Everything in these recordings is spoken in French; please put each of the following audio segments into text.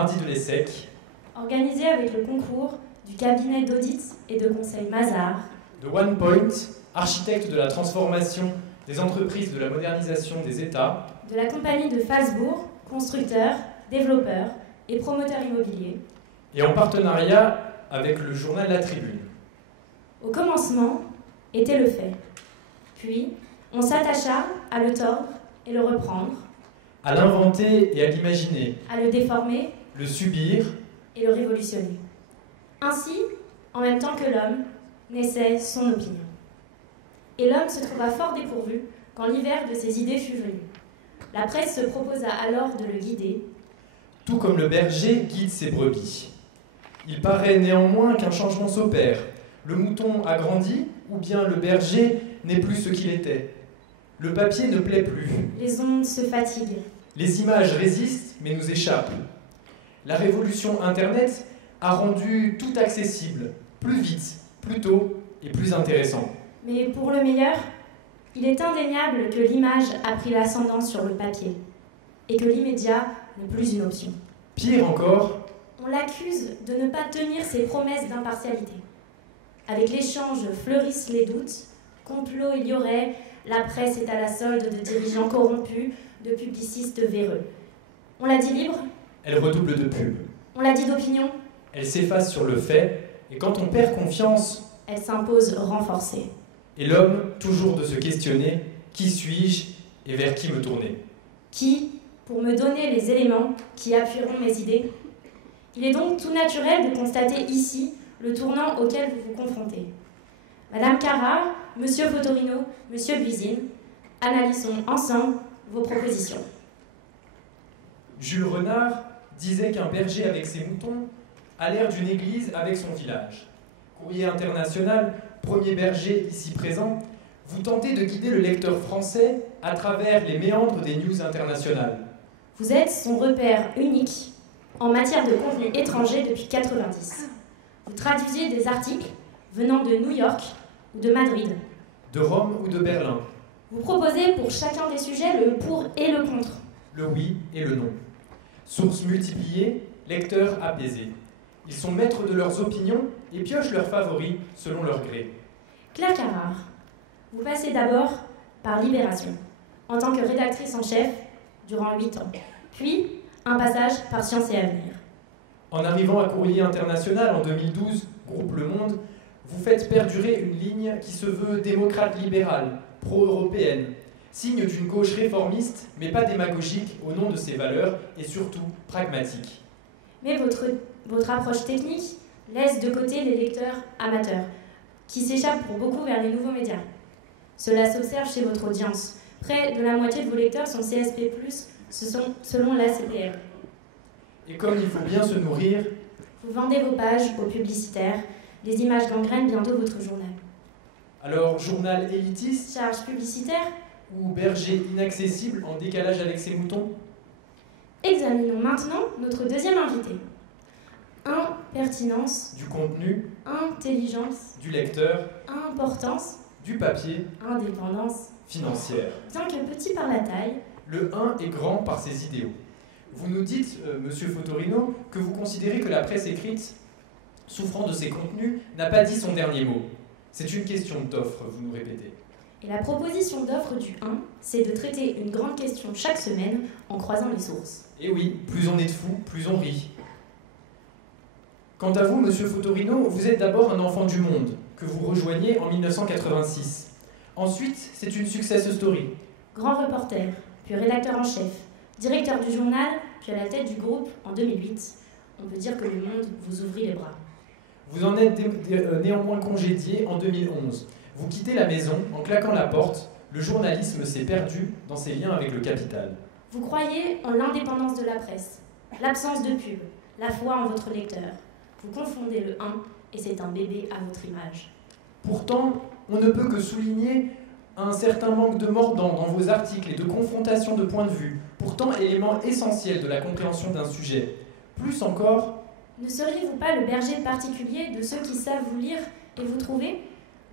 mardis de l'ESSEC, organisé avec le concours du cabinet d'audit et de conseil Mazars, de OnePoint, architecte de la transformation des entreprises de la modernisation des États, de la compagnie de Falsbourg, constructeur, développeur et promoteur immobilier, et en partenariat avec le journal La Tribune. Au commencement était le fait. Puis, on s'attacha à le tordre et le reprendre, À l'inventer et à l'imaginer, à le déformer le subir, et le révolutionner. Ainsi, en même temps que l'homme, naissait son opinion. Et l'homme se trouva fort dépourvu quand l'hiver de ses idées fut venu. La presse se proposa alors de le guider, tout comme le berger guide ses brebis. Il paraît néanmoins qu'un changement s'opère. Le mouton a grandi, ou bien le berger n'est plus ce qu'il était. Le papier ne plaît plus. les ondes se fatiguent, Les images résistent, mais nous échappent. La révolution Internet a rendu tout accessible, plus vite, plus tôt et plus intéressant. mais pour le meilleur, il est indéniable que l'image a pris l'ascendant sur le papier et que l'immédiat n'est plus une option. Pire encore, On l'accuse de ne pas tenir ses promesses d'impartialité. Avec l'échange fleurissent les doutes, complot il y aurait, la presse est à la solde de dirigeants corrompus, de publicistes véreux. On l'a dit libre, elle redouble de pub. on l'a dit d'opinion, Elle s'efface sur le fait, et quand on perd confiance, elle s'impose renforcée. et l'homme toujours de se questionner, qui suis-je et vers qui me tourner? Qui, pour me donner les éléments qui appuieront mes idées? Il est donc tout naturel de constater ici le tournant auquel vous vous confrontez. Madame Carrard, Monsieur Fotorino, Monsieur Buisine, analysons ensemble vos propositions. Jules Renard disait qu'un berger avec ses moutons a l'air d'une église avec son village. Courrier international, premier berger ici présent, vous tentez de guider le lecteur français à travers les méandres des news internationales. Vous êtes son repère unique en matière de contenu étranger depuis 90. Vous traduisez des articles venant de New York ou de Madrid. De Rome ou de Berlin, Vous proposez pour chacun des sujets le pour et le contre. le oui et le non. Sources multipliées, lecteurs apaisés. Ils sont maîtres de leurs opinions et piochent leurs favoris selon leur gré. Claire Carrard, vous passez d'abord par Libération, en tant que rédactrice en chef durant 8 ans. Puis, un passage par Science et Avenir. En arrivant à Courrier international en 2012, groupe Le Monde, vous faites perdurer une ligne qui se veut démocrate-libérale, pro-européenne, signe d'une gauche réformiste, mais pas démagogique au nom de ses valeurs et surtout pragmatique. Mais votre approche technique laisse de côté les lecteurs amateurs, qui s'échappent pour beaucoup vers les nouveaux médias. Cela s'observe chez votre audience. Près de la moitié de vos lecteurs sont CSP+, selon l'ACPR. Et comme il faut bien se nourrir, Vous vendez vos pages aux publicitaires, les images gangrènent bientôt votre journal. alors journal élitiste Charge publicitaire, ou berger inaccessible en décalage avec ses moutons? examinons maintenant notre deuxième invité. Impertinence, Du contenu, intelligence, du lecteur, importance, du papier, indépendance. financière. Bien que petit par la taille, Le 1 est grand par ses idéaux. Vous nous dites, monsieur Fotorino, que vous considérez que la presse écrite, souffrant de ses contenus, n'a pas dit son dernier mot. C'est une question d'offre, vous nous répétez. et la proposition d'offre du 1, c'est de traiter une grande question chaque semaine en croisant les sources. Et oui, plus on est de fous, plus on rit. Quant à vous, monsieur Fotorino, vous êtes d'abord un enfant du monde, que vous rejoignez en 1986. Ensuite, c'est une success story. Grand reporter, puis rédacteur en chef, directeur du journal, puis à la tête du groupe en 2008. On peut dire que le monde vous ouvrit les bras. Vous en êtes néanmoins congédié en 2011. Vous quittez la maison en claquant la porte. Le journalisme s'est perdu dans ses liens avec le capital. Vous croyez en l'indépendance de la presse, l'absence de pub, la foi en votre lecteur. Vous confondez le 1 et c'est un bébé à votre image. Pourtant, on ne peut que souligner un certain manque de mordant dans vos articles et de confrontation de points de vue, pourtant élément essentiel de la compréhension d'un sujet. Plus encore, Ne seriez-vous pas le berger particulier de ceux qui savent vous lire et vous trouver?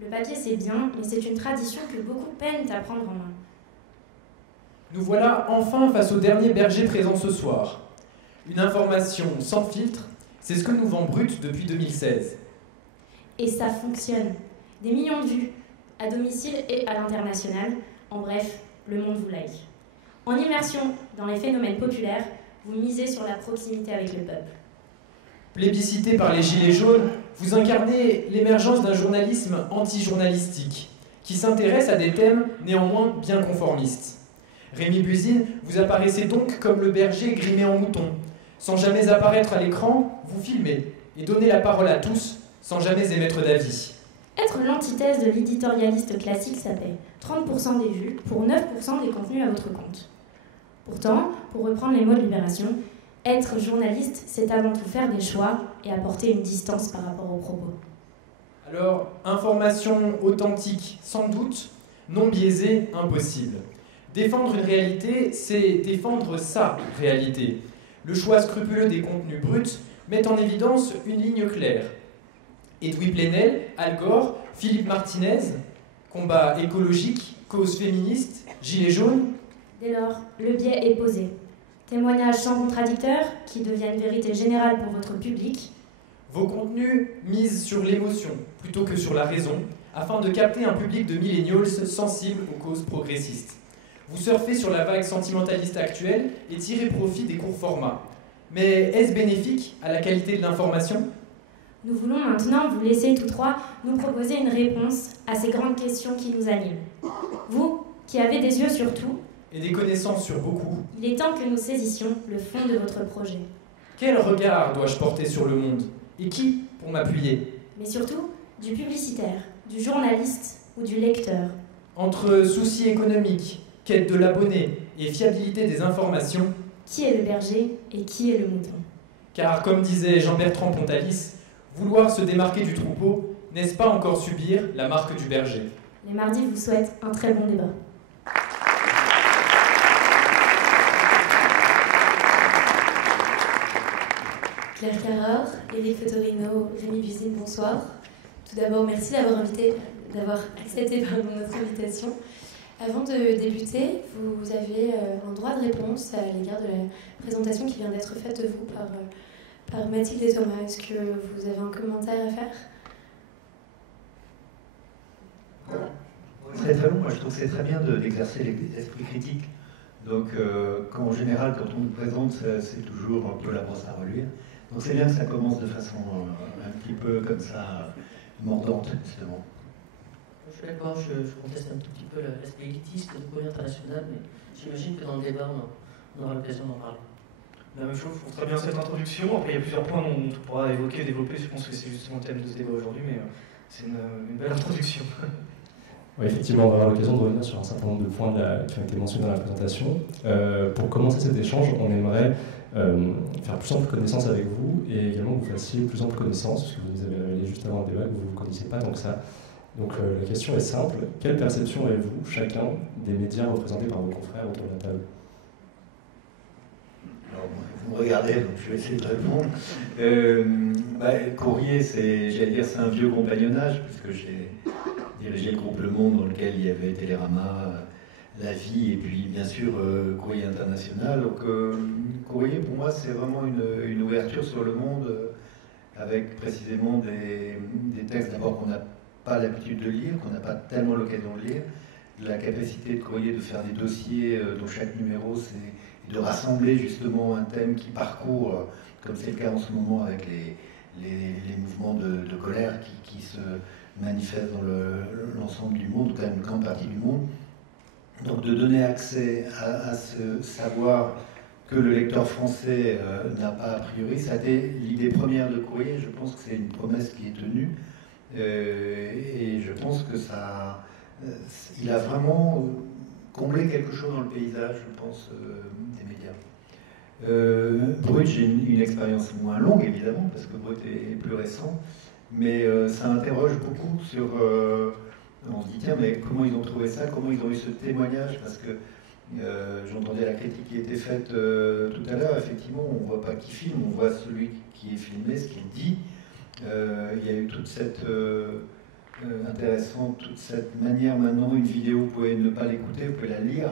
Le papier c'est bien, mais c'est une tradition que beaucoup peinent à prendre en main. nous voilà enfin face au dernier berger présent ce soir. Une information sans filtre, c'est ce que nous vend Brut depuis 2016. Et ça fonctionne. Des millions de vues, à domicile et à l'international. En bref, le monde vous like. En immersion dans les phénomènes populaires, vous misez sur la proximité avec le peuple. Plébiscité par les Gilets jaunes, vous incarnez l'émergence d'un journalisme anti-journalistique, qui s'intéresse à des thèmes néanmoins bien conformistes. Rémi Buzine, vous apparaissez donc comme le berger grimé en mouton. Sans jamais apparaître à l'écran, vous filmez et donnez la parole à tous, sans jamais émettre d'avis. Être l'antithèse de l'éditorialiste classique, ça paie 30% des vues pour 9% des contenus à votre compte. Pourtant, pour reprendre les mots de Libération, être journaliste, c'est avant tout faire des choix et apporter une distance par rapport aux propos. Alors, information authentique, sans doute, non biaisée, impossible. Défendre une réalité, c'est défendre sa réalité. Le choix scrupuleux des contenus bruts met en évidence une ligne claire. Edoui Plenel, Al Gore, Philippe Martinez, combat écologique, cause féministe, gilets jaunes. Dès lors, le biais est posé. Témoignages sans contradicteurs qui deviennent vérité générale pour votre public. Vos contenus misent sur l'émotion plutôt que sur la raison, afin de capter un public de millennials sensible aux causes progressistes. Vous surfez sur la vague sentimentaliste actuelle et tirez profit des courts formats. Mais est-ce bénéfique à la qualité de l'information ? Nous voulons maintenant vous laisser tous trois nous proposer une réponse à ces grandes questions qui nous animent. Vous, qui avez des yeux sur tout, et des connaissances sur beaucoup, il est temps que nous saisissions le fond de votre projet. Quel regard dois-je porter sur le monde ? Et qui pour m'appuyer ? Mais surtout, du publicitaire, du journaliste ou du lecteur. Entre soucis économiques, quête de l'abonné et fiabilité des informations, qui est le berger et qui est le mouton ? Car comme disait Jean-Bertrand Pontalis, vouloir se démarquer du troupeau, n'est-ce pas encore subir la marque du berger ? Les mardis vous souhaitent un très bon débat. Claire Carrard, Éric Fotorino, Rémi Buzine, bonsoir. Tout d'abord, merci d'avoir accepté notre invitation. Avant de débuter, vous avez un droit de réponse à l'égard de la présentation qui vient d'être faite de vous par Mathilde et Thomas. Est-ce que vous avez un commentaire à faire ? Très très long, moi je trouve que c'est très bien d'exercer l'esprit critique. Donc en général, quand on nous présente, c'est toujours un peu la brosse à reluire. Donc c'est bien que ça commence de façon un petit peu comme ça, mordante, justement. Je suis d'accord, je conteste un tout petit peu l'aspect élitiste du courrier international, mais j'imagine que dans le débat, on aura l'occasion d'en parler. La même chose, je trouve très bien cette introduction. Après, il y a plusieurs points dont on pourra évoquer, développer. Je pense que c'est justement le thème de ce débat aujourd'hui, mais c'est une belle introduction. Oui, effectivement, on va avoir l'occasion de revenir sur un certain nombre de points qui ont été mentionnés dans la présentation. Pour commencer cet échange, on aimerait faire plus ample connaissance avec vous et également que vous fassiez plus ample connaissance, parce que vous nous avez révélé juste avant le débat que vous ne vous connaissiez pas tant que ça. Donc la question est simple, quelle perception avez-vous, chacun, des médias représentés par vos confrères autour de la table ? Alors, vous me regardez, donc je vais essayer de répondre. Courrier, c'est un vieux compagnonnage, puisque j'ai dirigé le groupe Le Monde, dans lequel il y avait Télérama, La Vie, et puis bien sûr Courrier International. Donc Courrier, pour moi, c'est vraiment une ouverture sur le monde, avec précisément des textes d'abord qu'on n'a pas l'habitude de lire, qu'on n'a pas tellement l'occasion de lire, la capacité de Courrier de faire des dossiers dont chaque numéro, c'est de rassembler justement un thème qui parcourt, comme c'est le cas en ce moment avec les mouvements de colère qui se manifestent dans l'ensemble du monde, quand même une grande partie du monde. Donc de donner accès à ce savoir que le lecteur français n'a pas a priori, ça a été l'idée première de Courrier. Je pense que c'est une promesse qui est tenue. Et je pense que il a vraiment comblé quelque chose dans le paysage, je pense, des médias. Brut, j'ai une expérience moins longue, évidemment, parce que Brut est plus récent, mais ça interroge beaucoup sur... on se dit, tiens, mais comment ils ont trouvé ça, comment ils ont eu ce témoignage, parce que j'entendais la critique qui était faite tout à l'heure, effectivement, on ne voit pas qui filme, on voit celui qui est filmé, ce qu'il dit. Il y a eu toute cette toute cette manière maintenant, une vidéo, vous pouvez ne pas l'écouter, vous pouvez la lire.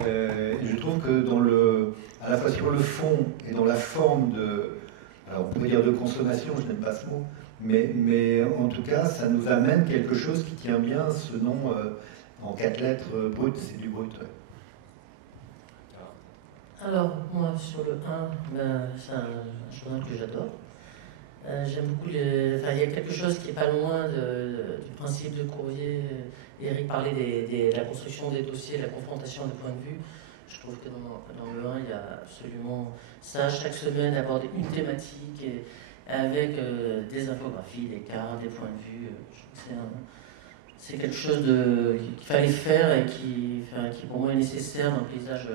Et je trouve que à la fois sur le fond et dans la forme alors on pourrait dire de consommation, je n'aime pas ce mot, mais en tout cas, ça nous amène quelque chose qui tient bien ce nom en 4 lettres, brut, c'est du brut. Ouais. Alors, moi, sur le 1, c'est un journal que j'adore. J'aime beaucoup il y a quelque chose qui n'est pas loin du principe de Courrier. Eric parlait de la construction des dossiers, la confrontation des points de vue. Je trouve que dans le 1, il y a absolument ça. Chaque semaine, aborder une thématique avec des infographies, des cas, des points de vue. Je trouve que c'est quelque chose qu'il fallait faire et qui pour moi est nécessaire dans le paysage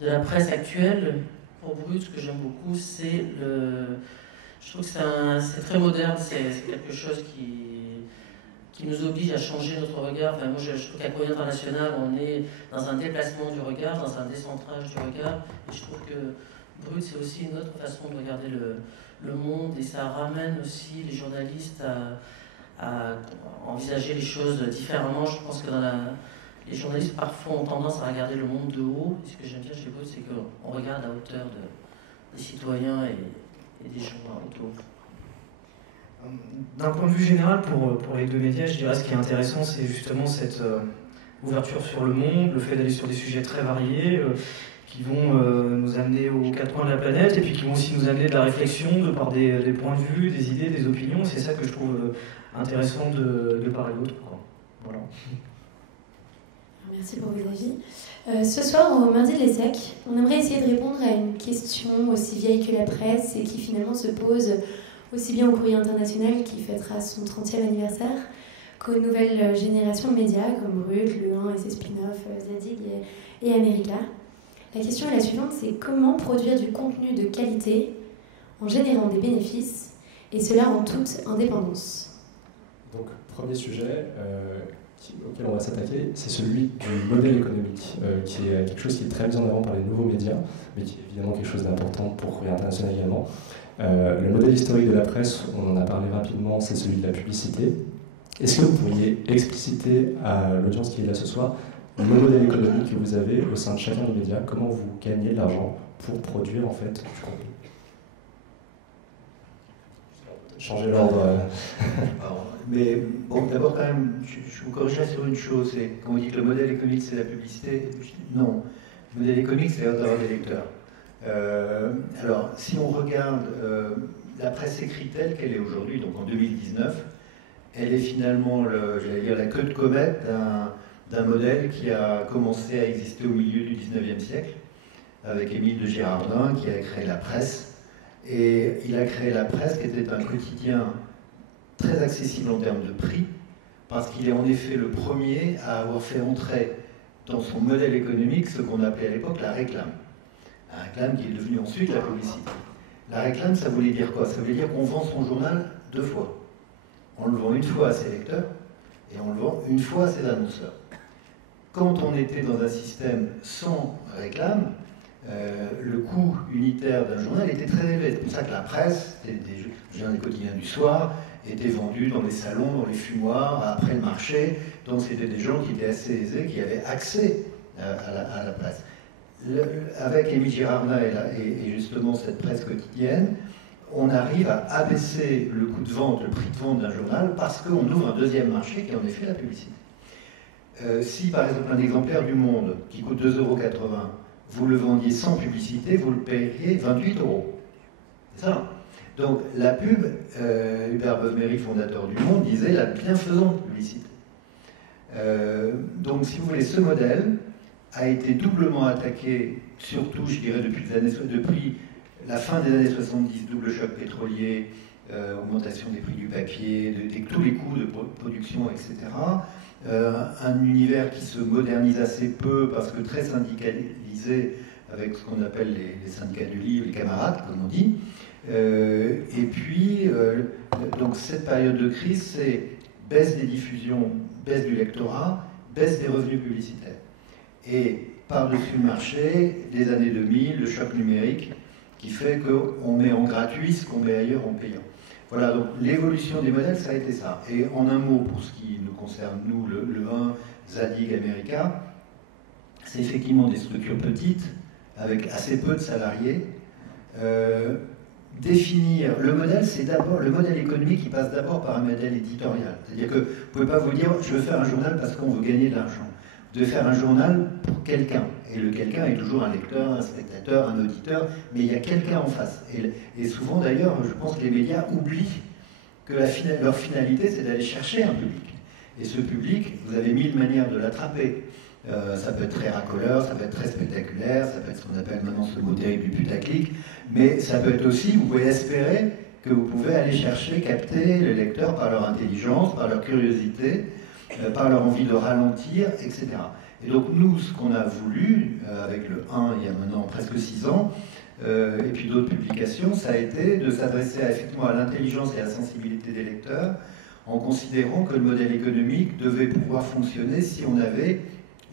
de la presse actuelle. Pour Brut, ce que j'aime beaucoup, c'est je trouve que c'est très moderne, c'est quelque chose qui nous oblige à changer notre regard. Moi, je trouve qu'à Courrier International, on est dans un déplacement du regard, dans un décentrage du regard. Et je trouve que Brut, c'est aussi une autre façon de regarder le monde. Et ça ramène aussi les journalistes à envisager les choses différemment. Je pense que les journalistes, parfois, ont tendance à regarder le monde de haut. Et ce que j'aime bien chez Brut, c'est qu'on regarde à hauteur des citoyens et des gens autour. D'un point de vue général, pour les deux médias, je dirais ce qui est intéressant, c'est justement cette ouverture sur le monde, le fait d'aller sur des sujets très variés, qui vont nous amener aux 4 coins de la planète, et puis qui vont aussi nous amener de la réflexion, de par des points de vue, des idées, des opinions. C'est ça que je trouve intéressant de part et d'autre. Voilà. Merci pour vos avis. Ce soir, au Mardi de l'ESSEC, on aimerait essayer de répondre à une question aussi vieille que la presse et qui finalement se pose aussi bien au Courrier International qui fêtera son 30e anniversaire qu'aux nouvelles générations de médias comme Brut, Le 1 et ses spin-offs, Zadig et America. La question est la suivante, c'est comment produire du contenu de qualité en générant des bénéfices et cela en toute indépendance. Donc, premier sujet auquel on va s'attaquer, c'est celui du modèle économique, qui est quelque chose qui est très mis en avant par les nouveaux médias, mais qui est évidemment quelque chose d'important pour Courrier International également. Le modèle historique de la presse, on en a parlé rapidement, c'est celui de la publicité. Est-ce que vous pourriez expliciter à l'audience qui est là ce soir le modèle économique que vous avez au sein de chacun des médias, comment vous gagnez de l'argent pour produire en fait du contenu? Changer l'ordre. Mais bon, d'abord quand même, je vous corrigerai sur une chose, c'est quand on dit que le modèle économique c'est la publicité, non. Le modèle économique c'est d'avoir des lecteurs. Alors, si on regarde la presse écrite telle qu'elle est aujourd'hui, donc en 2019, elle est finalement, j'allais dire, la queue de comète d'un modèle qui a commencé à exister au milieu du 19e siècle, avec Émile de Girardin, qui a créé la presse. Et il a créé la presse, qui était un quotidien très accessible en termes de prix, parce qu'il est en effet le premier à avoir fait entrer dans son modèle économique ce qu'on appelait à l'époque la réclame. La réclame qui est devenue ensuite la publicité. La réclame, ça voulait dire quoi? Ça voulait dire qu'on vend son journal 2 fois. On le vend une fois à ses lecteurs et on le vend une fois à ses annonceurs. Quand on était dans un système sans réclame, le coût unitaire d'un journal était très élevé. C'est pour ça que la presse, des journaux quotidiens du soir, étaient vendus dans les salons, dans les fumoirs, après le marché. Donc c'était des gens qui étaient assez aisés, qui avaient accès à la presse. Avec Émile Girardin et justement cette presse quotidienne, on arrive à abaisser le coût de vente, le prix de vente d'un journal, parce qu'on ouvre un deuxième marché qui est en effet la publicité. Si par exemple un exemplaire du Monde qui coûte 2,80 €, vous le vendiez sans publicité, vous le payeriez 28 €. C'est ça. Donc la pub, Hubert Beuve-Méry, fondateur du Monde, disait la bienfaisante publicité. Donc si vous voulez, ce modèle a été doublement attaqué, surtout je dirais depuis la fin des années 70, double choc pétrolier, augmentation des prix du papier, tous les coûts de production, etc. Un univers qui se modernise assez peu parce que très syndicalisé avec ce qu'on appelle les syndicats du livre, les camarades, comme on dit. Et puis, donc cette période de crise, c'est baisse des diffusions, baisse du lectorat, baisse des revenus publicitaires. Et par-dessus le marché, les années 2000, le choc numérique, qui fait qu'on met en gratuit ce qu'on met ailleurs en payant. Voilà, donc l'évolution des modèles, ça a été ça. Et en un mot, pour ce qui nous concerne, nous, le 1, Zadig, America, c'est effectivement des structures petites, avec assez peu de salariés. Définir le modèle, c'est d'abord le modèle économique qui passe d'abord par un modèle éditorial. C'est-à-dire que vous ne pouvez pas vous dire je veux faire un journal parce qu'on veut gagner de l'argent. Vous devez faire un journal pour quelqu'un. Et le quelqu'un est toujours un lecteur, un spectateur, un auditeur, mais il y a quelqu'un en face. Et souvent d'ailleurs, je pense que les médias oublient que leur finalité, c'est d'aller chercher un public. Et ce public, vous avez 1000 manières de l'attraper. Ça peut être très racoleur, ça peut être très spectaculaire, ça peut être ce qu'on appelle maintenant ce mot terrible du putaclic, mais ça peut être aussi, vous pouvez espérer que vous pouvez aller chercher, capter les lecteurs par leur intelligence, par leur curiosité, par leur envie de ralentir, etc. Et donc nous, ce qu'on a voulu, avec le 1 il y a maintenant presque 6 ans, et puis d'autres publications, ça a été de s'adresser effectivement à l'intelligence et à la sensibilité des lecteurs, en considérant que le modèle économique devait pouvoir fonctionner si on avait,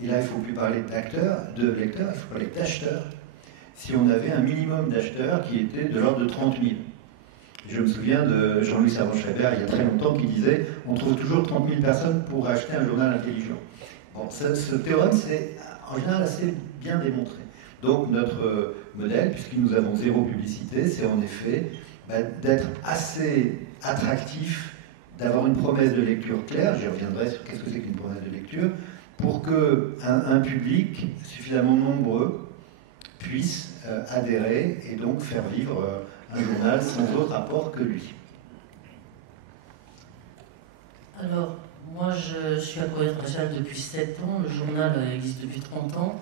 et là il ne faut plus parler d'acteurs, de lecteurs, il faut parler d'acheteurs, si on avait un minimum d'acheteurs qui était de l'ordre de 30 000. Je me souviens de Jean-Louis Servan-Schreiber il y a très longtemps qui disait on trouve toujours 30 000 personnes pour acheter un journal intelligent. Bon, ce théorème c'est en général assez bien démontré. Donc notre modèle, puisque nous avons zéro publicité, c'est en effet d'être assez attractif, d'avoir une promesse de lecture claire, j'y reviendrai sur qu'est-ce que c'est qu'une promesse de lecture, pour qu'un public suffisamment nombreux puisse adhérer et donc faire vivre un journal sans autre apport que lui. Alors, moi je suis à Courrier International depuis 7 ans, le journal existe depuis 30 ans.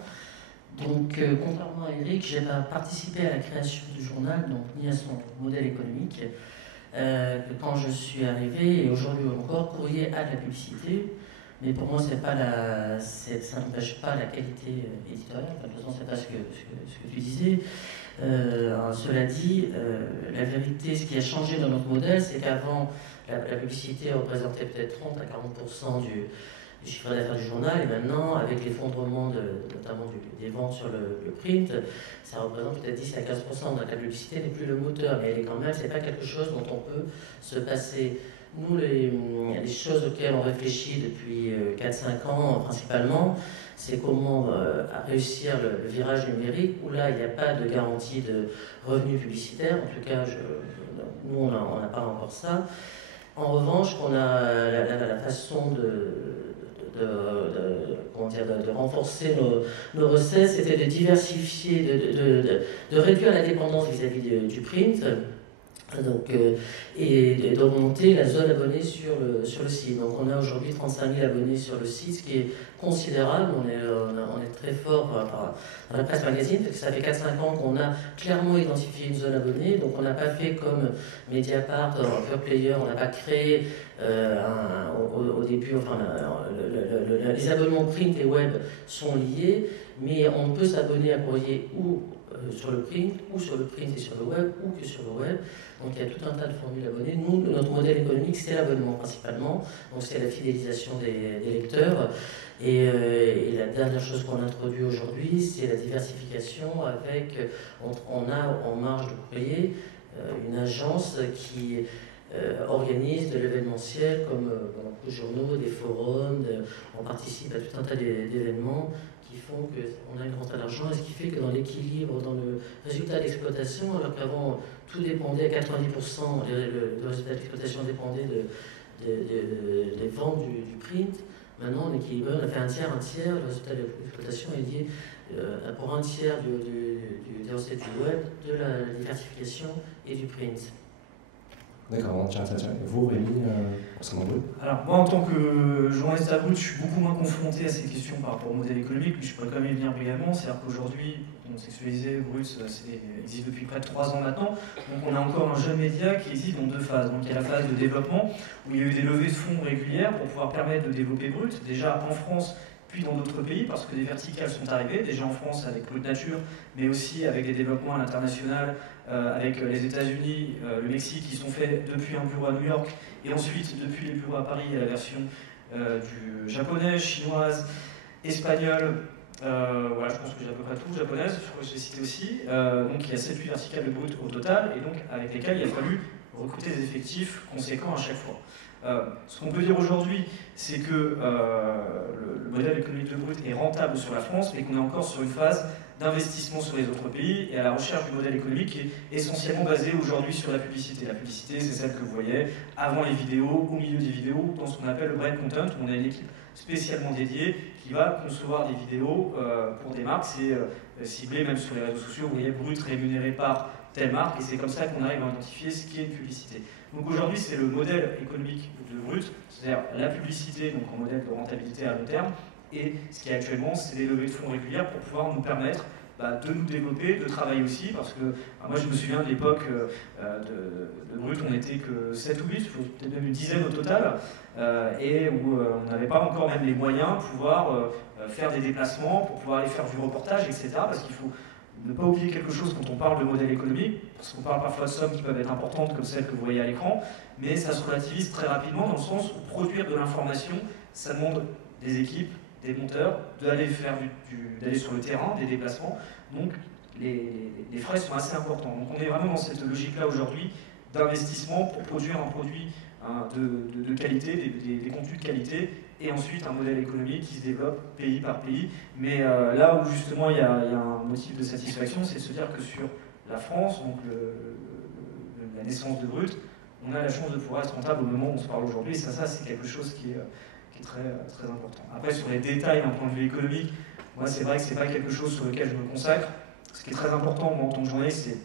Donc, contrairement à Eric, je n'ai pas participé à la création du journal, donc, ni à son modèle économique. Quand je suis arrivé, et aujourd'hui encore, Courrier a de la publicité, mais pour moi, ça n'empêche pas la qualité éditoriale. De toute façon, c'est pas ce que tu disais. Cela dit, la vérité, ce qui a changé dans notre modèle, c'est qu'avant, la publicité représentait peut-être 30 à 40% du chiffre d'affaires du journal, et maintenant, avec l'effondrement notamment des ventes sur le print, ça représente peut-être 10 à 15%. Donc la publicité n'est plus le moteur, mais elle est quand même, c'est pas quelque chose dont on peut se passer. Nous, les choses auxquelles on réfléchit depuis 4-5 ans principalement, c'est comment réussir le virage numérique, où là, il n'y a pas de garantie de revenus publicitaires. En tout cas, nous, on n'a pas encore ça. En revanche, on a la façon de renforcer nos recettes, c'était de diversifier, de réduire la dépendance vis-à-vis du print, donc, et d'augmenter la zone abonnée sur le site. Donc on a aujourd'hui 35 000 abonnés sur le site, ce qui est considérable. On est très fort dans la presse magazine, parce que ça fait 4-5 ans qu'on a clairement identifié une zone abonnée. Donc on n'a pas fait comme Mediapart, Pure Player, on n'a pas créé au début, enfin, les abonnements print et web sont liés, mais on peut s'abonner à Courrier ou sur le print, ou sur le print et sur le web, ou que sur le web. Donc il y a tout un tas de formules abonnées. Nous, notre modèle économique, c'est l'abonnement principalement, donc c'est la fidélisation des lecteurs. Et la dernière chose qu'on introduit aujourd'hui, c'est la diversification avec, on a en marge de Courrier une agence qui organise de l'événementiel comme beaucoup de journaux, des forums, on participe à tout un tas d'événements qui font qu'on a une rentrée d'argent, et ce qui fait que dans l'équilibre, dans le résultat d'exploitation, alors qu'avant tout dépendait à 90%, le résultat d'exploitation dépendait des ventes du print, maintenant on équilibre, on a fait un tiers, le résultat d'exploitation est lié pour un tiers des recettes du web, de la diversification et du print. D'accord, tiens. Et vous, Rémi, concernant Brut ? Alors, moi, en tant que journaliste à Brut, je suis beaucoup moins confronté à ces questions par rapport au modèle économique, mais je pourrais quand même y venir brièvement. C'est-à-dire qu'aujourd'hui, on sexualisé, Brut existe depuis près de 3 ans maintenant. Donc, on a encore un jeune média qui existe dans 2 phases. Donc, il y a la phase de développement, où il y a eu des levées de fonds régulières pour pouvoir permettre de développer Brut, déjà en France, puis dans d'autres pays, parce que des verticales sont arrivées, déjà en France avec Brut Nature, mais aussi avec des développements à l'international, avec les États-Unis, le Mexique, qui sont faits depuis un bureau à New York, et ensuite depuis les bureaux à Paris, il y a la version du japonaise, chinoise, espagnole, voilà, je pense que j'ai à peu près tout, japonaise, je crois que je l'ai cité aussi. Donc il y a 7-8 verticales de Brut au total, et donc avec lesquelles il a fallu recruter des effectifs conséquents à chaque fois. Ce qu'on peut dire aujourd'hui, c'est que le modèle économique de Brut est rentable sur la France, mais qu'on est encore sur une phase d'investissement sur les autres pays et à la recherche du modèle économique qui est essentiellement basé aujourd'hui sur la publicité. La publicité, c'est celle que vous voyez avant les vidéos, au milieu des vidéos, dans ce qu'on appelle le brain content, où on a une équipe spécialement dédiée qui va concevoir des vidéos pour des marques. C'est ciblé même sur les réseaux sociaux. Vous voyez Brut rémunéré par telle marque, et c'est comme ça qu'on arrive à identifier ce qui est une publicité. Donc aujourd'hui, c'est le modèle économique de Brut, c'est-à-dire la publicité, donc en modèle de rentabilité à long terme, et ce qui est actuellement, c'est des levées de fonds régulières pour pouvoir nous permettre de nous développer, de travailler aussi, parce que moi je me souviens de l'époque de Brut, on n'était que 7 ou 8, peut-être même une dizaine au total, et où on n'avait pas encore même les moyens de pouvoir faire des déplacements, pour pouvoir aller faire du reportage, etc. Parce qu'il faut ne pas oublier quelque chose quand on parle de modèle économique, parce qu'on parle parfois de sommes qui peuvent être importantes comme celles que vous voyez à l'écran, mais ça se relativise très rapidement dans le sens où produire de l'information, ça demande des équipes, des monteurs, d'aller sur le terrain, des déplacements. Donc les frais sont assez importants. Donc on est vraiment dans cette logique-là aujourd'hui d'investissement pour produire un produit de qualité, des contenus de qualité, et ensuite un modèle économique qui se développe pays par pays. Mais là où justement il y a un motif de satisfaction, c'est de se dire que sur la France, donc la naissance de Brut, on a la chance de pouvoir être rentable au moment où on se parle aujourd'hui, et ça c'est quelque chose qui est très, très important. Après, sur les détails d'un point de vue économique, moi c'est vrai que c'est pas quelque chose sur lequel je me consacre. Ce qui est très important moi, en tant que journaliste, c'est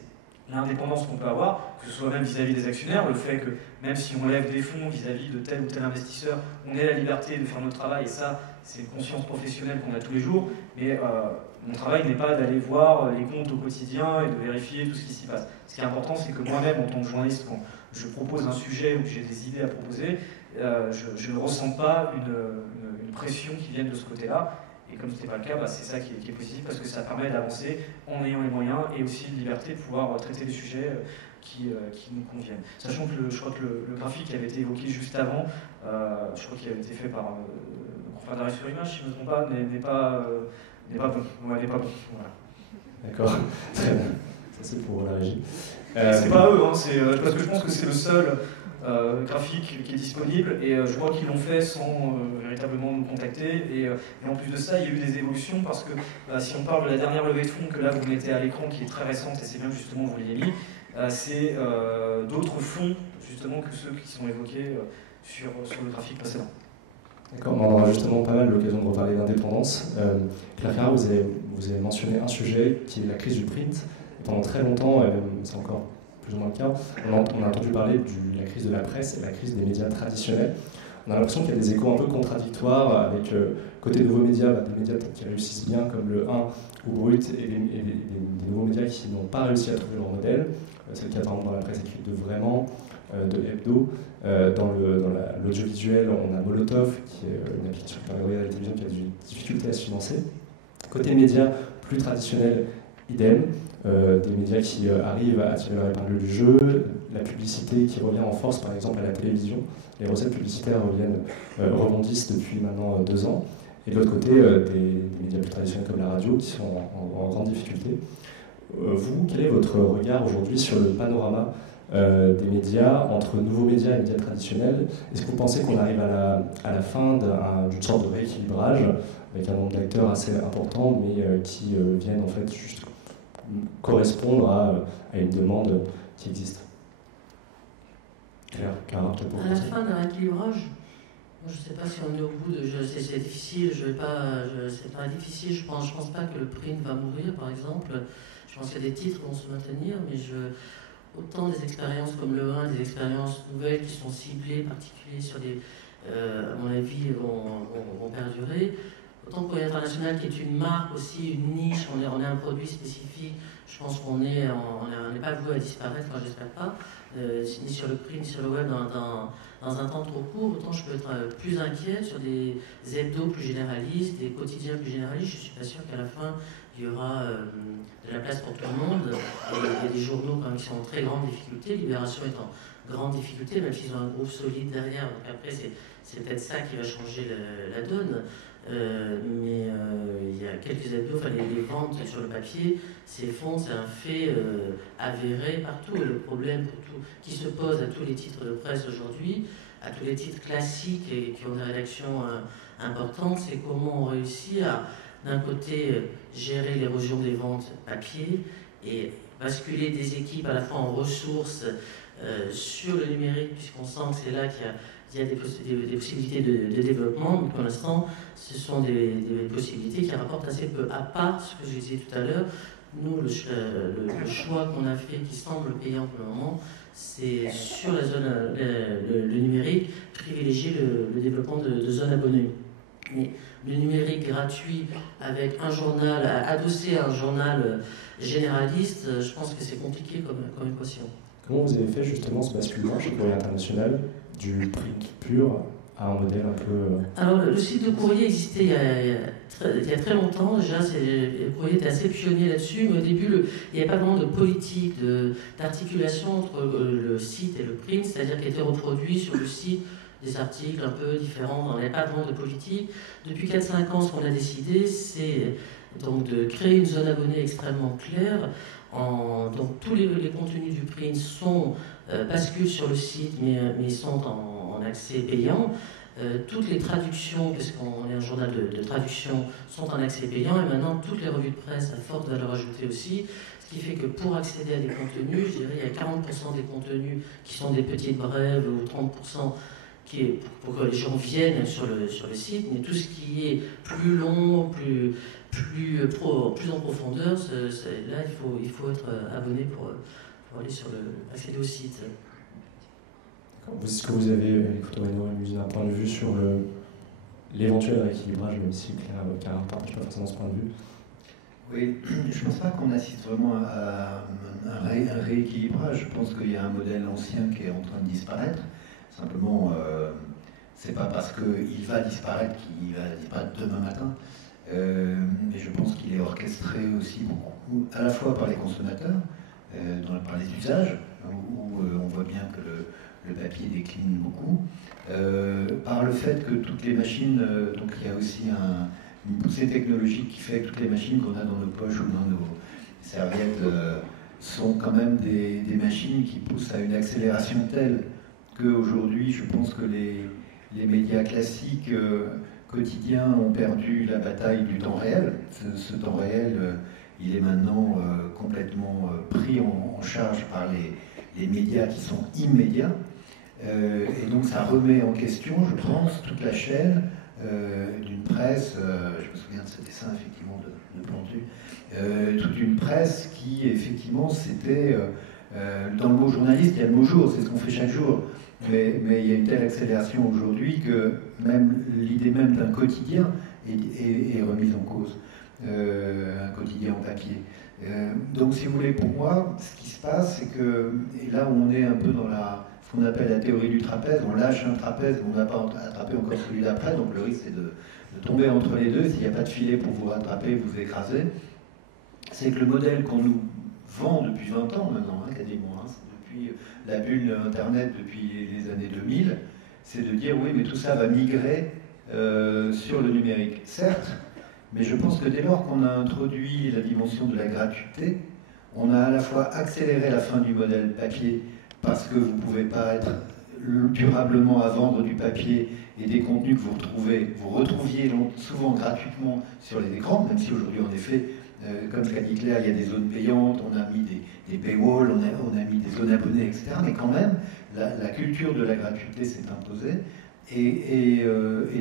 l'indépendance qu'on peut avoir, que ce soit même vis-à-vis des actionnaires, le fait que même si on lève des fonds vis-à-vis de tel ou tel investisseur, on ait la liberté de faire notre travail, et ça, c'est une conscience professionnelle qu'on a tous les jours, mais mon travail n'est pas d'aller voir les comptes au quotidien et de vérifier tout ce qui s'y passe. Ce qui est important, c'est que moi-même, en tant que journaliste, quand je propose un sujet ou que j'ai des idées à proposer, je ne ressens pas une pression qui vienne de ce côté-là. Et comme ce n'était pas le cas, c'est ça qui est positif, parce que ça permet d'avancer en ayant les moyens et aussi une liberté de pouvoir traiter des sujets qui nous conviennent. Sachant que je crois que le graphique qui avait été évoqué juste avant, je crois qu'il avait été fait par le confrère d'Arrêt sur Image, si je ne me trompe pas, n'est pas bon. Ouais, n'est pas bon. Voilà. D'accord, très bien. Ça c'est pour la régie. C'est pas eux, hein, parce que je pense que c'est le seul graphique qui est disponible, et je vois qu'ils l'ont fait sans véritablement nous contacter, et en plus de ça il y a eu des évolutions, parce que si on parle de la dernière levée de fonds que là vous mettez à l'écran, qui est très récente, et c'est bien justement vous l'ayez mis, c'est d'autres fonds justement que ceux qui sont évoqués sur le graphique précédent. D'accord, on aura justement pas mal l'occasion de reparler d'indépendance. Claire Carrard, vous avez mentionné un sujet qui est la crise du print. Et pendant très longtemps, c'est encore plus ou moins le cas, on a entendu parler de la crise de la presse et la crise des médias traditionnels. On a l'impression qu'il y a des échos un peu contradictoires avec, côté nouveaux médias, des médias qui réussissent bien comme le 1 ou Brut, et des nouveaux médias qui n'ont pas réussi à trouver leur modèle. C'est le cas par exemple dans la presse écrite de Vraiment, de Hebdo. Dans l'audiovisuel, on a Molotov, qui est une application qui permet de regarder la télévision, qui a des difficultés à se financer. Côté médias plus traditionnels, idem. Des médias qui arrivent à tirer leur épingle du jeu, la publicité qui revient en force par exemple à la télévision, les recettes publicitaires rebondissent depuis maintenant 2 ans, et de l'autre côté des médias plus traditionnels comme la radio qui sont en grande difficulté. Vous, quel est votre regard aujourd'hui sur le panorama des médias, entre nouveaux médias et médias traditionnels? Est-ce que vous pensez qu'on arrive à la fin d'une sorte de rééquilibrage avec un nombre d'acteurs assez important, mais qui viennent en fait juste correspondre à une demande qui existe? Claire Carrard, peut-être pour à la fin d'un rééquilibrage, je ne sais pas si on est au bout de. C'est difficile, c'est pas difficile. Je pense pas que le print va mourir, par exemple. Je pense qu'il y a des titres qui vont se maintenir, mais autant des expériences comme le 1, des expériences nouvelles qui sont ciblées, particulières sur des, à mon avis, vont perdurer. Autant Courrier International, qui est une marque aussi, une niche, on est un produit spécifique. Je pense qu'on n'est pas voué à disparaître, enfin j'espère pas, ni sur le print, ni sur le web dans un temps trop court. Autant je peux être plus inquiète sur des hebdos plus généralistes, des quotidiens plus généralistes. Je ne suis pas sûre qu'à la fin il y aura de la place pour tout le monde. Et il y a des journaux quand même qui sont en très grande difficulté. Libération est en grande difficulté, même s'ils ont un groupe solide derrière. Donc après c'est peut-être ça qui va changer la donne. mais il y a quelques années, enfin, les ventes sur le papier s'effondrent, c'est un fait avéré partout. Et le problème qui se pose à tous les titres de presse aujourd'hui, à tous les titres classiques et qui ont des rédactions importantes, c'est comment on réussit à, d'un côté, gérer l'érosion des ventes papier et basculer des équipes à la fois en ressources sur le numérique, puisqu'on sent que c'est là qu'il y a des possibilités de développement. Mais pour l'instant, ce sont des possibilités qui rapportent assez peu. À part ce que je disais tout à l'heure, nous, le choix qu'on a fait, qui semble payant pour le moment, c'est sur la zone, le numérique, privilégier le développement de zones abonnées. Mais le numérique gratuit avec un journal, adossé à un journal généraliste, je pense que c'est compliqué comme équation. Comment vous avez fait justement ce basculement chez Courrier International du print pur à un modèle un peu... Alors le site de Courrier existait il y a très longtemps, déjà Courrier était assez pionnier là-dessus, mais au début il n'y avait pas vraiment de politique, d'articulation entre le site et le print, c'est-à-dire qu'il était reproduit sur le site des articles un peu différents, il n'y avait pas vraiment de politique. Depuis 4-5 ans, ce qu'on a décidé, c'est donc de créer une zone abonnée extrêmement claire. Donc tous les contenus du print basculent sur le site, mais sont en accès payant. Toutes les traductions, parce qu'on est un journal de traduction, sont en accès payant. Et maintenant, toutes les revues de presse à forte valeur ajoutée aussi. Ce qui fait que pour accéder à des contenus, je dirais il y a 40% des contenus qui sont des petites brèves ou 30% pour que les gens viennent sur le site, mais tout ce qui est plus long, plus en profondeur, là il faut être abonné pour aller accéder au site. Est-ce que vous avez, les Photorino et Musine, un point de vue sur l'éventuel rééquilibrage, même si Claire ne partage pas forcément ce point de vue? Oui, je ne pense pas qu'on assiste vraiment à un rééquilibrage. Je pense qu'il y a un modèle ancien qui est en train de disparaître. Simplement, c'est pas parce qu'il va disparaître qu'il va disparaître demain matin. Mais je pense qu'il est orchestré aussi beaucoup, à la fois par les consommateurs, par les usages, où on voit bien que le papier décline beaucoup, par le fait que toutes les machines, donc il y a aussi une poussée technologique qui fait que toutes les machines qu'on a dans nos poches ou dans nos serviettes sont quand même des machines qui poussent à une accélération telle qu'aujourd'hui, je pense que les médias classiques quotidiens ont perdu la bataille du temps réel. Ce temps réel, il est maintenant complètement pris en charge par les médias qui sont immédiats. Et donc ça remet en question, je pense, toute la chaîne d'une presse, je me souviens de ce dessin effectivement de Plantu, toute une presse qui effectivement c'était, dans le mot journaliste, il y a le mot jour, c'est ce qu'on fait chaque jour. Mais il y a une telle accélération aujourd'hui que même l'idée même d'un quotidien est remise en cause, un quotidien en papier. Donc si vous voulez, pour moi, ce qui se passe, c'est que, et là où on est un peu dans ce qu'on appelle la théorie du trapèze, on lâche un trapèze, on n'a pas attrapé encore celui d'après, donc le risque c'est de tomber entre les deux, s'il n'y a pas de filet pour vous rattraper, vous écraser. C'est que le modèle qu'on nous vend depuis 20 ans maintenant, quasiment, depuis la bulle Internet depuis les années 2000, c'est de dire oui, mais tout ça va migrer sur le numérique. Certes, mais je pense que dès lors qu'on a introduit la dimension de la gratuité, on a à la fois accéléré la fin du modèle papier, parce que vous ne pouvez pas être durablement à vendre du papier et des contenus que vous retrouviez souvent gratuitement sur les écrans, même si aujourd'hui, en effet, comme l'a dit Claire, il y a des zones payantes, on a mis des paywalls, on a mis des zones abonnées, etc. Mais quand même, la culture de la gratuité s'est imposée. Et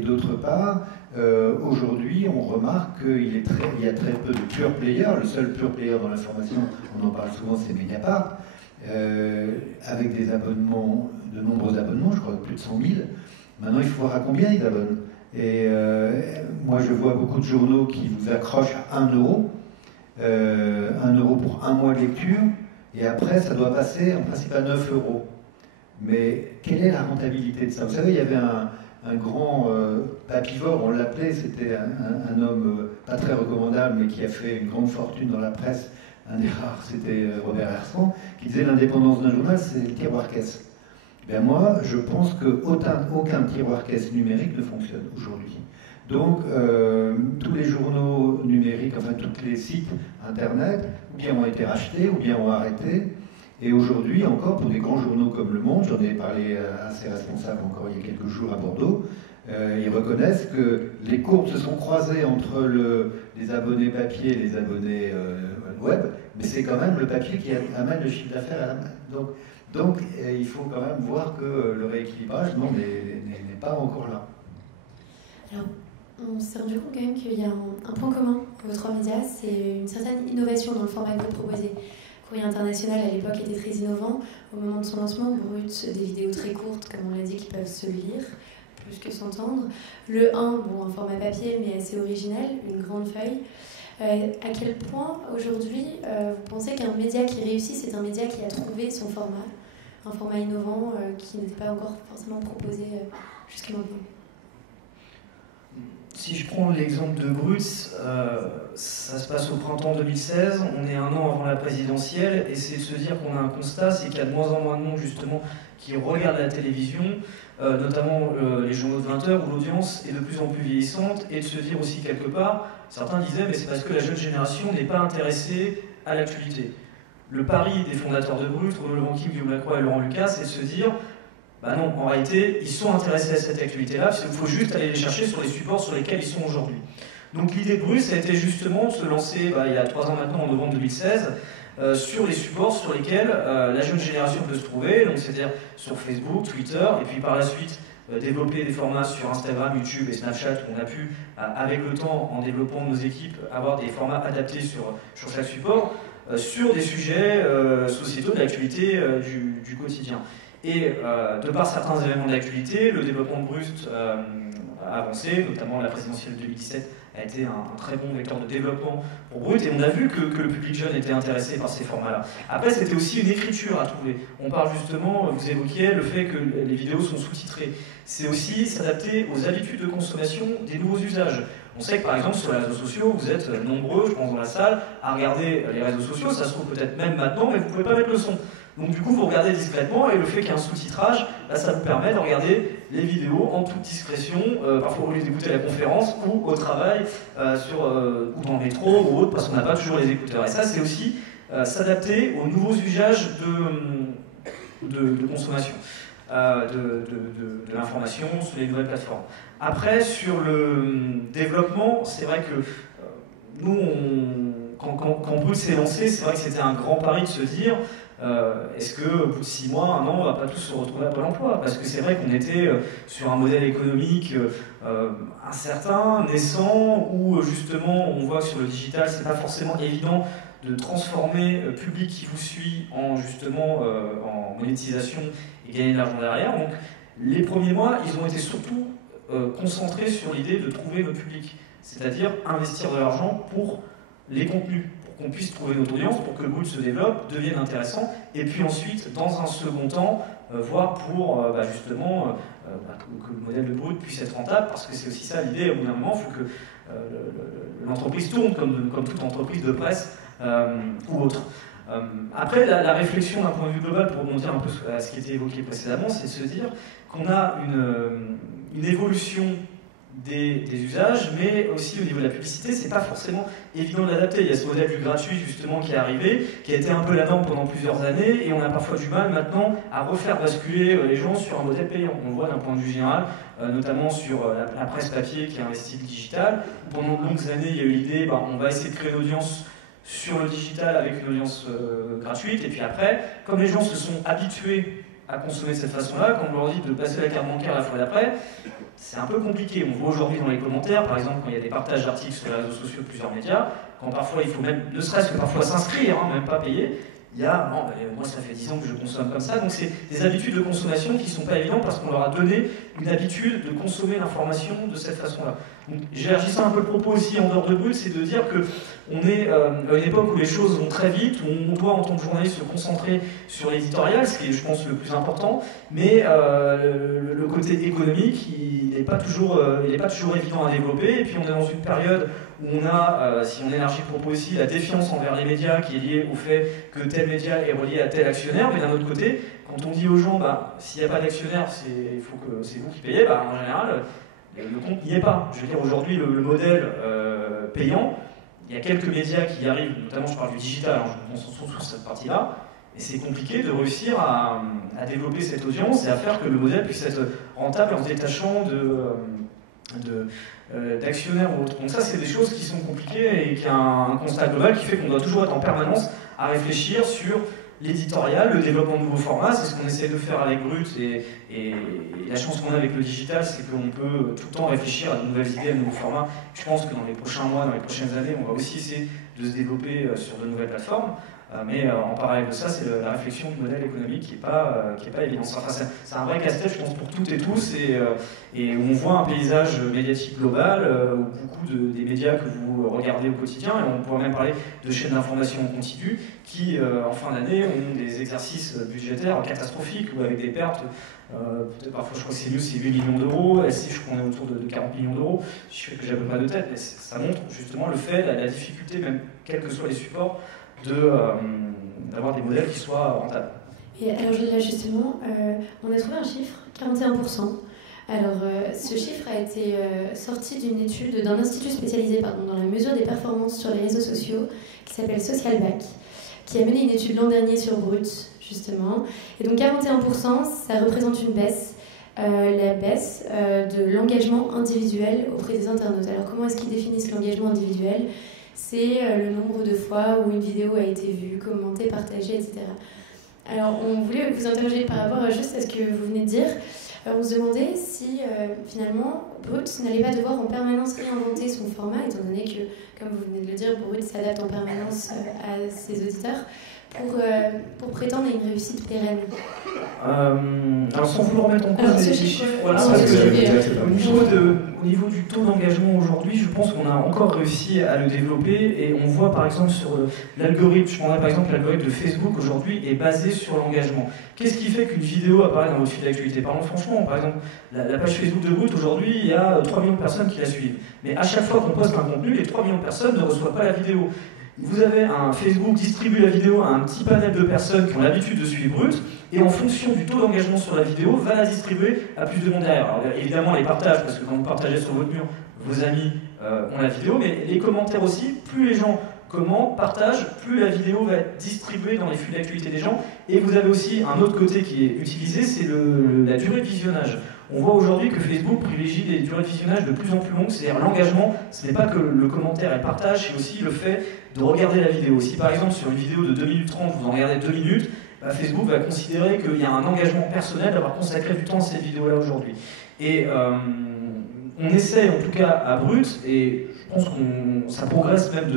d'autre part, aujourd'hui, on remarque qu'il y a très peu de pure players. Le seul pure player dans l'information, on en parle souvent, c'est Mediapart, avec des abonnements, de nombreux abonnements, je crois plus de 100 000. Maintenant, il faut voir à combien ils abonnent. Et moi, je vois beaucoup de journaux qui vous accrochent à 1 euro. 1 euro pour un mois de lecture, et après ça doit passer en principe à 9 euros. Mais quelle est la rentabilité de ça? Vous savez, il y avait un grand papivore, on l'appelait, c'était un homme pas très recommandable, mais qui a fait une grande fortune dans la presse, un des rares, c'était Robert Hersant, qui disait l'indépendance d'un journal, c'est le tiroir-caisse. Ben moi, je pense qu'aucun tiroir caisse numérique ne fonctionne aujourd'hui. Donc, tous les journaux numériques, enfin tous les sites Internet, ou bien ont été rachetés, ou bien ont arrêté. Et aujourd'hui, encore, pour des grands journaux comme Le Monde, j'en ai parlé à ses responsables encore il y a quelques jours à Bordeaux, ils reconnaissent que les courbes se sont croisées entre les abonnés papier et les abonnés web, mais c'est quand même le papier qui amène le chiffre d'affaires à la main. Donc, il faut quand même voir que le rééquilibrage n'est pas encore là. Alors, on s'est rendu compte quand même qu'il y a un point commun aux trois médias, c'est une certaine innovation dans le format que vous proposez. Courrier International, à l'époque, était très innovant. Au moment de son lancement, Brut, des vidéos très courtes, comme on l'a dit, qui peuvent se lire, plus que s'entendre. Le 1, bon, un format papier, mais assez original, une grande feuille. À quel point, aujourd'hui, vous pensez qu'un média qui réussit, c'est un média qui a trouvé son format, un format innovant qui n'était pas encore forcément proposé jusqu'à maintenant? Si je prends l'exemple de Brut, ça se passe au printemps 2016, on est un an avant la présidentielle, et c'est de se dire qu'on a un constat, c'est qu'il y a de moins en moins de monde justement qui regarde la télévision, notamment les journaux de 20 heures où l'audience est de plus en plus vieillissante, et de se dire aussi quelque part, certains disaient mais c'est parce que la jeune génération n'est pas intéressée à l'actualité. Le pari des fondateurs de Brut, Renaud Levanqui, Guillaume Lacroix et Laurent Lucas, c'est de se dire bah non, en réalité, ils sont intéressés à cette actualité-là, il faut juste aller les chercher sur les supports sur lesquels ils sont aujourd'hui. Donc l'idée de Brut, ça a été justement de se lancer, il y a 3 ans maintenant, en novembre 2016, sur les supports sur lesquels la jeune génération peut se trouver, donc c'est-à-dire sur Facebook, Twitter, et puis par la suite développer des formats sur Instagram, YouTube et Snapchat, où on a pu, avec le temps, en développant nos équipes, avoir des formats adaptés sur chaque support, sur des sujets sociétaux de l'actualité du quotidien. Et de par certains événements d'actualité, le développement de Brut a avancé, notamment la présidentielle 2017 a été un très bon vecteur de développement pour Brut, et on a vu que le public jeune était intéressé par ces formats-là. Après, c'était aussi une écriture à trouver. On parle justement, vous évoquiez le fait que les vidéos sont sous-titrées. C'est aussi s'adapter aux habitudes de consommation des nouveaux usages. On sait que par exemple sur les réseaux sociaux, vous êtes nombreux, je pense dans la salle, à regarder les réseaux sociaux, ça se trouve peut-être même maintenant, mais vous ne pouvez pas mettre le son. Donc du coup, vous regardez discrètement, et le fait qu'il y ait un sous-titrage, là, ça vous permet de regarder les vidéos en toute discrétion, parfois au lieu d'écouter la conférence, ou au travail, ou dans le métro, ou autre, parce qu'on n'a pas toujours les écouteurs. Et ça, c'est aussi s'adapter aux nouveaux usages de consommation, de l'information sur les nouvelles plateformes. Après, sur le développement, c'est vrai que nous, quand Brut s'est lancé, c'est vrai que c'était un grand pari de se dire est-ce qu'au bout de 6 mois, 1 an, on ne va pas tous se retrouver à Pôle emploi? Parce que c'est vrai qu'on était sur un modèle économique incertain, naissant, où justement on voit que sur le digital, c'est pas forcément évident de transformer public qui vous suit en monétisation et gagner de l'argent derrière. Donc les premiers mois, ils ont été surtout concentrés sur l'idée de trouver notre public, c'est-à-dire investir de l'argent pour les contenus, qu'on puisse trouver notre audience, pour que le Brut se développe, devienne intéressant, et puis ensuite, dans un second temps, voir pour justement que le modèle de Brut puisse être rentable, parce que c'est aussi ça l'idée, au bout d'un moment, il faut que l'entreprise tourne comme toute entreprise de presse ou autre. Après, la réflexion d'un point de vue global, pour rebondir un peu à ce qui était évoqué précédemment, c'est de se dire qu'on a une évolution des usages, mais aussi au niveau de la publicité, c'est pas forcément évident de l'adapter. Il y a ce modèle du gratuit justement qui est arrivé, qui a été un peu la norme pendant plusieurs années, et on a parfois du mal maintenant à refaire basculer les gens sur un modèle payant. On le voit d'un point de vue général, notamment sur la presse papier qui investit le digital. Pendant de longues années, il y a eu l'idée, on va essayer de créer une audience sur le digital avec une audience gratuite, et puis après, comme les gens se sont habitués à consommer de cette façon-là, quand on leur dit de passer la carte bancaire la fois d'après, c'est un peu compliqué. On voit aujourd'hui dans les commentaires, par exemple, quand il y a des partages d'articles sur les réseaux sociaux de plusieurs médias, quand parfois il faut même, ne serait-ce que parfois s'inscrire, même pas payer, il y a, non, moi ça fait 10 ans que je consomme comme ça, donc c'est des habitudes de consommation qui ne sont pas évidentes parce qu'on leur a donné une habitude de consommer l'information de cette façon-là. Donc j'élargissais un peu le propos aussi en dehors de Brut, c'est de dire que On est à une époque où les choses vont très vite, où on doit en tant que journaliste se concentrer sur l'éditorial, ce qui est je pense le plus important, mais le côté économique, il n'est pas toujours évident à développer, et puis on est dans une période où on a, si on élargit le propos aussi, la défiance envers les médias qui est liée au fait que tel média est relié à tel actionnaire, mais d'un autre côté, quand on dit aux gens, s'il n'y a pas d'actionnaire, il faut que c'est vous qui payez, en général, le compte n'y est pas. Je veux dire, aujourd'hui, le modèle payant, il y a quelques médias qui y arrivent, notamment je parle du digital, je me concentre sur cette partie-là, et c'est compliqué de réussir à développer cette audience et à faire que le modèle puisse être rentable en se détachant d'actionnaires ou autres. Donc ça, c'est des choses qui sont compliquées et qui a un constat global qui fait qu'on doit toujours être en permanence à réfléchir sur l'éditorial, le développement de nouveaux formats. C'est ce qu'on essaie de faire avec Brut et la chance qu'on a avec le digital, c'est qu'on peut tout le temps réfléchir à de nouvelles idées, à de nouveaux formats. Je pense que dans les prochains mois, dans les prochaines années, on va aussi essayer de se développer sur de nouvelles plateformes. Mais en parallèle de ça, c'est la réflexion du modèle économique qui n'est pas évidente. Enfin, c'est un vrai casse-tête, je pense, pour toutes et tous, et où on voit un paysage médiatique global, où beaucoup des médias que vous regardez au quotidien, et on pourrait même parler de chaînes d'information continue, qui, en fin d'année, ont des exercices budgétaires catastrophiques, ou avec des pertes, parfois je crois que c'est mieux, c'est 8 millions d'euros, LC je crois qu'on est autour de 40 millions d'euros, je fais que j'ai à peu près de tête, mais ça montre justement le fait, la difficulté, même quels que soient les supports, d'avoir des modèles qui soient rentables. Et alors là justement, on a trouvé un chiffre, 41%. Alors ce chiffre a été sorti d'une étude d'un institut spécialisé dans la mesure des performances sur les réseaux sociaux qui s'appelle Socialbac, qui a mené une étude l'an dernier sur Brut justement. Et donc 41%, ça représente une baisse. La baisse de l'engagement individuel auprès des internautes. Alors comment est-ce qu'ils définissent l'engagement individuel ? C'est le nombre de fois où une vidéo a été vue, commentée, partagée, etc. Alors, on voulait vous interroger par rapport juste à ce que vous venez de dire. Alors, on se demandait si, finalement, Brut n'allait pas devoir en permanence réinventer son format, étant donné que, comme vous venez de le dire, Brut s'adapte en permanence à ses auditeurs, pour prétendre à une réussite pérenne. Alors, sans vouloir mettre en cause les chiffres, voilà, parce que au niveau du taux d'engagement aujourd'hui, je pense qu'on a encore réussi à le développer, et on voit par exemple sur l'algorithme, je prendrais par exemple l'algorithme de Facebook aujourd'hui est basé sur l'engagement. Qu'est-ce qui fait qu'une vidéo apparaît dans votre fil d'actualité? Parlons franchement, par exemple, la page Facebook de Brut aujourd'hui, il y a 3 millions de personnes qui la suivent. Mais à chaque fois qu'on poste un contenu, les 3 millions de personnes ne reçoivent pas la vidéo. Vous avez un Facebook distribue la vidéo à un petit panel de personnes qui ont l'habitude de suivre Brut, et en fonction du taux d'engagement sur la vidéo, va la distribuer à plus de monde derrière. Alors évidemment les partages, parce que quand vous partagez sur votre mur, vos amis ont la vidéo, mais les commentaires aussi, plus les gens commentent, partagent, plus la vidéo va être distribuée dans les flux d'actualité des gens. Et vous avez aussi un autre côté qui est utilisé, c'est la durée de visionnage. On voit aujourd'hui que Facebook privilégie des durées de visionnage de plus en plus longues, c'est-à-dire l'engagement, ce n'est pas que le commentaire et le partage, c'est aussi le fait de regarder la vidéo. Si par exemple sur une vidéo de 2 minutes 30, vous en regardez 2 minutes, Facebook va considérer qu'il y a un engagement personnel d'avoir consacré du temps à cette vidéo-là aujourd'hui. Et on essaie en tout cas à Brut, et je pense que ça progresse même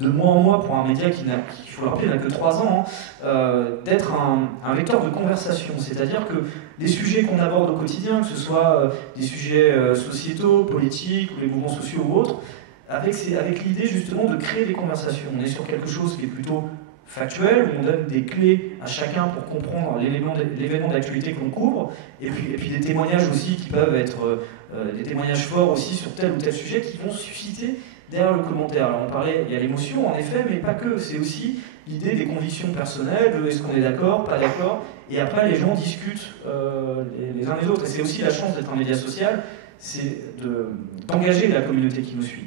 de mois en mois pour un média qui, il faut le rappeler, n'a que 3 ans, d'être un vecteur de conversation. C'est-à-dire que les sujets qu'on aborde au quotidien, que ce soit des sujets sociétaux, politiques, ou les mouvements sociaux ou autres, avec l'idée justement de créer des conversations. On est sur quelque chose qui est plutôt factuel, où on donne des clés à chacun pour comprendre l'événement d'actualité qu'on couvre, et puis des témoignages aussi qui peuvent être des témoignages forts aussi sur tel ou tel sujet qui vont susciter derrière le commentaire. Alors on parlait, il y a l'émotion en effet, mais pas que, c'est aussi l'idée des convictions personnelles, de est-ce qu'on est d'accord, pas d'accord, et après les gens discutent les uns les autres, et c'est aussi la chance d'être un média social, c'est d'engager la communauté qui nous suit.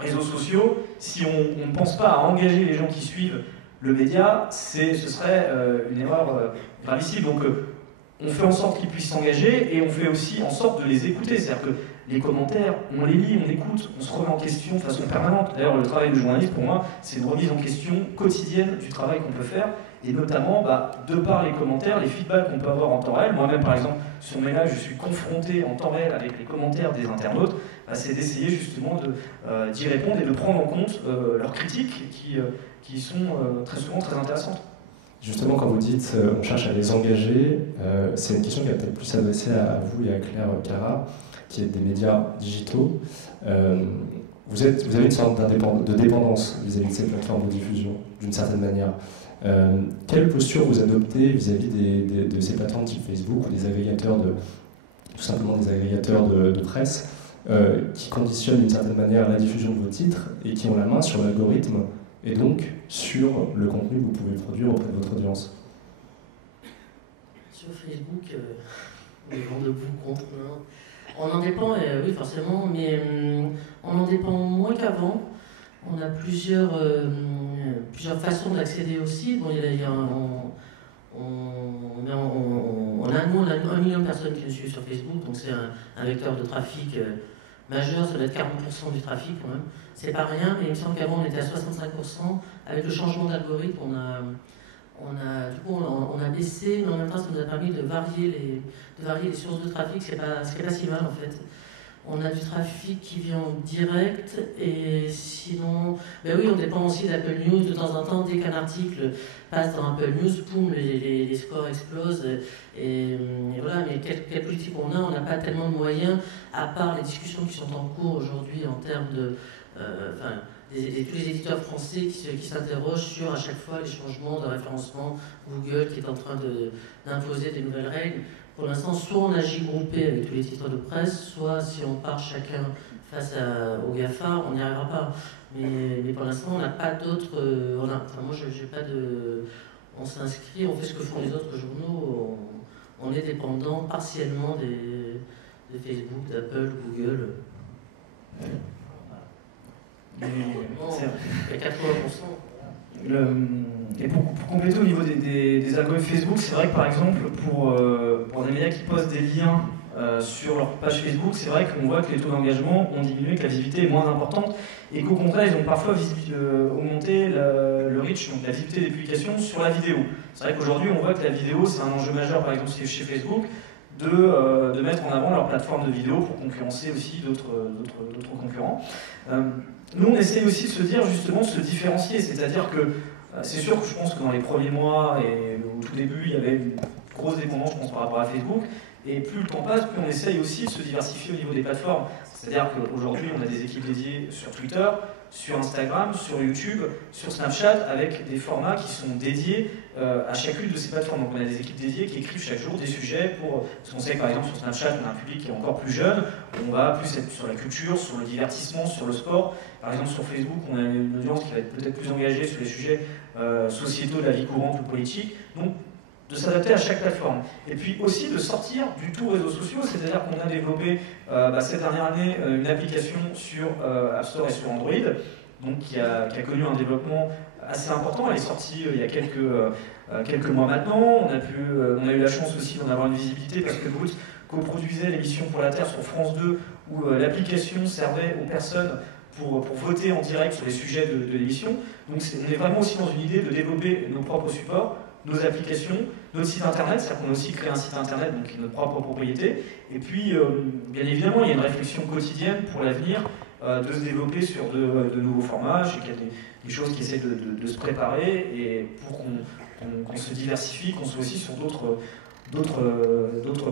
Les réseaux sociaux, si on ne pense pas à engager les gens qui suivent le média, ce serait une erreur gravissime. Donc on fait en sorte qu'ils puissent s'engager, et on fait aussi en sorte de les écouter. C'est-à-dire que les commentaires, on les lit, on écoute, on se remet en question de façon permanente. D'ailleurs, le travail de journaliste, pour moi, c'est une remise en question quotidienne du travail qu'on peut faire, et notamment, de par les commentaires, les feedbacks qu'on peut avoir en temps réel. Moi-même, par exemple, sur mes lives, je suis confronté en temps réel avec les commentaires des internautes. C'est d'essayer justement d'y répondre et de prendre en compte leurs critiques qui sont très souvent très intéressantes. Justement, quand vous dites on cherche à les engager, c'est une question qui va peut-être plus s'adresser à vous et à Claire Cara, qui est des médias digitaux. vous avez une sorte de dépendance vis-à-vis de ces plateformes de diffusion, d'une certaine manière. Quelle posture vous adoptez vis-à-vis de ces plateformes type Facebook ou des agrégateurs tout simplement des agrégateurs de presse qui conditionnent d'une certaine manière la diffusion de vos titres et qui ont la main sur l'algorithme et donc sur le contenu que vous pouvez produire auprès de votre audience? Sur Facebook, les gens debout contre, non. On en dépend, oui forcément, mais on en dépend moins qu'avant. On a plusieurs façons d'accéder aussi. Bon, on a 1 million de personnes qui nous suivent sur Facebook, donc c'est un vecteur de trafic majeur, ça doit être 40% du trafic quand même. C'est pas rien, mais il me semble qu'avant on était à 65%. Avec le changement d'algorithme, on a baissé, mais en même temps ça nous a permis de varier les sources de trafic, ce qui est pas si mal en fait. On a du trafic qui vient en direct, et sinon, ben oui, on dépend aussi d'Apple News. De temps en temps, dès qu'un article passe dans Apple News, boum, les scores explosent. Et voilà, mais quelle politique on n'a pas tellement de moyens, à part les discussions qui sont en cours aujourd'hui en termes de... tous les éditeurs français qui s'interrogent sur à chaque fois les changements de référencement. Google qui est en train d'imposer des nouvelles règles. Pour l'instant, soit on agit groupé avec tous les titres de presse, soit si on part chacun face au GAFA, on n'y arrivera pas. Mais pour l'instant, on n'a pas d'autres... moi, j'ai pas de... On s'inscrit, on fait ce que font les autres journaux, on est dépendant partiellement de Facebook, d'Apple, Google. Il y a 80%. Et pour compléter au niveau des algorithmes Facebook, c'est vrai que par exemple pour des médias qui postent des liens sur leur page Facebook, c'est vrai qu'on voit que les taux d'engagement ont diminué, que la visibilité est moins importante et qu'au contraire ils ont parfois augmenté le reach, donc la visibilité des publications sur la vidéo. C'est vrai qu'aujourd'hui on voit que la vidéo c'est un enjeu majeur par exemple chez Facebook de mettre en avant leur plateforme de vidéo pour concurrencer aussi d'autres concurrents. Nous, on essaye aussi de se dire justement de se différencier, c'est-à-dire que c'est sûr que je pense que dans les premiers mois et au tout début, il y avait une grosse dépendance, je pense, par rapport à Facebook, et plus le temps passe, plus on essaye aussi de se diversifier au niveau des plateformes. C'est-à-dire qu'aujourd'hui, on a des équipes dédiées sur Twitter, sur Instagram, sur YouTube, sur Snapchat, avec des formats qui sont dédiés à chacune de ces plateformes. Donc on a des équipes dédiées qui écrivent chaque jour des sujets parce qu'on sait que par exemple sur Snapchat, on a un public qui est encore plus jeune, on va plus être sur la culture, sur le divertissement, sur le sport. Par exemple sur Facebook, on a une audience qui va être peut-être plus engagée sur les sujets sociétaux de la vie courante ou politique. Donc de s'adapter à chaque plateforme. Et puis aussi de sortir du tout réseaux sociaux, c'est-à-dire qu'on a développé cette dernière année une application sur App Store et sur Android, donc qui a connu un développement assez important. Elle est sortie il y a quelques mois maintenant. On a eu la chance aussi d'en avoir une visibilité parce que Brut coproduisait l'émission Pour la Terre sur France 2 où l'application servait aux personnes pour voter en direct sur les sujets de l'émission. Donc on est vraiment aussi dans une idée de développer nos propres supports, nos applications, notre site internet, c'est-à-dire qu'on a aussi créé un site internet, donc notre propre propriété. Et puis, bien évidemment, il y a une réflexion quotidienne pour l'avenir de se développer sur de nouveaux formats. Je sais qu'il y a des choses qui essaient de se préparer et pour qu'on se diversifie, qu'on soit aussi sur d'autres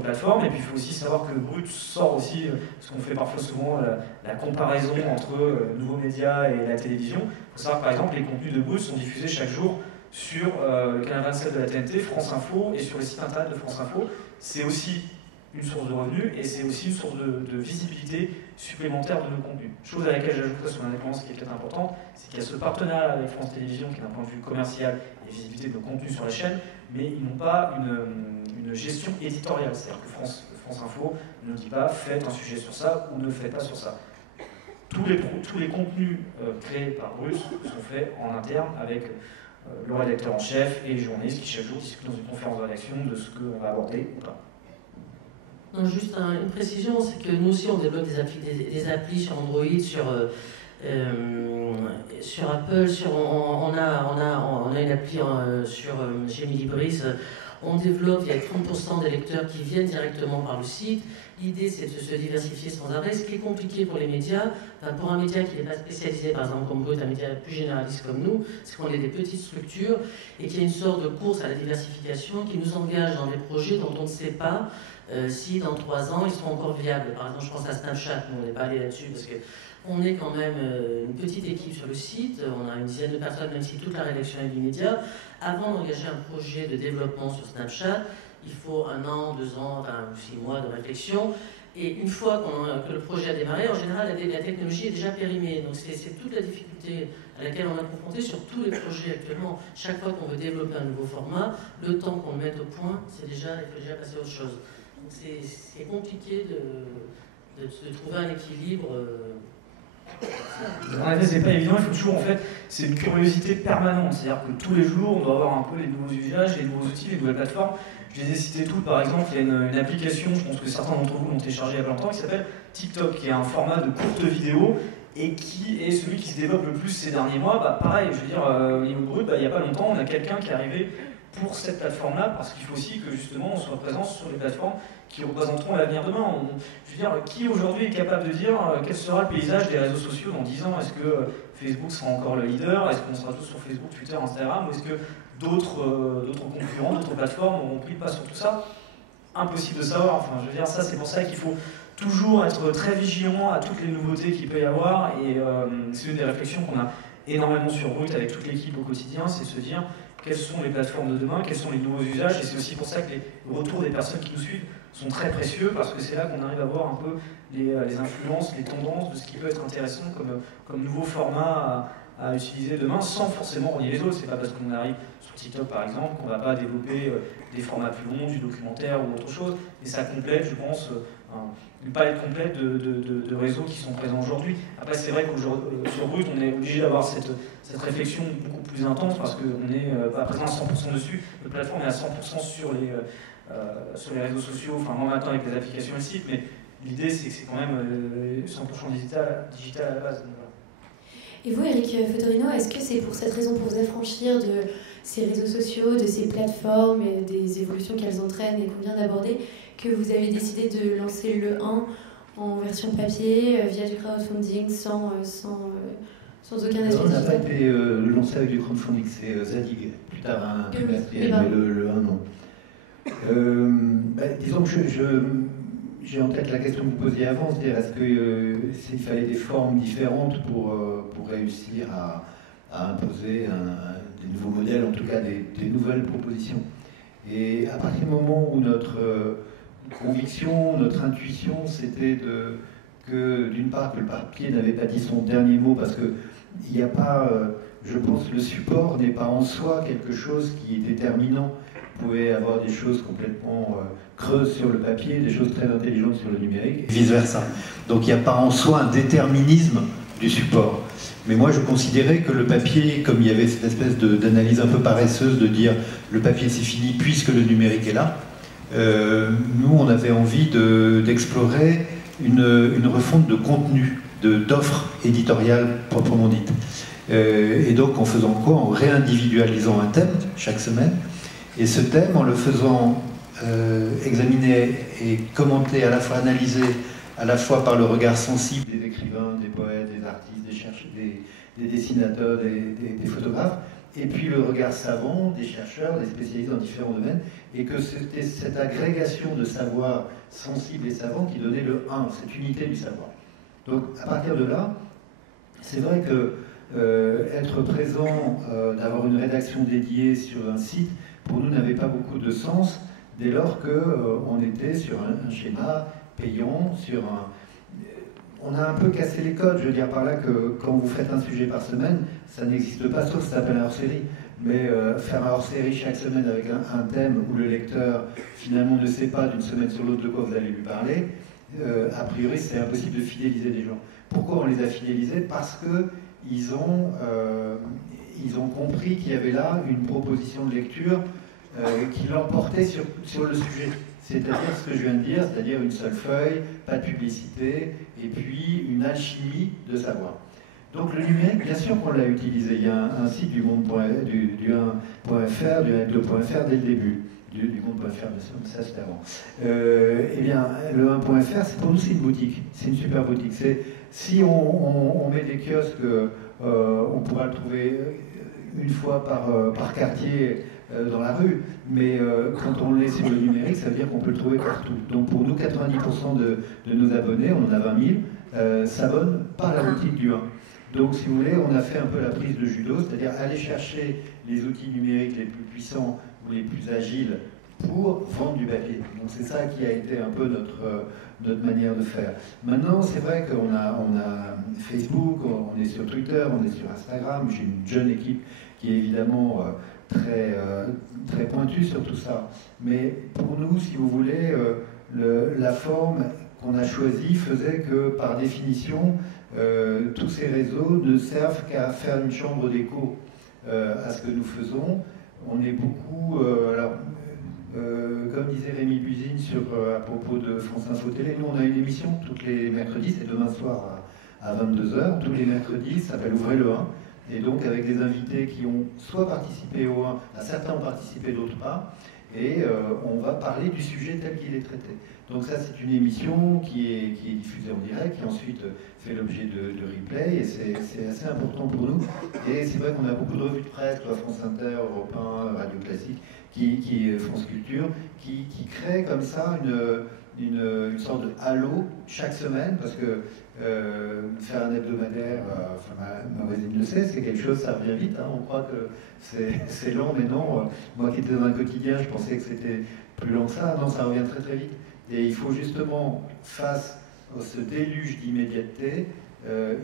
plateformes. Et puis il faut aussi savoir que Brut sort aussi, parce qu'on fait parfois souvent la comparaison entre nouveaux médias et la télévision. Il faut savoir que par exemple les contenus de Brut sont diffusés chaque jour sur le canal 27 de la TNT, France Info et sur le site internet de France Info. C'est aussi une source de revenus et c'est aussi une source de visibilité supplémentaire de nos contenus. Chose à laquelle j'ajouterais sur l'indépendance qui est peut-être importante, c'est qu'il y a ce partenariat avec France Télévisions qui d'un point de vue commercial et visibilité de nos contenus sur la chaîne, mais ils n'ont pas une gestion éditoriale. C'est-à-dire que France Info ne dit pas faites un sujet sur ça ou ne faites pas sur ça. Tous les contenus créés par Brut sont faits en interne avec le rédacteur en chef et les journalistes qui chaque jour discutent dans une conférence de rédaction de ce qu'on va aborder ou pas. Non, juste une précision, c'est que nous aussi on développe des applis sur Android, sur Apple, on a une appli chez Emilibris. On développe, il y a 30% des lecteurs qui viennent directement par le site. L'idée, c'est de se diversifier sans arrêt. Ce qui est compliqué pour les médias, pour un média qui n'est pas spécialisé, par exemple comme Brut, un média plus généraliste comme nous, c'est qu'on est des petites structures et qu'il y a une sorte de course à la diversification qui nous engage dans des projets dont on ne sait pas si dans 3 ans ils seront encore viables. Par exemple, je pense à Snapchat, nous on n'est pas allé là-dessus parce que On est quand même une petite équipe sur le site, on a une dizaine de personnes, même si toute la rédaction est du média. Avant d'engager un projet de développement sur Snapchat, il faut 1 an, 2 ans, enfin 6 mois de réflexion. Et une fois que le projet a démarré, en général, la technologie est déjà périmée. Donc c'est toute la difficulté à laquelle on est confronté sur tous les projets actuellement. Chaque fois qu'on veut développer un nouveau format, le temps qu'on le mette au point, il faut déjà passer à autre chose. Donc c'est compliqué de trouver un équilibre. En effet, c'est pas évident, il faut toujours, en fait, c'est une curiosité permanente. C'est-à-dire que tous les jours, on doit avoir un peu les nouveaux usages, les nouveaux outils, les nouvelles plateformes. Je les ai cités toutes, par exemple, il y a une application, je pense que certains d'entre vous l'ont téléchargée il y a pas longtemps, qui s'appelle TikTok, qui est un format de courte vidéo et qui est celui qui se développe le plus ces derniers mois. Bah, pareil, je veux dire, au niveau brut, il n'y a pas longtemps, on a quelqu'un qui est arrivé pour cette plateforme-là, parce qu'il faut aussi que justement on soit présent sur les plateformes qui représenteront l'avenir demain. Je veux dire, qui aujourd'hui est capable de dire quel sera le paysage des réseaux sociaux dans 10 ans? Est-ce que Facebook sera encore le leader? Est-ce qu'on sera tous sur Facebook, Twitter, Instagram? Ou est-ce que d'autres concurrents, d'autres plateformes auront pris le pas sur tout ça? Impossible de savoir. Enfin, je veux dire, ça, c'est pour ça qu'il faut toujours être très vigilant à toutes les nouveautés qu'il peut y avoir. Et c'est une des réflexions qu'on a énormément sur Brut avec toute l'équipe au quotidien, c'est de se dire quelles sont les plateformes de demain, quels sont les nouveaux usages. Et c'est aussi pour ça que les retours des personnes qui nous suivent sont très précieux, parce que c'est là qu'on arrive à voir un peu les influences, les tendances de ce qui peut être intéressant comme nouveau format à utiliser demain, sans forcément renier les autres. C'est pas parce qu'on arrive sur TikTok par exemple qu'on va pas développer des formats plus longs, du documentaire ou autre chose, et ça complète, je pense, une palette complète de réseaux qui sont présents aujourd'hui. Après, c'est vrai qu'aujourd'hui, sur Brut, on est obligé d'avoir cette réflexion beaucoup plus intense, parce qu'on n'est pas présent à 100% dessus. Notre plateforme est à 100% sur les réseaux sociaux, enfin moi maintenant avec les applications et le site, mais l'idée c'est que c'est quand même 100% digital à la base. Et vous, Eric Fodorino, est-ce que c'est pour cette raison, pour vous affranchir de ces réseaux sociaux, de ces plateformes et des évolutions qu'elles entraînent et qu'on vient d'aborder, que vous avez décidé de lancer le 1 en version papier, via du crowdfunding, sans aucun aspect On n'a pas digital? été lancé avec du crowdfunding, c'est Zadig, plus tard un trimestriel, mais le 1 non. Disons que j'ai en tête la question que vous posiez avant, c'est-à-dire est-ce qu'il fallait des formes différentes pour réussir à imposer des nouveaux modèles, en tout cas des nouvelles propositions. Et à partir du moment où notre conviction, notre intuition, c'était que d'une part que le papier n'avait pas dit son dernier mot, parce que il n'y a pas, je pense, le support n'est pas en soi quelque chose qui est déterminant. Vous pouvez avoir des choses complètement creuses sur le papier, des choses très intelligentes sur le numérique, et vice-versa. Donc il n'y a pas en soi un déterminisme du support. Mais moi je considérais que le papier, comme il y avait cette espèce d'analyse un peu paresseuse de dire le papier c'est fini puisque le numérique est là, nous on avait envie d'explorer une refonte de contenu, d'offres éditoriales proprement dites. Et donc en faisant quoi? En réindividualisant un thème chaque semaine. Et ce thème, en le faisant examiner et commenter, à la fois analyser, à la fois par le regard sensible des écrivains, des poètes, des artistes, des chercheurs, des dessinateurs, des photographes, et puis le regard savant des chercheurs, des spécialistes dans différents domaines, et que c'était cette agrégation de savoir sensible et savant qui donnait le 1, cette unité du savoir. Donc à partir de là, c'est vrai que être présent, d'avoir une rédaction dédiée sur un site, pour nous n'avait pas beaucoup de sens dès lors qu'on était sur un schéma payant, on a un peu cassé les codes, je veux dire par là que quand vous faites un sujet par semaine, ça n'existe pas, sauf que ça s'appelle un hors-série. Mais faire un hors-série chaque semaine avec un thème où le lecteur finalement ne sait pas d'une semaine sur l'autre de quoi vous allez lui parler, a priori c'est impossible de fidéliser les gens. Pourquoi on les a fidélisés? Parce qu'ils ont compris qu'il y avait là une proposition de lecture qui l'emportait sur le sujet. C'est-à-dire ce que je viens de dire, c'est-à-dire une seule feuille, pas de publicité, et puis une alchimie de savoir. Donc le numérique, bien sûr qu'on l'a utilisé. Il y a un site du monde.fr, du 2.fr dès le début. Du monde.fr, ça c'était avant. Eh bien, le 1.fr, pour nous c'est une boutique, c'est une super boutique. Si on met des kiosques, on pourra le trouver une fois par quartier dans la rue, mais quand on l'est sur le numérique, ça veut dire qu'on peut le trouver partout. Donc pour nous, 90% de nos abonnés, on en a 20 000, s'abonnent par la boutique du 1. Donc, si vous voulez, on a fait un peu la prise de judo, c'est-à-dire aller chercher les outils numériques les plus puissants ou les plus agiles pour vendre du papier. Donc, c'est ça qui a été un peu notre manière de faire. Maintenant, c'est vrai qu'on a Facebook, on est sur Twitter, on est sur Instagram. J'ai une jeune équipe qui est évidemment très pointue sur tout ça. Mais pour nous, si vous voulez, la forme qu'on a choisie faisait que, par définition, tous ces réseaux ne servent qu'à faire une chambre d'écho à ce que nous faisons. On est beaucoup... comme disait Rémi Buzine à propos de France Info Télé, nous on a une émission tous les mercredis, c'est demain soir à 22h, tous les mercredis, ça s'appelle Ouvrez le 1, et donc avec des invités qui ont soit participé au 1, certains ont participé, d'autres pas, et on va parler du sujet tel qu'il est traité. Donc ça c'est une émission qui est diffusée en direct, qui ensuite fait l'objet de replay, et c'est assez important pour nous. Et c'est vrai qu'on a beaucoup de revues de presse, France Inter, Europe 1, Radio Classique, France Culture, qui crée comme ça une sorte de halo chaque semaine, parce que faire un hebdomadaire, ma voisine le sait, c'est quelque chose, ça revient vite, hein, on croit que c'est lent, mais non. Moi qui étais dans un quotidien, je pensais que c'était plus lent que ça. Non, ça revient très très vite. Et il faut justement, face à ce déluge d'immédiateté,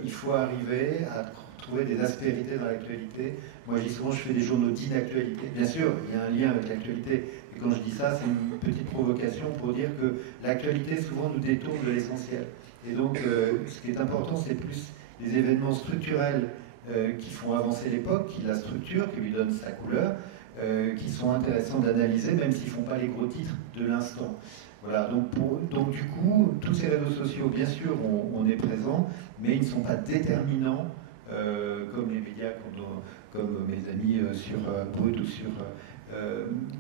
il faut arriver à trouver des aspérités dans l'actualité. Moi, je dis souvent, je fais des journaux d'inactualité. Bien sûr, il y a un lien avec l'actualité. Et quand je dis ça, c'est une petite provocation pour dire que l'actualité, souvent, nous détourne de l'essentiel. Et donc, ce qui est important, c'est plus les événements structurels qui font avancer l'époque, qui la structurent, qui lui donnent sa couleur, qui sont intéressants d'analyser, même s'ils ne font pas les gros titres de l'instant. Voilà, donc du coup, tous ces réseaux sociaux, bien sûr, on est présent, mais ils ne sont pas déterminants, comme les médias, comme mes amis sur Brut ou sur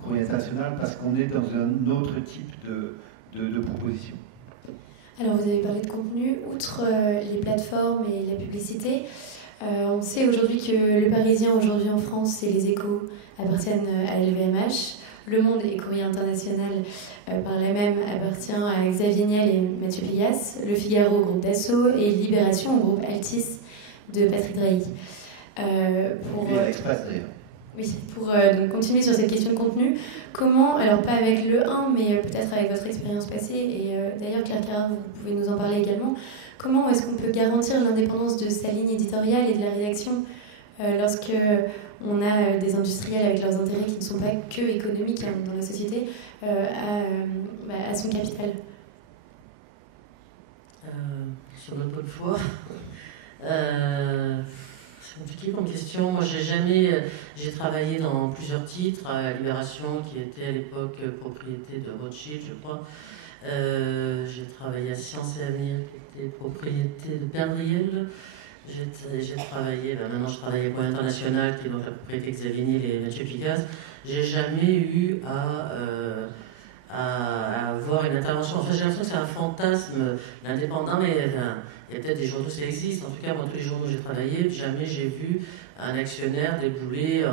Courrier International, parce qu'on est dans un autre type de proposition. Alors vous avez parlé de contenu, outre les plateformes et la publicité, on sait aujourd'hui que Le Parisien aujourd'hui en France et Les Échos appartiennent à LVMH, Le Monde et Courrier International par la même appartient à Xavier Niel et Mathieu Pigasse, Le Figaro au groupe Dassault et Libération au groupe Altis de Patrick Drahi. Et l'Express d'ailleurs. Oui, pour donc continuer sur cette question de contenu, comment, alors pas avec le 1, mais peut-être avec votre expérience passée, et d'ailleurs Claire Carrard, vous pouvez nous en parler également, comment est-ce qu'on peut garantir l'indépendance de sa ligne éditoriale et de la rédaction lorsque on a des industriels avec leurs intérêts qui ne sont pas que économiques dans la société, à son capital? Sur notre bonne foi, c'est compliqué comme question. Moi, j'ai travaillé dans plusieurs titres, à Libération, qui était à l'époque propriété de Rothschild, je crois. J'ai travaillé à Sciences et Avenir, qui était propriété de Perdriel. J'ai travaillé, maintenant je travaille à Courrier International, qui est donc la propriété de Xavier Niel et Mathieu Pigasse. J'ai jamais eu à avoir une intervention. Enfin, j'ai l'impression que c'est un fantasme, l'indépendant, mais il y a peut-être des journaux, ça existe. En tout cas, moi, tous les journaux où j'ai travaillé, jamais j'ai vu un actionnaire débouler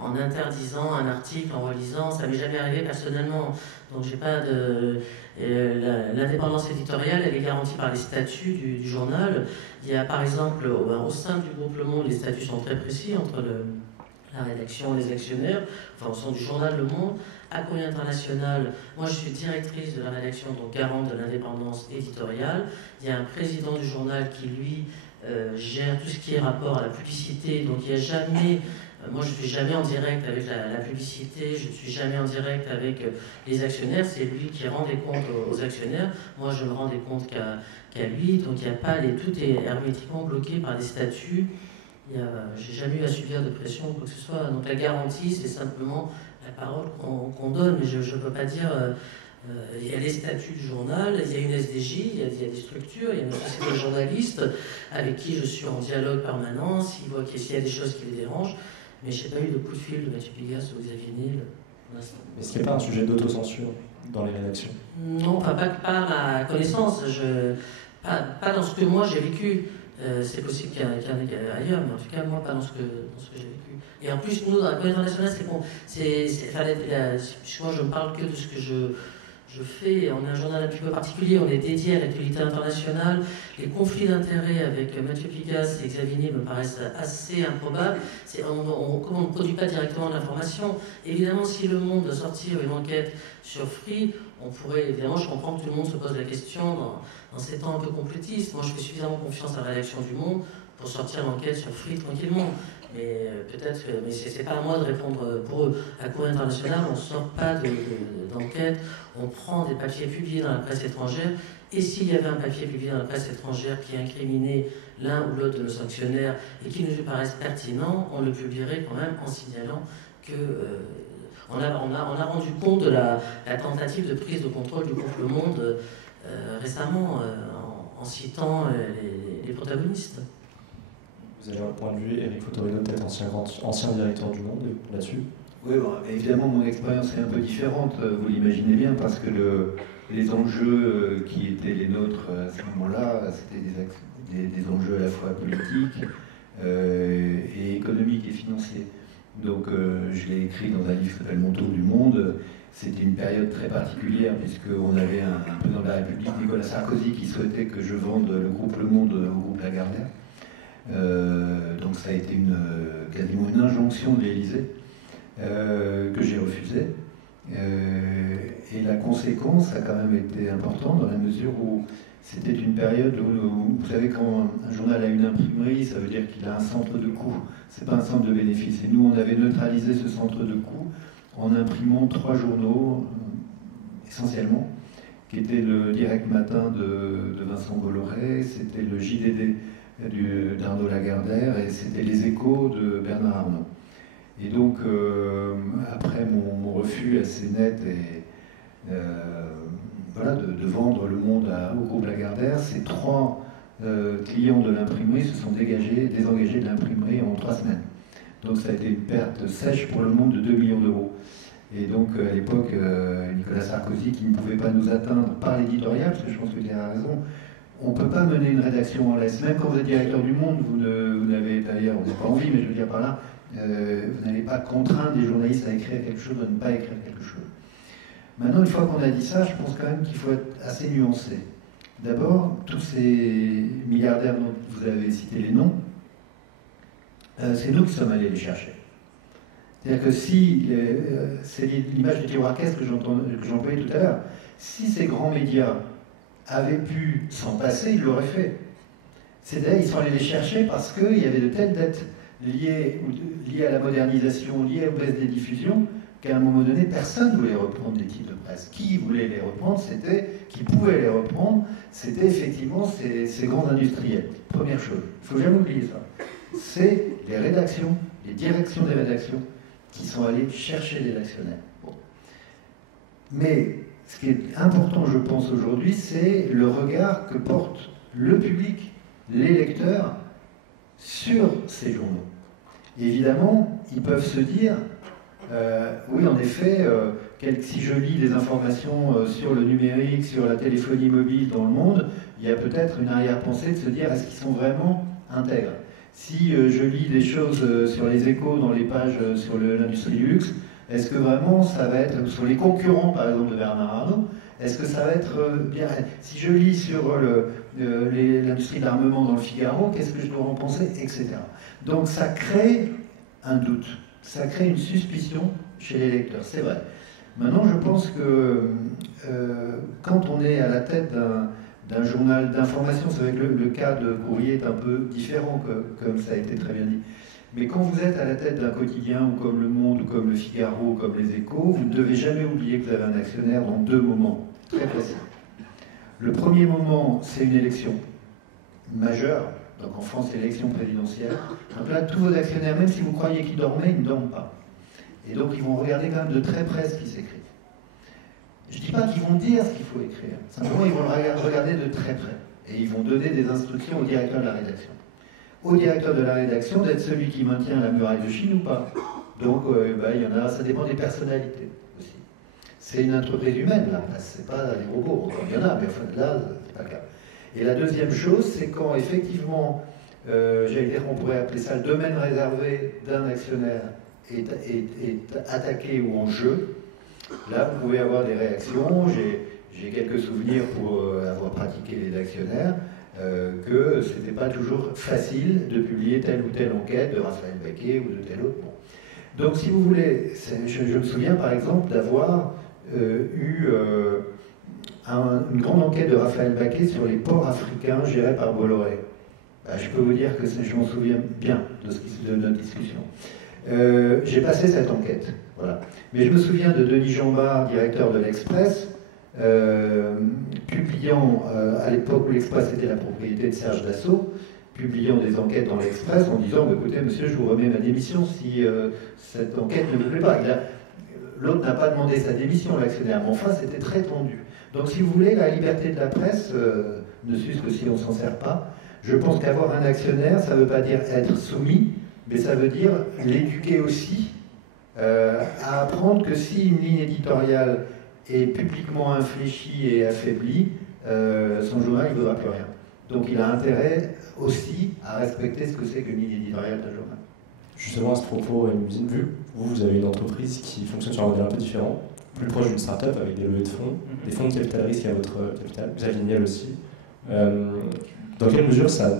en interdisant un article, en relisant. Ça m'est jamais arrivé personnellement. Donc, j'ai pas de... L'indépendance éditoriale, elle est garantie par les statuts du journal. Il y a, par exemple, au sein du groupe Le Monde, les statuts sont très précis entre la rédaction et les actionnaires. Enfin, au sein du journal Le Monde, à Courrier International, moi je suis directrice de la rédaction, donc garante de l'indépendance éditoriale. Il y a un président du journal qui, lui, gère tout ce qui est rapport à la publicité. Donc il n'y a jamais... moi je ne suis jamais en direct avec la publicité, je ne suis jamais en direct avec les actionnaires. C'est lui qui rend des comptes aux actionnaires. Moi je ne rends des comptes qu'à lui. Donc il n'y a pas... tout est hermétiquement bloqué par des statuts. J'ai jamais eu à subir de pression ou quoi que ce soit. Donc la garantie, c'est simplement la parole qu'on donne, mais je ne peux pas dire... il y a les statuts du journal, il y a une SDJ, il y a des structures, il y a une société de journalistes avec qui je suis en dialogue permanent, s'il y a des choses qui les dérangent, mais je n'ai pas eu de coup de fil de Mathieu Pigasse ou Xavier Niel pour l'instant. Est-ce qu'il n'y a pas un sujet d'autocensure dans les rédactions? Non, pas à ma connaissance, pas dans ce que moi j'ai vécu. C'est possible qu'il y en ait ailleurs, mais en tout cas, moi, pas dans ce que j'ai vécu. Et en plus, nous, dans la Courrier International, moi, je ne parle que de ce que on est un journal un petit peu particulier, on est dédié à l'actualité internationale. Les conflits d'intérêts avec Mathieu Pigasse et Xavier Niel me paraissent assez improbables. Comme on ne produit pas directement de l'information, évidemment, si Le Monde doit sortir une enquête sur Free, on pourrait, évidemment, je comprends que tout le monde se pose la question dans ces temps un peu complétistes. Moi, je fais suffisamment confiance à la rédaction du Monde pour sortir l'enquête sur Free tranquillement. Mais peut-être, mais c'est pas à moi de répondre pour eux. À Courrier International, on ne sort pas d'enquête, on prend des papiers publiés dans la presse étrangère, et s'il y avait un papier publié dans la presse étrangère qui incriminait l'un ou l'autre de nos sanctionnaires et qui nous paraisse pertinent, on le publierait quand même en signalant que on a rendu compte de la tentative de prise de contrôle du groupe Le Monde récemment en citant les protagonistes. Vous avez un point de vue, Éric Fotorino, peut-être ancien directeur du Monde, là-dessus? Oui, bon, évidemment, mon expérience est un peu différente, vous l'imaginez bien, parce que les enjeux qui étaient les nôtres à ce moment-là, c'était des enjeux à la fois politiques et économiques et financiers. Donc, je l'ai écrit dans un livre qui s'appelle Mon tour du monde. C'était une période très particulière, puisqu'on avait un président de la République, Nicolas Sarkozy, qui souhaitait que je vende le groupe Le Monde au groupe Lagardère. Donc ça a été quasiment une injonction de l'Élysée que j'ai refusée. Et la conséquence a quand même été importante dans la mesure où c'était une période où, vous savez, quand un journal a une imprimerie, ça veut dire qu'il a un centre de coût, c'est pas un centre de bénéfice. Et nous, on avait neutralisé ce centre de coût en imprimant 3 journaux, essentiellement, qui étaient le Direct Matin de Vincent Bolloré, c'était le JDD d'Arnaud Lagardère et c'était Les Échos de Bernard Arnault. Et donc, après mon refus assez net de vendre Le Monde au groupe Lagardère, ces 3 clients de l'imprimerie se sont désengagés de l'imprimerie en 3 semaines. Donc ça a été une perte sèche pour Le Monde de 2 millions d'euros. Et donc à l'époque, Nicolas Sarkozy, qui ne pouvait pas nous atteindre par l'éditorial, parce que je pense qu'il a raison, on ne peut pas mener une rédaction en laisse. Même quand vous êtes directeur du Monde, vous n'avez d'ailleurs, vous n'avez pas envie, mais je veux dire par là, vous n'allez pas contraindre les journalistes à écrire quelque chose, à ne pas écrire quelque chose. Maintenant, une fois qu'on a dit ça, je pense quand même qu'il faut être assez nuancé. D'abord, tous ces milliardaires dont vous avez cité les noms, c'est nous qui sommes allés les chercher. C'est-à-dire que si, c'est l'image du tiroir-caisse que j'employais tout à l'heure, si ces grands médias avaient pu s'en passer, ils l'auraient fait. C'est-à-dire qu'ils sont allés les chercher parce qu'il y avait de telles dettes liées à la modernisation, liées aux baisses des diffusions, qu'à un moment donné, personne ne voulait reprendre des titres de presse. Qui voulait les reprendre, qui pouvait les reprendre, c'était effectivement ces grands industriels. Première chose, il ne faut jamais oublier ça. C'est les rédactions, les directions des rédactions qui sont allées chercher des actionnaires. Bon. Mais ce qui est important, je pense, aujourd'hui, c'est le regard que porte le public, les lecteurs, sur ces journaux. Et évidemment, ils peuvent se dire, oui, en effet, si je lis des informations sur le numérique, sur la téléphonie mobile dans le monde, il y a peut-être une arrière-pensée de se dire, est-ce qu'ils sont vraiment intègres? Si je lis des choses sur les Échos, dans les pages sur l'industrie du luxe, est-ce que vraiment ça va être, sur les concurrents par exemple de Bernard Arnault, est-ce que ça va être bien? Si je lis sur l'industrie de l'armement dans le Figaro, qu'est-ce que je dois en penser, etc. Donc ça crée un doute, ça crée une suspicion chez les lecteurs, c'est vrai. Maintenant, je pense que quand on est à la tête d'un journal d'information, c'est vrai que le cas de Courrier est un peu différent, comme ça a été très bien dit. Mais quand vous êtes à la tête d'un quotidien, ou comme Le Monde, ou comme le Figaro, ou comme les Échos, vous ne devez jamais oublier que vous avez un actionnaire dans 2 moments très précis. Le premier moment, c'est une élection majeure. Donc en France, c'est l'élection présidentielle. Donc là, tous vos actionnaires, même si vous croyez qu'ils dormaient, ils ne dorment pas. Et donc ils vont regarder quand même de très près ce qui s'écrit. Je ne dis pas qu'ils vont dire ce qu'il faut écrire. Simplement, ils vont le regarder de très près. Et ils vont donner des instructions au directeur de la rédaction. Au directeur de la rédaction d'être celui qui maintient la muraille de Chine ou pas. Donc, il y en a, ça dépend des personnalités aussi. C'est une entreprise humaine, là. C'est pas des robots. Il y en a, mais enfin, là, c'est pas le cas. Et la deuxième chose, c'est quand effectivement, j'allais dire qu'on pourrait appeler ça le domaine réservé d'un actionnaire est attaqué ou en jeu, Là, vous pouvez avoir des réactions. J'ai quelques souvenirs pour avoir pratiqué les actionnaires, que ce n'était pas toujours facile de publier telle ou telle enquête de Raphaël Baquet ou de tel autre. Bon. Donc, si vous voulez, je me souviens par exemple d'avoir eu une grande enquête de Raphaël Baquet sur les ports africains gérés par Bolloré. Ben, je peux vous dire que je m'en souviens bien de notre discussion. J'ai passé cette enquête, voilà. Mais je me souviens de Denis Jambard, directeur de l'Express, publiant, à l'époque où l'Express était la propriété de Serge Dassault, publiant des enquêtes dans l'Express en disant « Écoutez, monsieur, je vous remets ma démission si cette enquête ne vous plaît pas ». L'autre n'a pas demandé sa démission, l'actionnaire, mais enfin, c'était très tendu. Donc, si vous voulez, la liberté de la presse, ne fût-ce que si on ne s'en sert pas, je pense qu'avoir un actionnaire, ça ne veut pas dire être soumis, mais ça veut dire l'éduquer aussi à apprendre que si une ligne éditoriale est publiquement infléchie et affaiblie, son journal ne vaudra plus rien. Donc il a intérêt aussi à respecter ce que c'est qu'une ligne éditoriale d'un journal. Justement, à ce propos, vu que vous avez une entreprise qui fonctionne sur un modèle un peu différent, plus proche d'une start-up avec des levées de fonds, des fonds de capital risque à votre capital, Xavier Niel aussi. Dans quelle mesure ça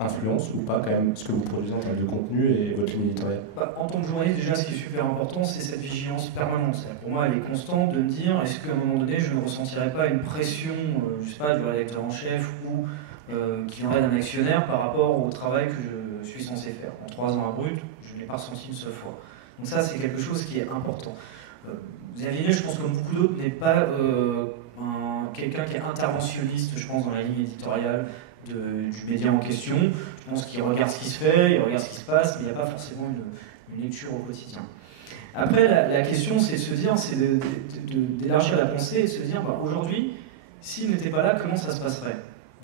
influence ou pas quand même ce que vous produisez en termes de contenu et votre ligne éditoriale? En tant que journaliste, déjà, ce qui est super important, c'est cette vigilance permanente. Pour moi, elle est constante de me dire, est-ce qu'à un moment donné, je ne ressentirais pas une pression, je sais pas, du rédacteur en chef ou qui viendrait d'un actionnaire par rapport au travail que je suis censé faire. En 3 ans à Brut, je ne l'ai pas ressenti une seule fois. Donc ça, c'est quelque chose qui est important. Xavier, je pense, comme beaucoup d'autres, n'est pas quelqu'un qui est interventionniste, je pense, dans la ligne éditoriale du média en question. Je pense qu'il regarde ce qui se fait, il regarde ce qui se passe, mais il n'y a pas forcément une lecture au quotidien. Après, la question, c'est de se dire, c'est d'élargir la pensée et de se dire, aujourd'hui, s'il n'était pas là, comment ça se passerait?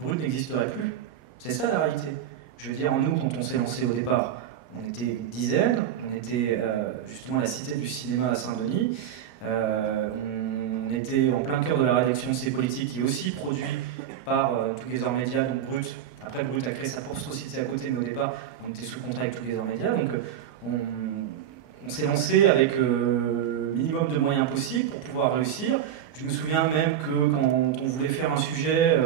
Brut n'existerait plus. C'est ça la réalité. Je veux dire, nous, quand on s'est lancé au départ, on était une dizaine, on était justement à la Cité du Cinéma à Saint-Denis, on était en plein cœur de la rédaction de C'est Politique, qui est aussi produit par Together Media, donc Brut. Après, Brut a créé sa propre société à côté, mais au départ, on était sous contrat avec Together Media, donc on s'est lancé avec le minimum de moyens possibles pour pouvoir réussir. Je me souviens même que quand on voulait faire un sujet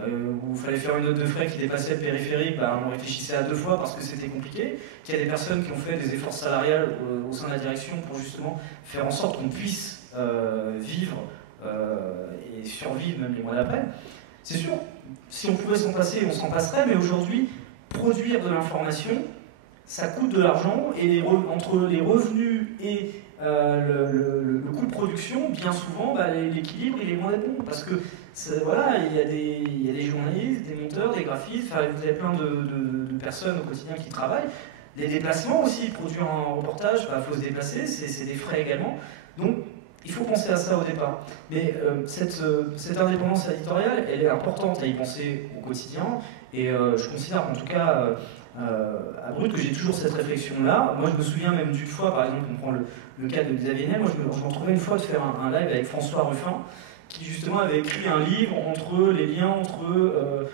où il fallait faire une note de frais qui dépassait le périphérique, on réfléchissait à 2 fois parce que c'était compliqué, qu'il y a des personnes qui ont fait des efforts salariales au sein de la direction pour justement faire en sorte qu'on puisse vivre et survivre même les mois d'après. C'est sûr, si on pouvait s'en passer, on s'en passerait, mais aujourd'hui, produire de l'information, ça coûte de l'argent, et entre les revenus et le coût de production, bien souvent, l'équilibre il est loin d'être bon, parce que voilà, il y a des journalistes, des monteurs, des graphistes, vous avez plein de personnes au quotidien qui travaillent. Les déplacements aussi, produire un reportage, il faut se déplacer, c'est des frais également. Donc il faut penser à ça au départ. Mais cette indépendance éditoriale, elle est importante à y penser au quotidien, et je considère en tout cas à Brut que j'ai toujours cette réflexion-là. Moi je me souviens même d'une fois, par exemple, on prend le cas de Xavier Niel, moi je me retrouvais une fois de faire un live avec François Ruffin, qui justement avait écrit un livre entre les liens entre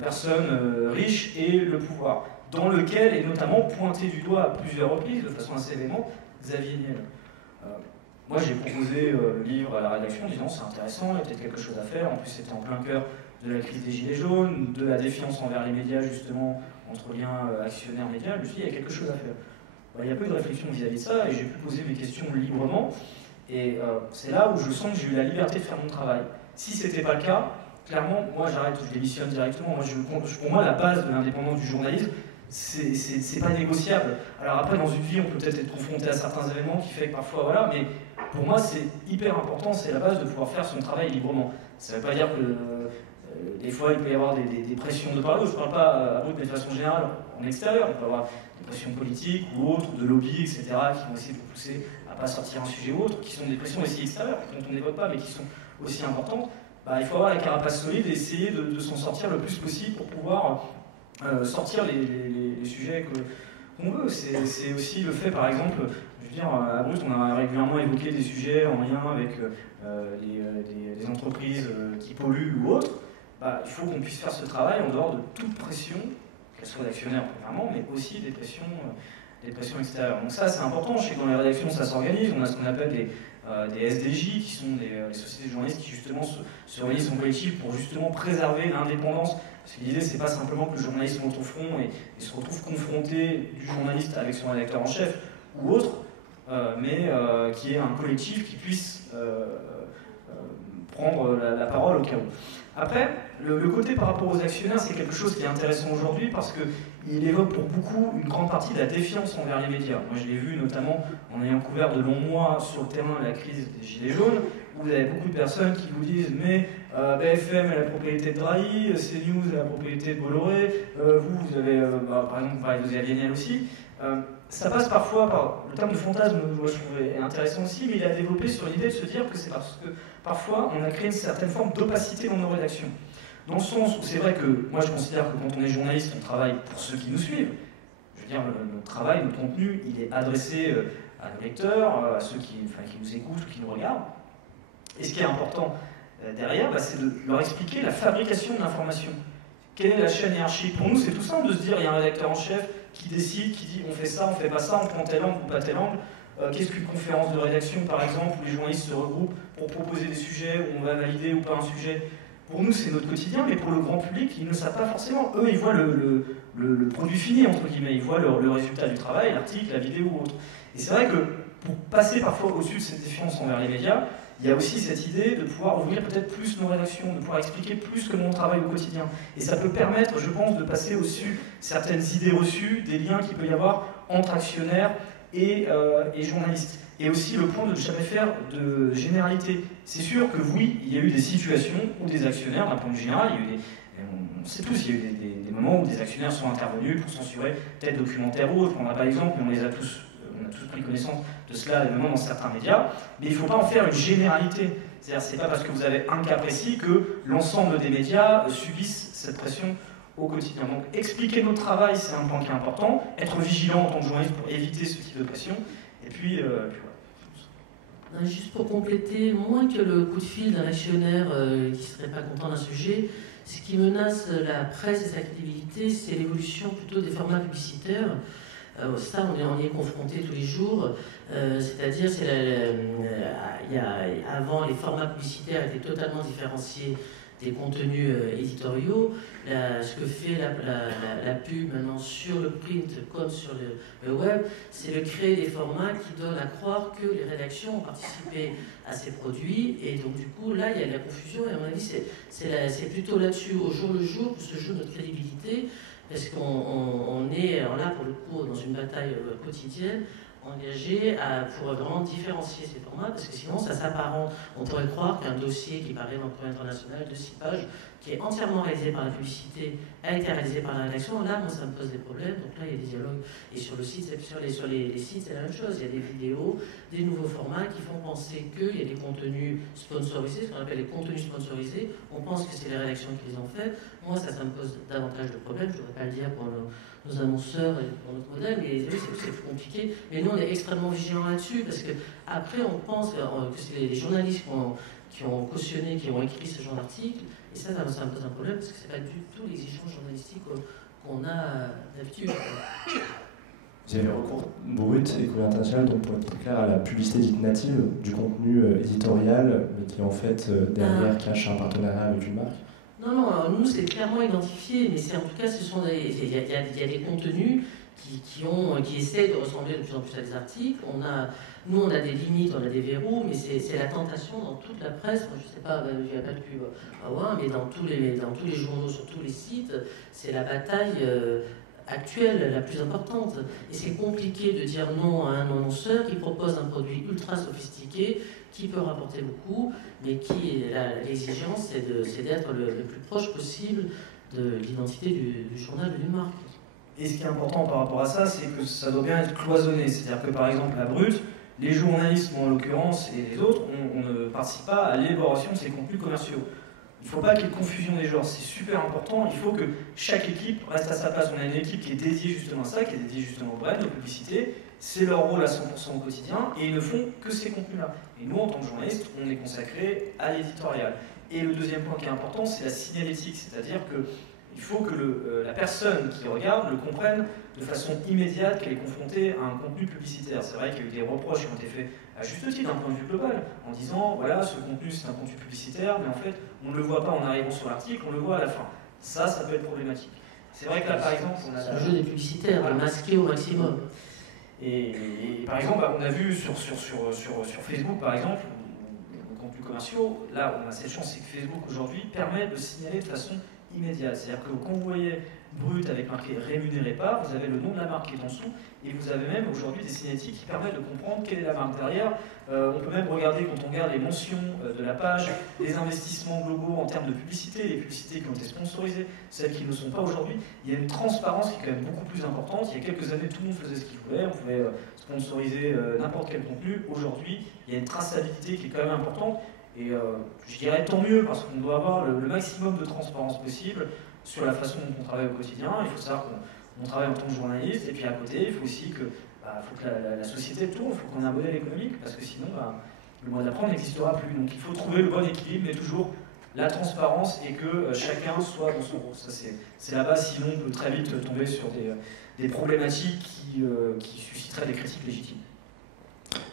personnes riches et le pouvoir, dans lequel est notamment pointé du doigt à plusieurs reprises, de façon assez véhémente, Xavier Niel. Moi j'ai proposé le livre à la rédaction en disant c'est intéressant, il y a peut-être quelque chose à faire. En plus c'était en plein cœur de la crise des Gilets jaunes, de la défiance envers les médias justement, entre liens actionnaires-médias. Je me suis dit il y a quelque chose à faire. Il n'y a pas eu de réflexion vis-à-vis de ça, et j'ai pu poser mes questions librement. Et c'est là où je sens que j'ai eu la liberté de faire mon travail. Si ce n'était pas le cas, clairement, moi j'arrête, je démissionne directement. Pour moi, la base de l'indépendance du journalisme, c'est pas négociable. Alors après, dans une vie, on peut peut-être être confronté à certains événements qui fait que parfois, voilà, mais pour moi, c'est hyper important, c'est la base de pouvoir faire son travail librement. Ça ne veut pas dire que des fois, il peut y avoir des pressions de parler. Je ne parle pas à Brut, mais de façon générale, en extérieur. Il peut y avoir des pressions politiques ou autres, de lobby, etc., qui vont essayer de vous pousser à ne pas sortir un sujet ou autre, qui sont des pressions aussi extérieures, dont on n'évoque pas, mais qui sont aussi importantes. Il faut avoir la carapace solide et essayer de s'en sortir le plus possible pour pouvoir sortir les sujets qu'on veut. C'est aussi le fait, par exemple, je veux dire, à Brut, on a régulièrement évoqué des sujets en lien avec des entreprises qui polluent ou autres. Il faut qu'on puisse faire ce travail en dehors de toute pression, qu'elle soit d'actionnaire premièrement, mais aussi des pressions extérieures. Donc ça, c'est important. Je sais que dans les rédactions, ça s'organise. On a ce qu'on appelle des SDJ, qui sont les sociétés de journalistes qui justement se réunissent en collectif pour justement préserver l'indépendance. Parce que l'idée, c'est pas simplement que le journaliste monte au front et se retrouve confronté du journaliste avec son rédacteur en chef ou autre, mais qui est un collectif qui puisse prendre la parole au cas où. Après, le côté par rapport aux actionnaires, c'est quelque chose qui est intéressant aujourd'hui parce qu'il évoque pour beaucoup une grande partie de la défiance envers les médias. Moi, je l'ai vu notamment en ayant couvert de longs mois sur le terrain la crise des Gilets jaunes, où vous avez beaucoup de personnes qui vous disent « mais BFM est la propriété de Drahi, CNews est la propriété de Bolloré, vous avez, par exemple, vous parlez d'Oséa Viennel aussi ». Ça passe parfois par le terme de fantasme, moi je trouve intéressant aussi, mais il a développé sur l'idée de se dire que c'est parce que parfois on a créé une certaine forme d'opacité dans nos rédactions. Dans le sens où c'est vrai que moi je considère que quand on est journaliste, on travaille pour ceux qui nous suivent. Je veux dire, notre travail, notre contenu, il est adressé à nos lecteurs, à ceux qui nous écoutent ou qui nous regardent. Et ce qui est important derrière, c'est de leur expliquer la fabrication de l'information. Quelle est la chaîne hiérarchique? Pour nous, c'est tout simple de se dire, il y a un rédacteur en chef qui décide, qui dit on fait ça, on fait pas ça, on prend tel angle ou pas tel angle. Qu'est-ce qu'une conférence de rédaction, par exemple, où les journalistes se regroupent pour proposer des sujets, où on va valider ou pas un sujet? Pour nous, c'est notre quotidien, mais pour le grand public, ils ne le savent pas forcément. Eux, ils voient le produit fini, entre guillemets. Ils voient le résultat du travail, l'article, la vidéo ou autre. Et c'est vrai que pour passer parfois au-dessus de cette défiance envers les médias, il y a aussi cette idée de pouvoir ouvrir peut-être plus nos rédactions, de pouvoir expliquer plus comment on travaille au quotidien. Et ça peut permettre, je pense, de passer au-dessus certaines idées reçues, des liens qu'il peut y avoir entre actionnaires et journalistes. Et aussi le point de ne jamais faire de généralité. C'est sûr que oui, il y a eu des situations où des actionnaires, d'un point de vue général, il y a eu on sait tous, il y a eu des moments où des actionnaires sont intervenus pour censurer tel documentaire ou autre. On n'a pas l'exemple, mais on a tous pris connaissance de cela, même dans certains médias. Mais il ne faut pas en faire une généralité. C'est-à-dire, c'est pas parce que vous avez un cas précis que l'ensemble des médias subissent cette pression au quotidien. Donc, expliquer notre travail, c'est un point qui est important. Être vigilant en tant que journaliste pour éviter ce type de pression. Et puis voilà. Juste pour compléter, moins que le coup de fil d'un actionnaire qui ne serait pas content d'un sujet, ce qui menace la presse et sa crédibilité, c'est l'évolution plutôt des formats publicitaires. Ça, on y est confronté tous les jours. C'est-à-dire, avant, les formats publicitaires étaient totalement différenciés des contenus éditoriaux. Ce que fait la pub maintenant sur le print comme sur le web, c'est de créer des formats qui donnent à croire que les rédactions ont participé à ces produits. Et donc, du coup, là, il y a de la confusion. Et à mon avis, c'est plutôt là-dessus, au jour le jour, que se joue notre crédibilité. Parce qu'on est là, pour le coup, dans une bataille quotidienne, engagé pour vraiment différencier ces formats, parce que sinon ça s'apparente. On pourrait croire qu'un dossier qui paraît dans le Courrier international de 6 pages, qui est entièrement réalisé par la publicité, a été réalisé par la rédaction. Là, moi, ça me pose des problèmes. Donc là, il y a des dialogues. Et sur le site, sur les sites, c'est la même chose. Il y a des vidéos, des nouveaux formats qui font penser qu'il y a des contenus sponsorisés, ce qu'on appelle les contenus sponsorisés. On pense que c'est les rédactions qui les ont faits. Moi, ça me pose davantage de problèmes. Je ne voudrais pas le dire pour nos annonceurs et pour notre modèle, mais c'est plus compliqué. Mais nous, on est extrêmement vigilants là-dessus, parce que après, on pense que c'est les journalistes qui ont cautionné, qui ont écrit ce genre d'article, et ça me pose un problème, parce que c'est pas du tout l'exigence journalistique qu'on a d'habitude. Vous avez recours brut et Courrier international, donc pour être clair, à la publicité dite native du contenu éditorial, mais qui en fait derrière cache un partenariat avec une marque. Non, nous c'est clairement identifié, mais c'est en tout cas, il y a des contenus qui essaient de ressembler de plus en plus à des articles. Nous, on a des limites, on a des verrous, mais c'est la tentation dans toute la presse. Moi, je ne sais pas, il n'y a pas de pub à voir, mais dans tous les journaux, sur tous les sites, c'est la bataille actuelle la plus importante. Et c'est compliqué de dire non à un annonceur qui propose un produit ultra sophistiqué, qui peut rapporter beaucoup, mais l'exigence, c'est d'être le plus proche possible de l'identité du journal ou d'une marque. Et ce qui est important par rapport à ça, c'est que ça doit bien être cloisonné. C'est-à-dire que par exemple, la Brut, les journalistes, moi en l'occurrence, et les autres, on ne participe pas à l'élaboration de ces contenus commerciaux. Il ne faut pas qu'il y ait de confusion des genres, c'est super important. Il faut que chaque équipe reste à sa place. On a une équipe qui est dédiée justement à ça, qui est dédiée justement au brand, aux publicités. C'est leur rôle à 100% au quotidien, et ils ne font que ces contenus-là. Et nous, en tant que journalistes, on est consacré à l'éditorial. Et le deuxième point qui est important, c'est la signalétique, c'est-à-dire que Il faut que la personne qui regarde le comprenne de façon immédiate qu'elle est confrontée à un contenu publicitaire. C'est vrai qu'il y a eu des reproches qui ont été faits à juste titre d'un point de vue global, en disant voilà, ce contenu c'est un contenu publicitaire, mais en fait on ne le voit pas en arrivant sur l'article, on le voit à la fin. Ça peut être problématique. C'est vrai que là par exemple, on a le jeu des publicitaires, voilà, masqué au maximum. Et par exemple, on a vu sur Facebook par exemple, nos contenus commerciaux, là on a cette chance, c'est que Facebook aujourd'hui permet de signaler de façon immédiate. C'est-à-dire que quand vous voyez brut avec marqué rémunéré par, vous avez le nom de la marque qui est en dessous, et vous avez même aujourd'hui des signalétiques qui permettent de comprendre quelle est la marque derrière. On peut même regarder, quand on regarde les mentions de la page, les investissements globaux en termes de publicité, les publicités qui ont été sponsorisées, celles qui ne le sont pas aujourd'hui. Il y a une transparence qui est quand même beaucoup plus importante. Il y a quelques années, tout le monde faisait ce qu'il voulait, on pouvait sponsoriser n'importe quel contenu. Aujourd'hui, il y a une traçabilité qui est quand même importante. Et je dirais tant mieux, parce qu'on doit avoir le maximum de transparence possible sur la façon dont on travaille au quotidien. Il faut savoir qu'on travaille en tant que journaliste, et puis à côté, il faut aussi que, faut que la société tourne, il faut qu'on ait un modèle économique, parce que sinon, le mois d'après n'existera plus. Donc il faut trouver le bon équilibre, mais toujours la transparence et que chacun soit dans son rôle. Ça, c'est la base, sinon on peut très vite tomber sur des problématiques qui susciteraient des critiques légitimes.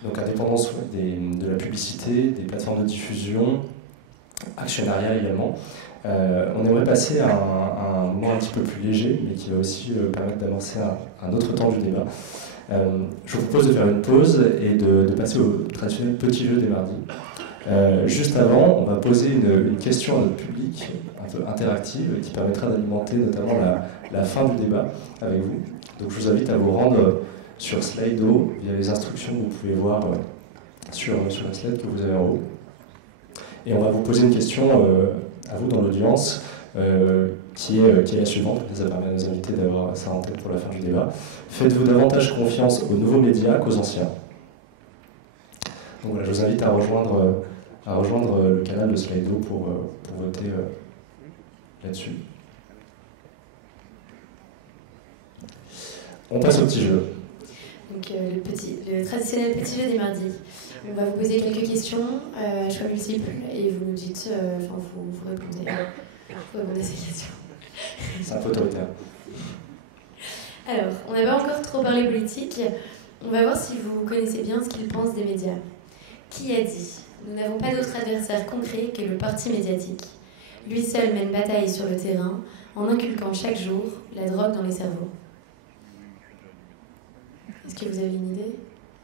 Donc indépendance de la publicité, des plateformes de diffusion, actionnariat également. On aimerait passer à un moment un petit peu plus léger, mais qui va aussi permettre d'amorcer un autre temps du débat. Je vous propose de faire une pause et de passer au traditionnel petit jeu des mardis. Juste avant, on va poser une question à notre public, un peu interactive, qui permettra d'alimenter notamment la fin du débat avec vous. Donc je vous invite à vous rendre sur Slido via les instructions que vous pouvez voir sur la slide que vous avez en haut. Et on va vous poser une question à vous dans l'audience qui est la suivante. Ça permet à nos invités d'avoir ça en tête pour la fin du débat. Faites-vous davantage confiance aux nouveaux médias qu'aux anciens? Donc voilà, je vous invite à rejoindre le canal de Slido pour voter là-dessus. On passe au petit jeu. Donc le traditionnel petit jeu des mardis. On va vous poser quelques questions à choix multiples et vous nous dites, vous répondez à ces questions. C'est un peu autoritaire. Alors, on n'a pas encore trop parlé politique. On va voir si vous connaissez bien ce qu'ils pensent des médias. Qui a dit « Nous n'avons pas d'autre adversaire concret que le parti médiatique. Lui seul mène bataille sur le terrain en inculquant chaque jour la drogue dans les cerveaux. » Est-ce que vous avez une idée,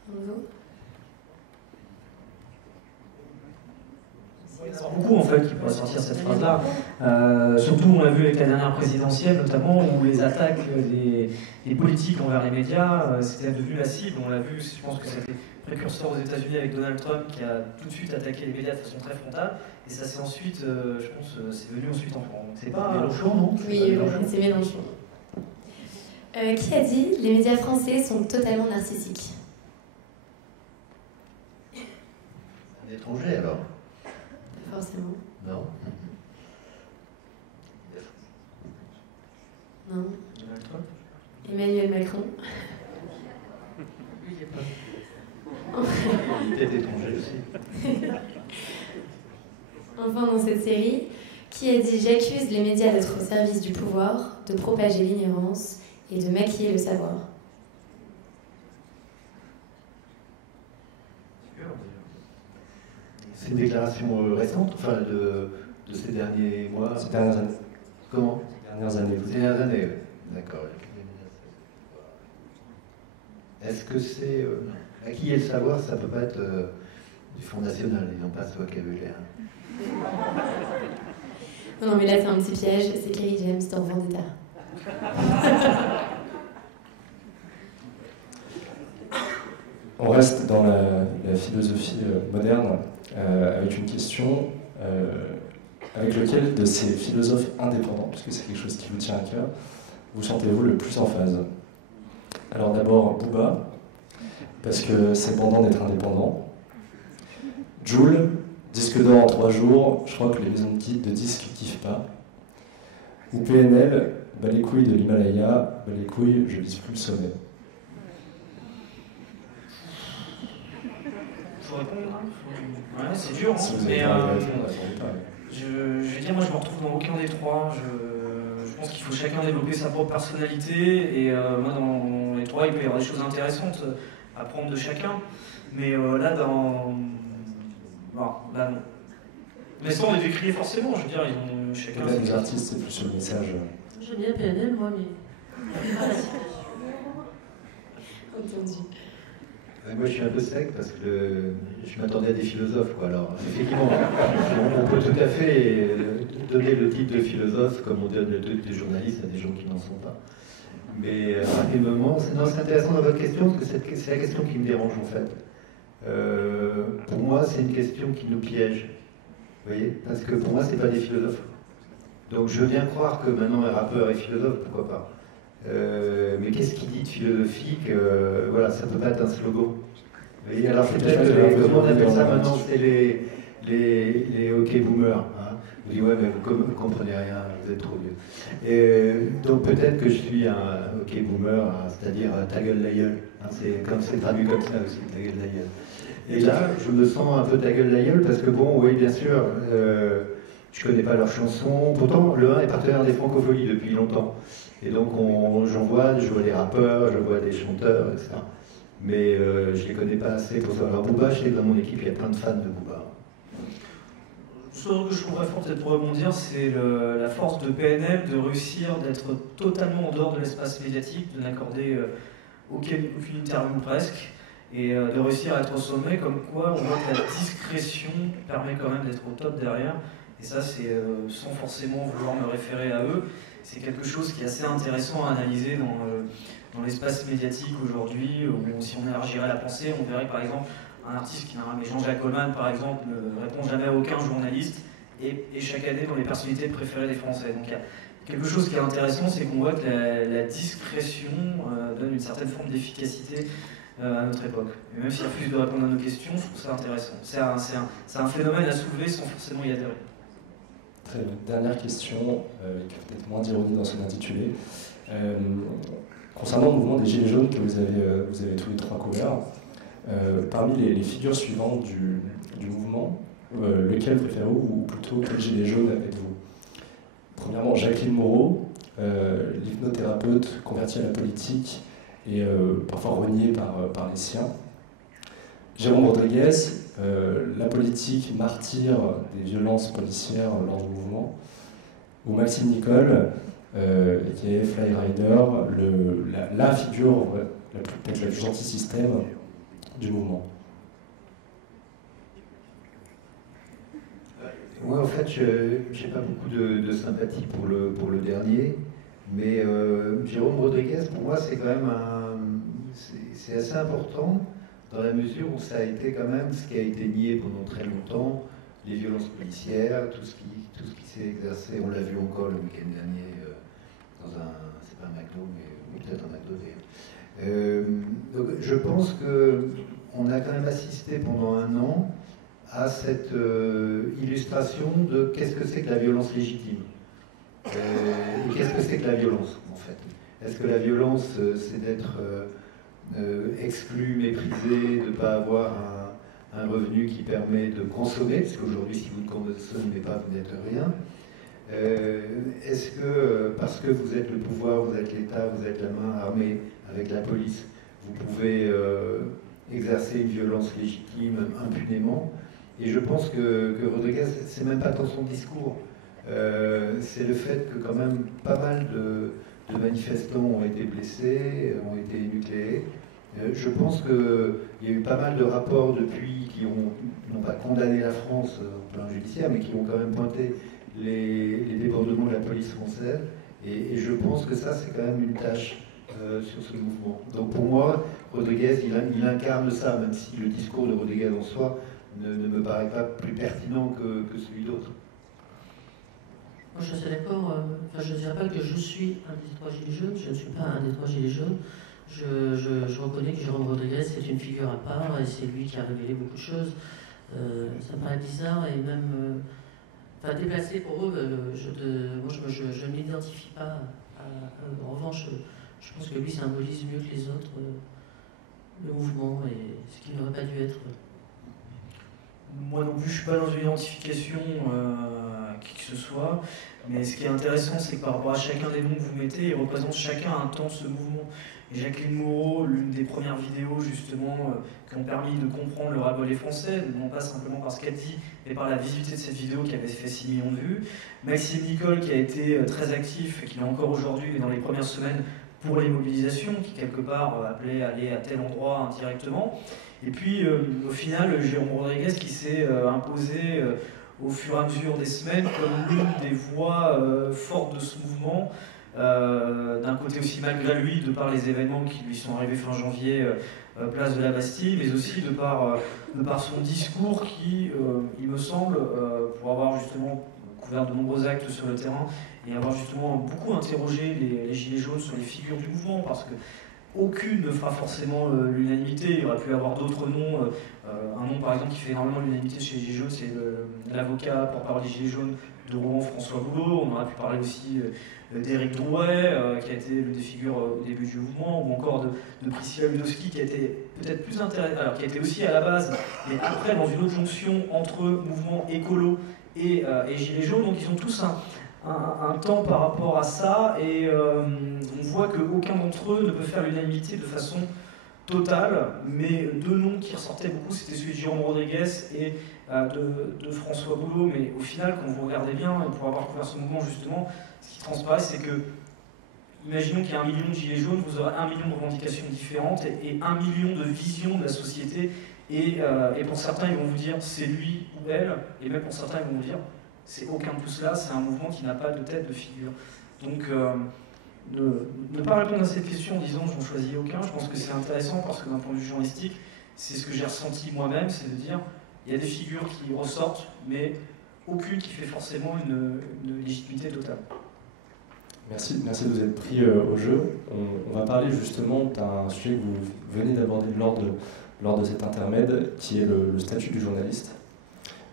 à nouveau ? Il y en a beaucoup en fait qui pourraient sortir cette phrase-là. Surtout on l'a vu avec la dernière présidentielle notamment, où les attaques des politiques envers les médias, c'était devenu la cible. On l'a vu, je pense que c'était précurseur aux États-Unis avec Donald Trump qui a tout de suite attaqué les médias de façon très frontale. Et ça c'est ensuite, je pense, c'est venu ensuite en France. C'est pas Mélenchon, non? Oui, c'est Mélenchon. Qui a dit « Les médias français sont totalement narcissiques » ? Un étranger alors? Pas forcément. Non. Non. Emmanuel Macron. Il était étranger aussi. Enfin, dans cette série, qui a dit « J'accuse les médias d'être au service du pouvoir, de propager l'ignorance et de maquiller le savoir ». C'est une déclaration récente, enfin de ces derniers mois. Ces dernières années. Comment? Ces dernières années. Ces dernières années, oui. D'accord. Est-ce que c'est... acquiller le savoir, ça peut pas être du Front National, ils n'ont pas ce vocabulaire. Non, mais là, c'est un petit piège, c'est Kerry James dans Vendetta. On reste dans la philosophie moderne avec une question avec lequel de ces philosophes indépendants, puisque c'est quelque chose qui vous tient à cœur, vous sentez-vous le plus en phase? Alors d'abord Booba, parce que c'est pendant d'être indépendant. Jul, disque d'or en 3 jours, je crois que les maisons de disques kiffent pas. Ou PNL, bah les couilles de l'Himalaya, bah les couilles, je vise plus le sommet. Faut répondre, hein. Ouais, c'est dur, hein. Si vous avez Mais pas envie de répondre, répondez pas. je vais dire, moi je me retrouve dans aucun des trois. Je je pense qu'il faut chacun développer sa propre personnalité, et moi dans les trois il peut y avoir des choses intéressantes à prendre de chacun, mais là non. Mais ça on est décrié forcément, je veux dire, ils ont chacun... Les artistes, c'est plus sur le message. J'aime bien PNL, moi, mais... Entendu. Moi, je suis un peu sec parce que je m'attendais à des philosophes, quoi. Alors, effectivement, on peut tout à fait donner le titre de philosophe comme on donne le titre de journaliste à des gens qui n'en sont pas. Mais à quel moment... Non, c'est intéressant dans votre question parce que c'est la question qui me dérange en fait. Pour moi, c'est une question qui nous piège. Vous voyez? Parce que pour moi, c'est pas des philosophes. Donc, je viens croire que maintenant un rappeur est philosophe, pourquoi pas. Mais qu'est-ce qu'il dit de philosophique? Voilà, ça peut pas être un slogan. Vous voyez, alors peut-être, comment on appelle ça maintenant? C'est les hockey boomers. Hein. Vous dites, ouais, mais vous comprenez rien, vous êtes trop vieux. Et, donc peut-être que je suis un hockey boomer, hein, c'est-à-dire ta gueule la gueule. Hein, c'est traduit comme ça aussi, ta gueule la gueule. Et là, je me sens un peu ta gueule la gueule parce que bon, oui, bien sûr, je connais pas leurs chansons. Pourtant, le 1 est partenaire des Francopholies depuis longtemps. Et donc, je vois des rappeurs, je vois des chanteurs, etc. Mais je les connais pas assez pour ça. Alors, Booba, je sais que dans mon équipe, il y a plein de fans de Booba. Ce que je trouverais fort peut-être pour rebondir, c'est la force de PNL de réussir d'être totalement en dehors de l'espace médiatique, de n'accorder aucune interview presque, et de réussir à être au sommet, comme quoi on voit que la discrétion permet quand même d'être au top derrière. Et ça, c'est sans forcément vouloir me référer à eux. C'est quelque chose qui est assez intéressant à analyser dans l'espace médiatique aujourd'hui, où si on élargirait la pensée, on verrait par exemple un artiste qui mais Jean-Jacques Goldman par exemple ne répond jamais à aucun journaliste et chaque année dans les personnalités préférées des Français. Donc il y a quelque chose qui est intéressant, c'est qu'on voit que la discrétion donne une certaine forme d'efficacité à notre époque. Et même s'il refuse de répondre à nos questions, je trouve ça intéressant. C'est un phénomène à soulever sans forcément y adhérer. Très bien. Dernière question, avec peut-être moins d'ironie dans son intitulé. Concernant le mouvement des Gilets jaunes que vous avez tous les trois couverts, parmi les figures suivantes du mouvement, lequel préférez-vous ou plutôt quel gilet jaune êtes-vous? Premièrement, Jacqueline Moreau, l'hypnothérapeute convertie à la politique et parfois reniée par les siens. Jérôme Rodriguez, la politique martyr des violences policières lors du mouvement. Ou Maxime Nicole, qui est Flyrider, la figure peut-être la plus anti-système du mouvement. Moi, en fait, je n'ai pas beaucoup de sympathie pour le dernier, mais Jérôme Rodriguez, pour moi, c'est quand même c'est assez important dans la mesure où ça a été quand même ce qui a été nié pendant très longtemps, les violences policières, tout ce qui s'est exercé. On l'a vu encore le week-end dernier dans c'est pas un McDo, mais peut-être un McDo d'ailleurs. Donc, je pense qu'on a quand même assisté pendant un an à cette illustration de qu'est-ce que c'est que la violence légitime. Et qu'est-ce que c'est que la violence, en fait? Est-ce que la violence, c'est d'être exclu, méprisé, de ne pas avoir un revenu qui permet de consommer, parce qu'aujourd'hui, si vous ne consommez pas, vous n'êtes rien. Est-ce que, parce que vous êtes le pouvoir, vous êtes l'État, vous êtes la main armée avec la police, vous pouvez exercer une violence légitime impunément? Et je pense que Rodriguez, c'est même pas dans son discours. C'est le fait que quand même pas mal de manifestants ont été blessés, ont été nucléés. Je pense qu'il y a eu pas mal de rapports depuis qui n'ont pas condamné la France au plan judiciaire, mais qui ont quand même pointé les débordements de la police française. Et je pense que ça, c'est quand même une tâche sur ce mouvement. Donc pour moi, Rodriguez, il incarne ça, même si le discours de Rodriguez en soi ne me paraît pas plus pertinent que celui d'autre. Moi, je suis d'accord. Je ne dirais pas que je suis un des trois gilets jaunes. Je ne suis pas un des trois gilets jaunes. Je reconnais que Jérôme Rodriguez, c'est une figure à part et c'est lui qui a révélé beaucoup de choses. Ça me paraît bizarre et même déplacé pour eux. Moi, je ne m'identifie pas. En revanche, je pense que lui symbolise mieux que les autres le mouvement et ce qui n'aurait pas dû être. moi non plus, je ne suis pas dans une identification qui que ce soit, mais ce qui est intéressant, c'est que par rapport à chacun des noms que vous mettez, ils représentent chacun un temps de ce mouvement. Et Jacqueline Moreau, l'une des premières vidéos justement qui ont permis de comprendre le ras-le-bol des Français, non pas simplement par ce qu'elle dit, mais par la visibilité de cette vidéo qui avait fait 6 millions de vues. Maxime Nicole qui a été très actif, et qui l'est encore aujourd'hui, mais dans les premières semaines, pour les mobilisations, qui quelque part appelait à aller à tel endroit indirectement. Et puis au final, Jérôme Rodriguez qui s'est imposé au fur et à mesure des semaines comme l'une des voix fortes de ce mouvement. D'un côté aussi malgré lui, de par les événements qui lui sont arrivés fin janvier, place de la Bastille, mais aussi de par son discours qui, il me semble, pour avoir justement couvert de nombreux actes sur le terrain et avoir justement beaucoup interrogé les Gilets jaunes sur les figures du mouvement, parce que aucune ne fera forcément l'unanimité. Il aurait pu y avoir d'autres noms. Un nom par exemple qui fait énormément l'unanimité chez les Gilets jaunes, c'est l'avocat porte-parole des Gilets jaunes de Rouen, François Boulot. On aurait pu parler aussi d'Éric Drouet, qui a été l'une des figures au début du mouvement, ou encore de Priscilla Ludowski, qui a été peut-être plus intéressante, alors qui a été aussi à la base, mais après dans une autre jonction entre mouvement écolo et Gilets jaunes. Donc ils ont tous un temps par rapport à ça, et on voit qu'aucun d'entre eux ne peut faire l'unanimité de façon totale, mais deux noms qui ressortaient beaucoup, c'était celui de Jérôme Rodriguez et de François Boulot. Mais au final, quand vous regardez bien, pour avoir couvert ce mouvement justement, ce qui transparaît, c'est que, imaginons qu'il y a 1 million de gilets jaunes, vous aurez 1 million de revendications différentes et 1 million de visions de la société, et pour certains, ils vont vous dire c'est lui ou elle, et même pour certains, ils vont vous dire c'est aucun de tout cela, c'est un mouvement qui n'a pas de tête, de figure. Donc, ne pas répondre à cette question en disant j'en choisis aucun, je pense que c'est intéressant parce que d'un point de vue journalistique, c'est ce que j'ai ressenti moi-même, c'est de dire il y a des figures qui ressortent, mais aucune qui fait forcément une légitimité totale. Merci de vous être pris au jeu. On va parler justement d'un sujet que vous venez d'aborder lors de cet intermède, qui est le statut du journaliste.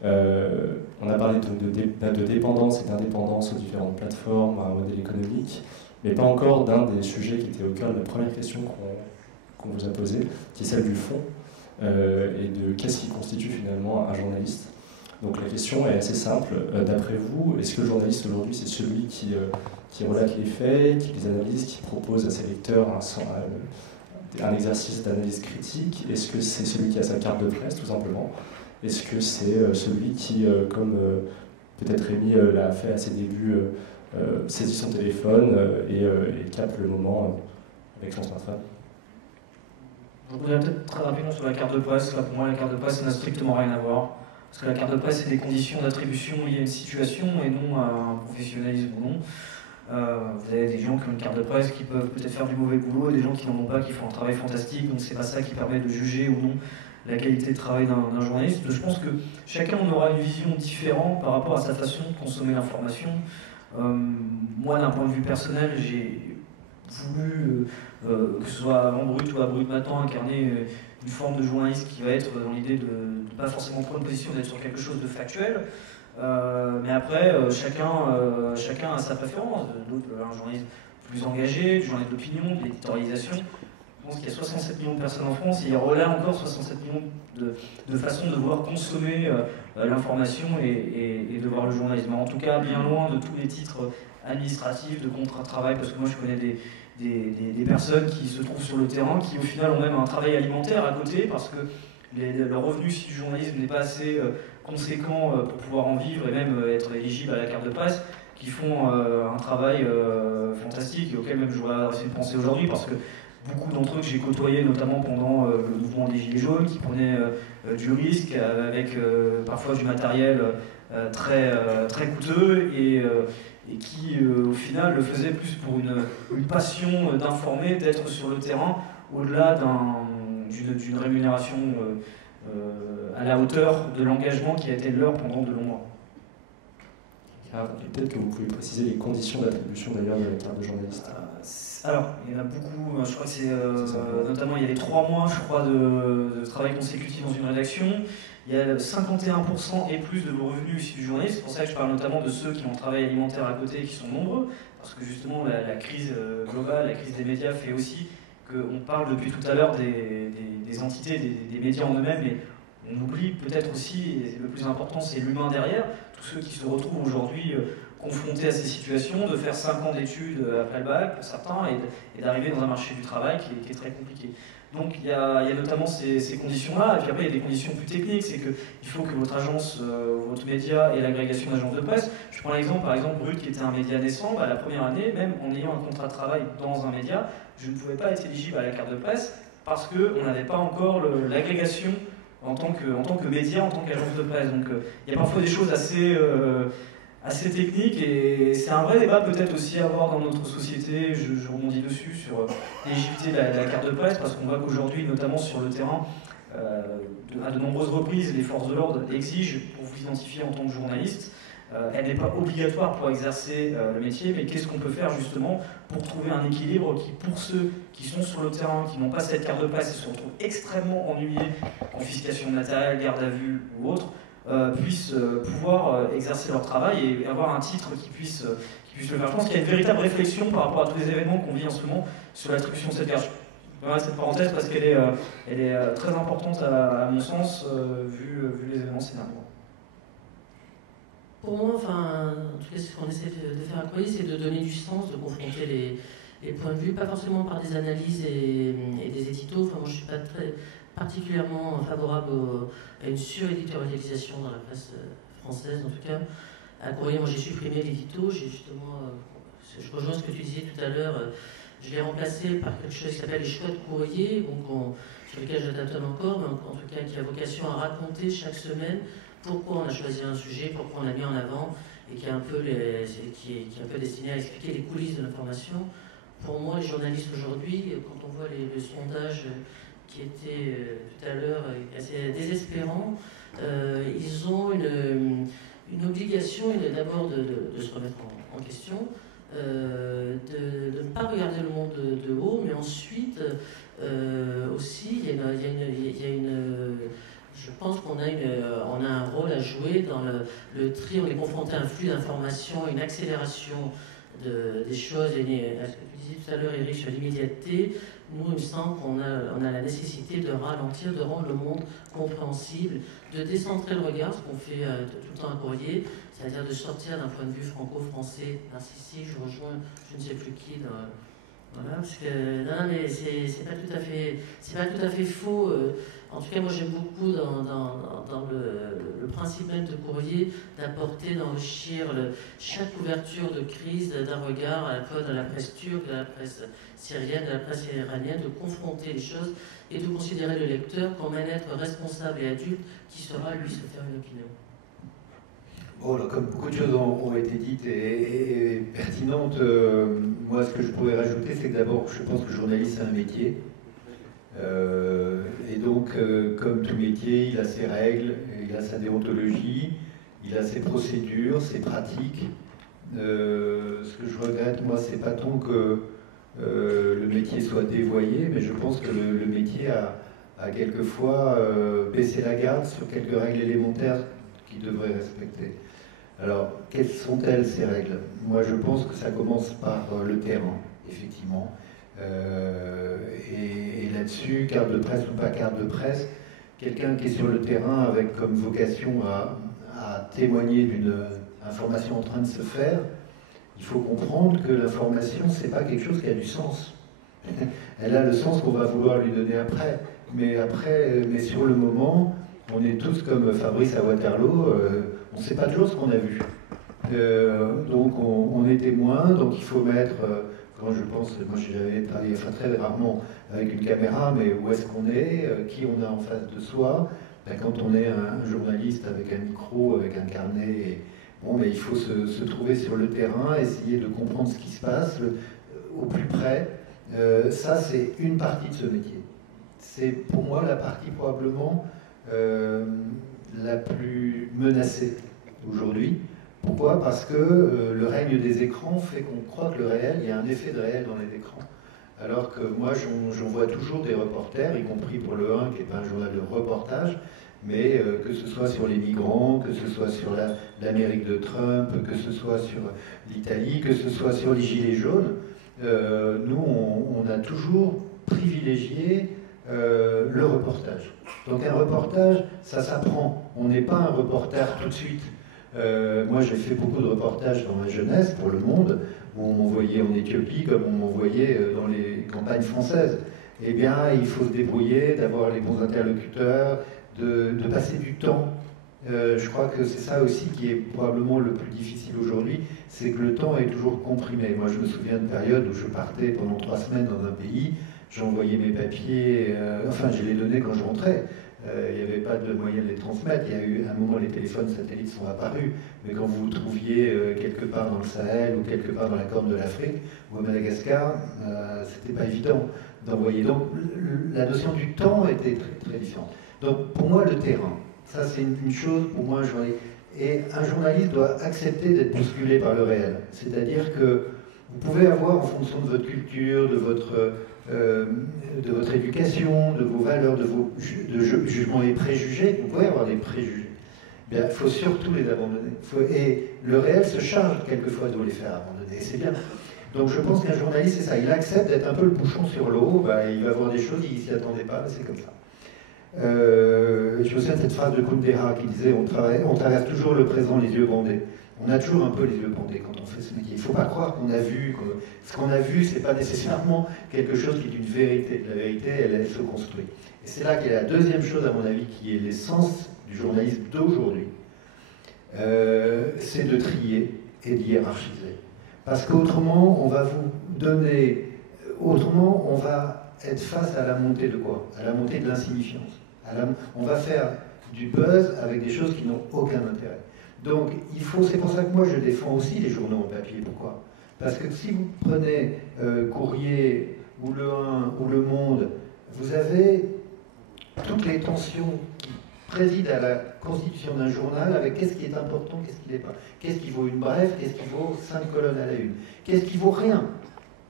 On a parlé de dépendance et d'indépendance aux différentes plateformes, à un modèle économique, mais pas encore d'un des sujets qui était au cœur de la première question qu'on vous a posée, qui est celle du fond, et de qu'est-ce qui constitue finalement un journaliste. Donc la question est assez simple. D'après vous, est-ce que le journaliste aujourd'hui, c'est celui qui relate les faits, qui les analyse, qui propose à ses lecteurs un exercice d'analyse critique? Est-ce que c'est celui qui a sa carte de presse, tout simplement? Est-ce que c'est celui qui, comme peut-être Rémi l'a fait à ses débuts, saisit son téléphone et capte le moment avec son smartphone? Je reviens peut-être très rapidement sur la carte de presse. Là, pour moi, la carte de presse, ça n'a strictement rien à voir. Parce que la carte de presse, c'est des conditions d'attribution liées à une situation et non à un professionnalisme ou non. Vous avez des gens qui ont une carte de presse qui peuvent peut-être faire du mauvais boulot et des gens qui n'en ont pas, qui font un travail fantastique. Donc c'est pas ça qui permet de juger ou non la qualité de travail d'un journaliste. Je pense que chacun aura une vision différente par rapport à sa façon de consommer l'information. Moi, d'un point de vue personnel, j'ai voulu, que ce soit avant Brut ou à Brut Matin, incarner une forme de journaliste qui va être dans l'idée de ne pas forcément prendre position, d'être sur quelque chose de factuel. Mais après, chacun a sa préférence. D'autres, un journaliste plus engagé, du journaliste d'opinion, de l'éditorialisation. Je pense qu'il y a 67 millions de personnes en France et il y aura là encore 67 millions de façons de voir consommer l'information et de voir le journalisme. En tout cas, bien loin de tous les titres administratifs, de contrats de travail, parce que moi je connais des personnes qui se trouvent sur le terrain, qui au final ont même un travail alimentaire à côté, parce que le revenu si du journalisme n'est pas assez conséquent pour pouvoir en vivre et même être éligible à la carte de presse, qui font un travail fantastique et auquel même je voudrais adresser une pensée aujourd'hui, parce que beaucoup d'entre eux que j'ai côtoyés, notamment pendant le mouvement des Gilets jaunes, qui prenaient du risque avec parfois du matériel très coûteux et qui au final le faisaient plus pour une passion d'informer, d'être sur le terrain, au-delà d'une rémunération à la hauteur de l'engagement qui a été le leur pendant de longs mois. Et peut-être que vous pouvez préciser les conditions d'attribution d'ailleurs de la carte de journaliste. Alors, il y en a beaucoup, je crois que c'est notamment il y a les 3 mois je crois, de travail consécutif dans une rédaction. Il y a 51% et plus de vos revenus issus du journalisme. C'est pour ça que je parle notamment de ceux qui ont un travail alimentaire à côté et qui sont nombreux. Parce que justement la crise globale, la crise des médias fait aussi qu'on parle depuis tout à l'heure des entités, des médias en eux-mêmes, mais On oublie peut-être aussi, et le plus important c'est l'humain derrière, tous ceux qui se retrouvent aujourd'hui confrontés à ces situations, de faire 5 ans d'études après le bac pour certains et d'arriver dans un marché du travail qui est très compliqué. Donc il y a notamment ces conditions-là, et puis après il y a des conditions plus techniques, c'est qu'il faut que votre agence, votre média ait l'agrégation d'agences de presse. Je prends l'exemple, par exemple, Brut qui était un média naissant, la première année, même en ayant un contrat de travail dans un média, je ne pouvais pas être éligible à la carte de presse parce qu'on n'avait pas encore l'agrégation en tant que média, en tant qu'agence de presse. Donc il y a parfois des choses assez techniques, et c'est un vrai débat peut-être aussi à avoir dans notre société. Je rebondis dessus sur l'éligibilité de la carte de presse, parce qu'on voit qu'aujourd'hui, notamment sur le terrain, à de nombreuses reprises, les forces de l'ordre exigent, pour vous identifier en tant que journaliste, elle n'est pas obligatoire pour exercer le métier, mais qu'est-ce qu'on peut faire justement pour trouver un équilibre qui, pour ceux qui sont sur le terrain, qui n'ont pas cette carte de presse et se retrouvent extrêmement ennuyés, confiscation de matériel, garde à vue ou autre, puissent pouvoir exercer leur travail et avoir un titre qui puisse le faire. Je pense qu'il y a une véritable réflexion par rapport à tous les événements qu'on vit en ce moment sur l'attribution de cette carte. Je vais cette parenthèse parce qu'elle est très importante à mon sens, vu les événements scénarios. Pour moi, enfin, en tout cas, ce qu'on essaie de faire à Courrier, c'est de donner du sens, de confronter les points de vue, pas forcément par des analyses et des éditos. Enfin, moi, je ne suis pas particulièrement favorable à une suréditorialisation dans la presse française, en tout cas. À Courrier, moi, j'ai supprimé l'édito. J'ai justement, je rejoins ce que tu disais tout à l'heure, je l'ai remplacé par quelque chose qui s'appelle les choix de Courrier, donc sur lequel je tâtonne encore, mais en tout cas qui a vocation à raconter chaque semaine pourquoi on a choisi un sujet, pourquoi on l'a mis en avant, et qui est un peu destiné à expliquer les coulisses de l'information. Pour moi, les journalistes aujourd'hui, quand on voit le sondage qui était tout à l'heure assez désespérant, ils ont une obligation d'abord de se remettre en question, de ne pas regarder le monde de haut, mais ensuite aussi je pense qu'on a un rôle à jouer dans le tri. On est confronté à un flux d'informations, une accélération des choses, et ce que tu disais tout à l'heure, Eric, sur l'immédiateté. Nous, il me semble qu'on a la nécessité de ralentir, de rendre le monde compréhensible, de décentrer le regard, ce qu'on fait tout le temps à Courrier, c'est-à-dire de sortir d'un point de vue franco-français narcissique. Je rejoins je ne sais plus qui voilà, parce que non, mais c'est pas tout à fait faux. En tout cas, moi j'aime beaucoup dans le principe même de Courrier d'apporter, d'enrichir chaque ouverture de crise d'un regard à la fois de la presse turque, de la presse syrienne, de la presse iranienne, de confronter les choses et de considérer le lecteur comme un être responsable et adulte qui saura lui se faire une opinion. Bon, alors, comme beaucoup de choses ont été dites et pertinentes, moi ce que je pourrais rajouter, c'est que d'abord, je pense que le journaliste c'est un métier. Et donc, comme tout métier, il a ses règles, il a sa déontologie, il a ses procédures, ses pratiques. Ce que je regrette, moi, c'est pas tant que le métier soit dévoyé, mais je pense que le métier a quelquefois baissé la garde sur quelques règles élémentaires qu'il devrait respecter. Alors, quelles sont-elles ces règles? Moi, je pense que ça commence par le terrain, effectivement. Et là-dessus, carte de presse ou pas carte de presse, quelqu'un qui est sur le terrain avec comme vocation à témoigner d'une information en train de se faire, il faut comprendre que l'information, c'est pas quelque chose qui a du sens. Elle a le sens qu'on va vouloir lui donner après. Mais sur le moment, on est tous comme Fabrice à Waterloo, on ne sait pas toujours ce qu'on a vu. Donc on est témoin, donc il faut mettre... Quand je pense, moi j'avais travaillé très rarement avec une caméra, mais où est-ce qu'on est, qui on a en face de soi. Ben, quand on est un journaliste avec un micro, avec un carnet, mais il faut se trouver sur le terrain, essayer de comprendre ce qui se passe au plus près. Ça, c'est une partie de ce métier. C'est pour moi la partie probablement la plus menacée aujourd'hui. Pourquoi? Parce que le règne des écrans fait qu'on croit que il y a un effet de réel dans les écrans. Alors que moi, j'en vois toujours des reporters, y compris pour le 1, qui n'est pas un journal de reportage, mais que ce soit sur les migrants, que ce soit sur l'Amérique de Trump, que ce soit sur l'Italie, que ce soit sur les Gilets jaunes, nous, on a toujours privilégié le reportage. Donc un reportage, ça s'apprend. On n'est pas un reporter tout de suite. Moi, j'ai fait beaucoup de reportages dans ma jeunesse pour Le Monde, où on m'envoyait en Éthiopie comme on m'envoyait dans les campagnes françaises. Eh bien, il faut se débrouiller, d'avoir les bons interlocuteurs, de passer du temps. Je crois que c'est ça aussi qui est probablement le plus difficile aujourd'hui, c'est que le temps est toujours comprimé. Moi, je me souviens de périodes où je partais pendant 3 semaines dans un pays, j'envoyais mes papiers, je les donnais quand je rentrais. Il n'y avait pas de moyen de les transmettre. Il y a eu un moment, les téléphones satellites sont apparus, mais quand vous vous trouviez quelque part dans le Sahel ou quelque part dans la Corne de l'Afrique ou à Madagascar, c'était pas évident d'envoyer. Donc la notion du temps était très, très différente. Donc pour moi, le terrain, ça c'est une chose, pour moi, et un journaliste doit accepter d'être bousculé par le réel. C'est-à-dire que vous pouvez avoir, en fonction de votre culture, de votre éducation, de vos valeurs, de vos jugements et préjugés, vous pouvez avoir des préjugés. Il faut surtout les abandonner. Et le réel se charge quelquefois de vous les faire abandonner. Et c'est bien. Donc je pense qu'un journaliste, c'est ça. Il accepte d'être un peu le bouchon sur l'eau. Il va voir des choses, il ne s'y attendait pas, mais c'est comme ça. Je me souviens de cette phrase de Kundera qui disait on traverse toujours le présent les yeux bandés. On a toujours un peu les yeux bandés quand on fait ce métier. Il ne faut pas croire qu'on a vu. Ce qu'on a vu, ce n'est pas nécessairement quelque chose qui est une vérité. La vérité, elle se construit. Et c'est là qu'il y a la deuxième chose, à mon avis, qui est l'essence du journalisme d'aujourd'hui. C'est de trier et de hiérarchiser. Parce qu'autrement, on va vous donner... Autrement, on va être face à la montée de quoi? À la montée de l'insignifiance. On va faire du buzz avec des choses qui n'ont aucun intérêt. Donc, c'est pour ça que moi je défends aussi les journaux en papier. Pourquoi? Parce que si vous prenez Courrier ou Le 1 ou Le Monde, vous avez toutes les tensions qui président à la constitution d'un journal avec qu'est-ce qui est important, qu'est-ce qui n'est pas. Qu'est-ce qui vaut une brève, qu'est-ce qui vaut 5 colonnes à la une. Qu'est-ce qui vaut rien.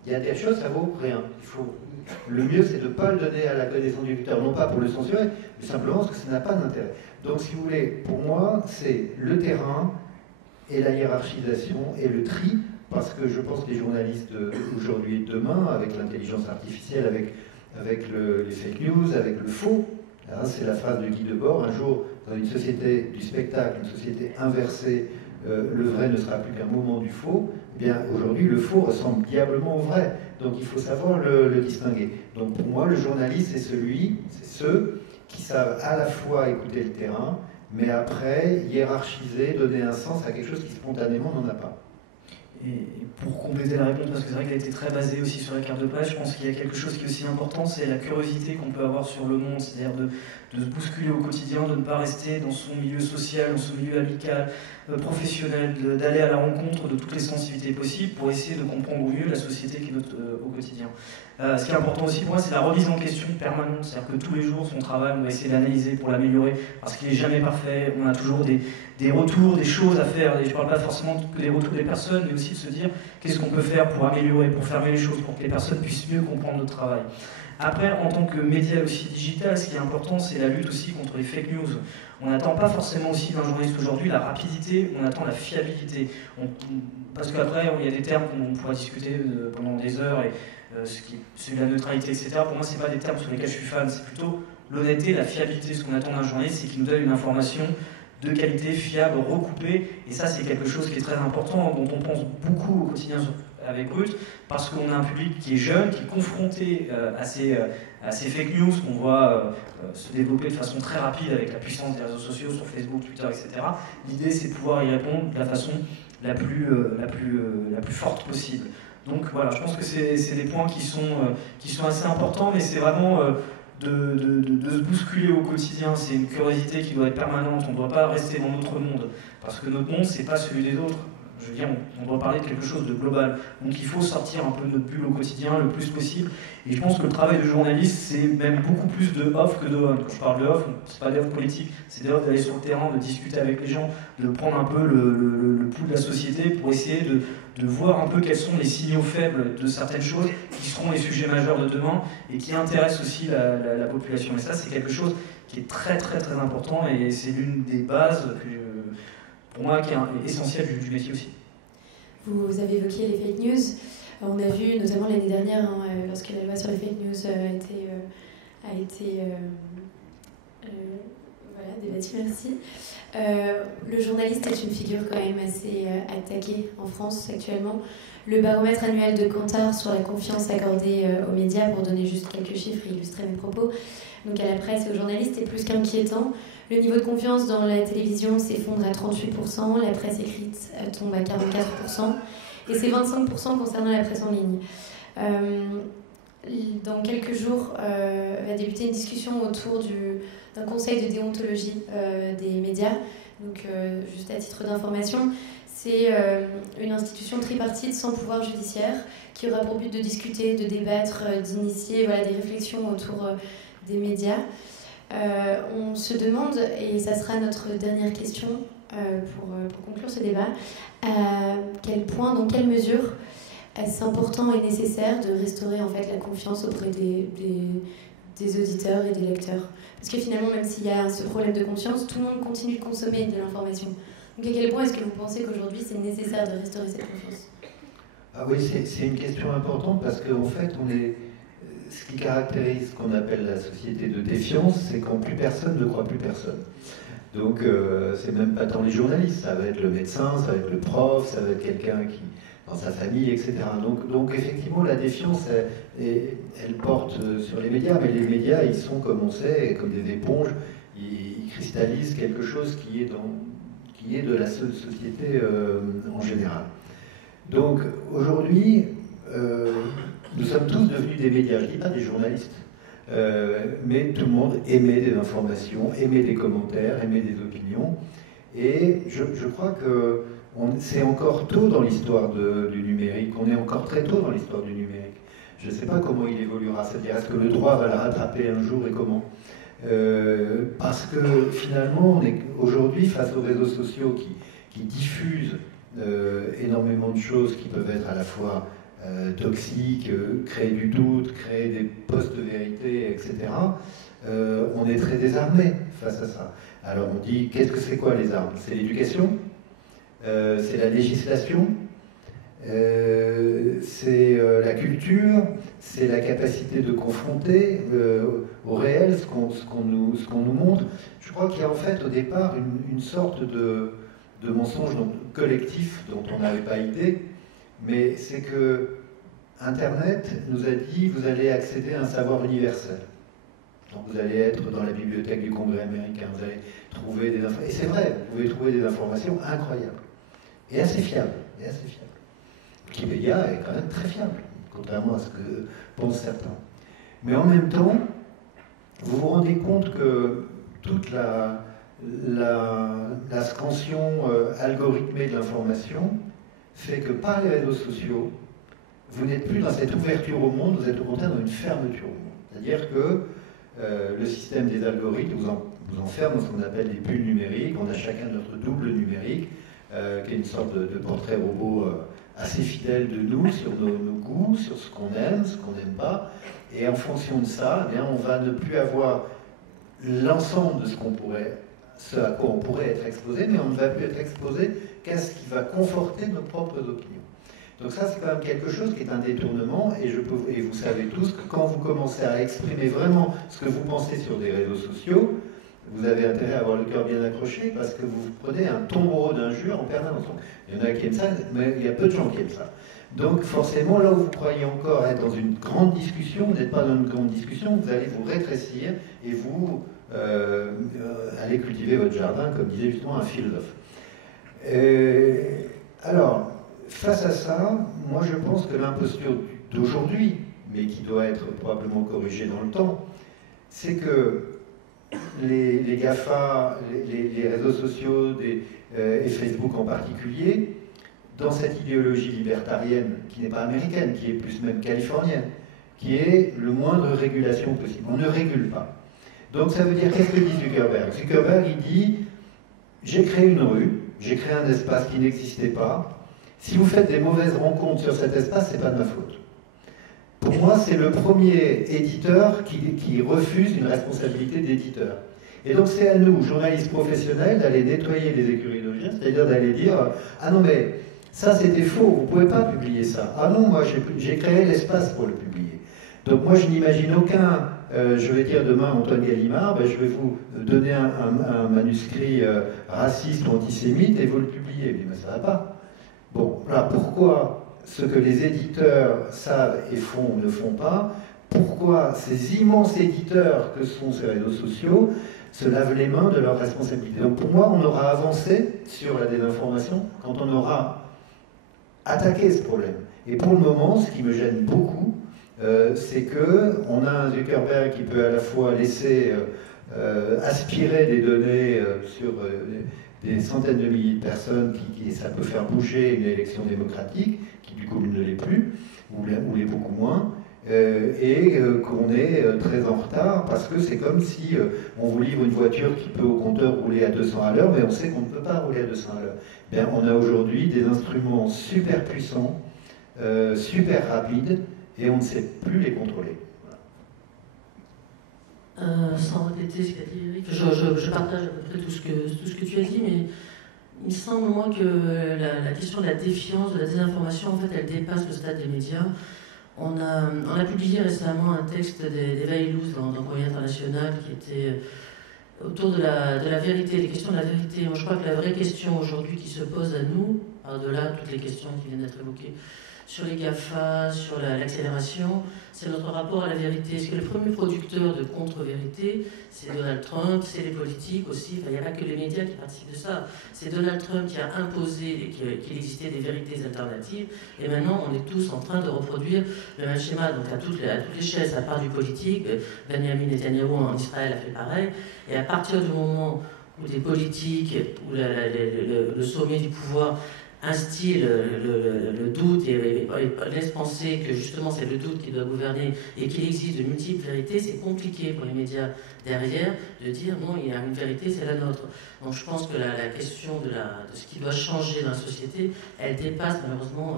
Il y a des choses, ça vaut rien. Le mieux, c'est de ne pas le donner à la connaissance du lecteur, non pas pour le censurer, mais simplement parce que ça n'a pas d'intérêt. Donc, si vous voulez, pour moi, c'est le terrain et la hiérarchisation et le tri, parce que je pense que les journalistes d'aujourd'hui et de demain, avec l'intelligence artificielle, avec les fake news, avec le faux, hein, c'est la phrase de Guy Debord, un jour, dans une société du spectacle, une société inversée, le vrai ne sera plus qu'un moment du faux. Eh bien, aujourd'hui, le faux ressemble diablement au vrai. Donc, il faut savoir le distinguer. Donc, pour moi, le journaliste, c'est ceux qui savent à la fois écouter le terrain, mais après, hiérarchiser, donner un sens à quelque chose qui spontanément n'en a pas. Et pour compléter la réponse, parce que c'est vrai qu'elle a été très basée aussi sur la carte de page, je pense qu'il y a quelque chose qui est aussi important, c'est la curiosité qu'on peut avoir sur le monde, c'est-à-dire de se bousculer au quotidien, de ne pas rester dans son milieu social, dans son milieu amical, professionnel, d'aller à la rencontre de toutes les sensibilités possibles pour essayer de comprendre au mieux la société qui est notre au quotidien. Ce qui est important aussi pour moi, c'est la remise en question permanente, c'est-à-dire que tous les jours, son travail, on va essayer d'analyser pour l'améliorer, parce qu'il n'est jamais parfait, on a toujours des retours, des choses à faire, et je ne parle pas forcément que des retours des personnes, mais aussi de se dire qu'est-ce qu'on peut faire pour améliorer, pour fermer les choses, pour que les personnes puissent mieux comprendre notre travail. Après, en tant que média aussi digital, ce qui est important, c'est la lutte aussi contre les fake news. On n'attend pas forcément aussi d'un journaliste aujourd'hui la rapidité, on attend la fiabilité. Parce qu'après, il y a des termes qu'on pourra discuter pendant des heures, et celui de la neutralité, etc. Pour moi, ce n'est pas des termes sur lesquels je suis fan, c'est plutôt l'honnêteté, la fiabilité. Ce qu'on attend d'un journaliste, c'est qu'il nous donne une information de qualité, fiable, recoupée. Et ça, c'est quelque chose qui est très important, dont on pense beaucoup au quotidien avec Ruth, parce qu'on a un public qui est jeune, qui est confronté à ces fake news qu'on voit se développer de façon très rapide avec la puissance des réseaux sociaux sur Facebook, Twitter, etc. L'idée, c'est de pouvoir y répondre de la façon la plus forte possible. Donc voilà, je pense que c'est des points qui sont assez importants, mais c'est vraiment de se bousculer au quotidien. C'est une curiosité qui doit être permanente, on ne doit pas rester dans notre monde, parce que notre monde, c'est pas celui des autres. Je veux dire, on doit parler de quelque chose de global. Donc il faut sortir un peu de notre bulle au quotidien le plus possible. Et je pense que le travail de journaliste, c'est même beaucoup plus de off que de on. Quand je parle de off, c'est pas d'off politique, c'est d'off d'aller sur le terrain, de discuter avec les gens, de prendre un peu le pouls de la société pour essayer de voir un peu quels sont les signaux faibles de certaines choses qui seront les sujets majeurs de demain et qui intéressent aussi la population. Et ça, c'est quelque chose qui est très très très important et c'est l'une des bases pour moi, qui est essentiel du métier aussi. Vous avez évoqué les fake news. On a vu, notamment l'année dernière, lorsque la loi sur les fake news a été Voilà, débattu, merci. Le journaliste est une figure quand même assez attaquée en France actuellement. Le baromètre annuel de Kantar sur la confiance accordée aux médias, pour donner juste quelques chiffres et illustrer mes propos, donc à la presse et aux journalistes, est plus qu'inquiétant. Le niveau de confiance dans la télévision s'effondre à 38%, la presse écrite tombe à 44%, et c'est 25% concernant la presse en ligne. Dans quelques jours, va débuter une discussion autour d'un conseil de déontologie des médias. Donc, juste à titre d'information, c'est une institution tripartite sans pouvoir judiciaire qui aura pour but de discuter, de débattre, d'initier des réflexions autour des médias. On se demande, et ça sera notre dernière question pour conclure ce débat, à quel point, dans quelle mesure est-ce important et nécessaire de restaurer en fait la confiance auprès des auditeurs et des lecteurs? Parce que finalement, même s'il y a ce problème de confiance, tout le monde continue de consommer de l'information. Donc à quel point est-ce que vous pensez qu'aujourd'hui c'est nécessaire de restaurer cette confiance? Ah oui, c'est une question importante parce qu'en fait, ce qui caractérise ce qu'on appelle la société de défiance, c'est quand plus personne ne croit plus personne. Donc c'est même pas tant les journalistes, ça va être le médecin, ça va être le prof, ça va être quelqu'un qui dans sa famille, etc. Donc effectivement, la défiance, elle porte sur les médias, mais les médias, ils sont, comme on sait, comme des éponges, ils cristallisent quelque chose qui est de la société en général. Donc aujourd'hui, nous sommes tous devenus des médias, je ne dis pas des journalistes, mais tout le monde émet des informations, émet des commentaires, émet des opinions, et je crois que c'est encore tôt dans l'histoire du numérique, on est encore très tôt dans l'histoire du numérique. Je ne sais pas comment il évoluera, c'est-à-dire est-ce que le droit va la rattraper un jour et comment parce que finalement, on est aujourd'hui face aux réseaux sociaux qui diffusent énormément de choses qui peuvent être à la fois toxiques, créer du doute, créer des post-vérités, etc. On est très désarmé face à ça. Alors on dit, qu'est-ce que c'est quoi les armes? C'est l'éducation, c'est la législation, c'est la culture, c'est la capacité de confronter au réel ce qu'on nous montre. Je crois qu'il y a en fait au départ une sorte de mensonge collectif dont on n'avait pas idée, mais c'est que Internet nous a dit vous allez accéder à un savoir universel. Donc vous allez être dans la bibliothèque du Congrès américain, vous allez trouver des informations. Et c'est vrai, vous pouvez trouver des informations incroyables et assez fiables. Wikipédia est quand même très fiable, contrairement à ce que pensent certains. Mais en même temps, vous vous rendez compte que toute la scansion algorithmée de l'information fait que par les réseaux sociaux, vous n'êtes plus dans cette ouverture au monde, vous êtes au contraire dans une fermeture au monde. C'est-à-dire que le système des algorithmes vous enferme dans ce qu'on appelle des bulles numériques. On a chacun notre double numérique, qui est une sorte de portrait robot assez fidèle de nous, sur nos goûts, sur ce qu'on aime, ce qu'on n'aime pas. Et en fonction de ça, eh bien, on va ne plus avoir l'ensemble de ce à quoi on pourrait être exposé, mais on ne va plus être exposé qu'à ce qui va conforter nos propres opinions. Donc ça, c'est quand même quelque chose qui est un détournement, et vous savez tous que quand vous commencez à exprimer vraiment ce que vous pensez sur des réseaux sociaux, vous avez intérêt à avoir le cœur bien accroché, parce que vous prenez un tombereau d'injures en permanence. Il y en a qui aiment ça, mais il y a peu de gens qui aiment ça. Donc forcément, là où vous croyez encore être dans une grande discussion, vous n'êtes pas dans une grande discussion, vous allez vous rétrécir, et vous allez cultiver votre jardin, comme disait justement un philosophe. Alors, face à ça, moi je pense que l'imposture d'aujourd'hui, mais qui doit être probablement corrigée dans le temps, c'est que les GAFA, les réseaux sociaux et Facebook en particulier, dans cette idéologie libertarienne qui n'est pas américaine, qui est plus même californienne, qui est le moindre régulation possible. On ne régule pas. Donc ça veut dire, qu'est-ce que dit Zuckerberg? Zuckerberg, il dit, j'ai créé une rue, j'ai créé un espace qui n'existait pas. Si vous faites des mauvaises rencontres sur cet espace, c'est pas de ma faute. Pour moi, c'est le premier éditeur qui refuse une responsabilité d'éditeur. Et donc c'est à nous, journalistes professionnels, d'aller nettoyer les écuries d'Augier, c'est-à-dire d'aller dire « Ah non mais ça c'était faux, vous ne pouvez pas publier ça. Ah non, moi j'ai créé l'espace pour le publier. » Donc moi je n'imagine aucun je vais dire demain Antoine Gallimard, je vais vous donner un manuscrit raciste ou antisémite et vous le publiez. Mais ça ne va pas. Bon, voilà pourquoi ce que les éditeurs savent et font ou ne font pas, pourquoi ces immenses éditeurs que sont ces réseaux sociaux se lavent les mains de leurs responsabilités. Donc pour moi, on aura avancé sur la désinformation quand on aura attaqué ce problème. Et pour le moment, ce qui me gêne beaucoup, c'est qu'on a un Zuckerberg qui peut à la fois laisser aspirer des données sur des centaines de milliers de personnes, qui ça peut faire bouger une élection démocratique, qui du coup ne l'est plus, ou l'est beaucoup moins, et qu'on est très en retard, parce que c'est comme si on vous livre une voiture qui peut au compteur rouler à 200 à l'heure, mais on sait qu'on ne peut pas rouler à 200 à l'heure. Bien, on a aujourd'hui des instruments super puissants, super rapides, et on ne sait plus les contrôler. Sans répéter ce qu'a dit Eric, je partage à peu près tout ce que tu as dit, mais il me semble, moi, que la question de la défiance, de la désinformation, en fait, elle dépasse le stade des médias. On a publié récemment un texte d'Eva Illouz dans Courrier International qui était autour de la vérité, les questions de la vérité. Moi, je crois que la vraie question aujourd'hui qui se pose à nous, par-delà toutes les questions qui viennent d'être évoquées, sur les GAFA, sur l'accélération, c'est notre rapport à la vérité. Est-ce que le premier producteur de contre-vérité, c'est Donald Trump, c'est les politiques aussi, il n'y a pas que les médias qui participent de ça. C'est Donald Trump qui a imposé qu'il existait des vérités alternatives, et maintenant on est tous en train de reproduire le même schéma, donc à toutes les chaises, à part du politique. Benjamin Netanyahu en Israël a fait pareil, et à partir du moment où des politiques, où le sommet du pouvoir instille le doute et laisse penser que justement c'est le doute qui doit gouverner et qu'il existe de multiples vérités, c'est compliqué pour les médias derrière de dire non, il y a une vérité, c'est la nôtre. Donc je pense que la question de ce qui doit changer dans la société, elle dépasse malheureusement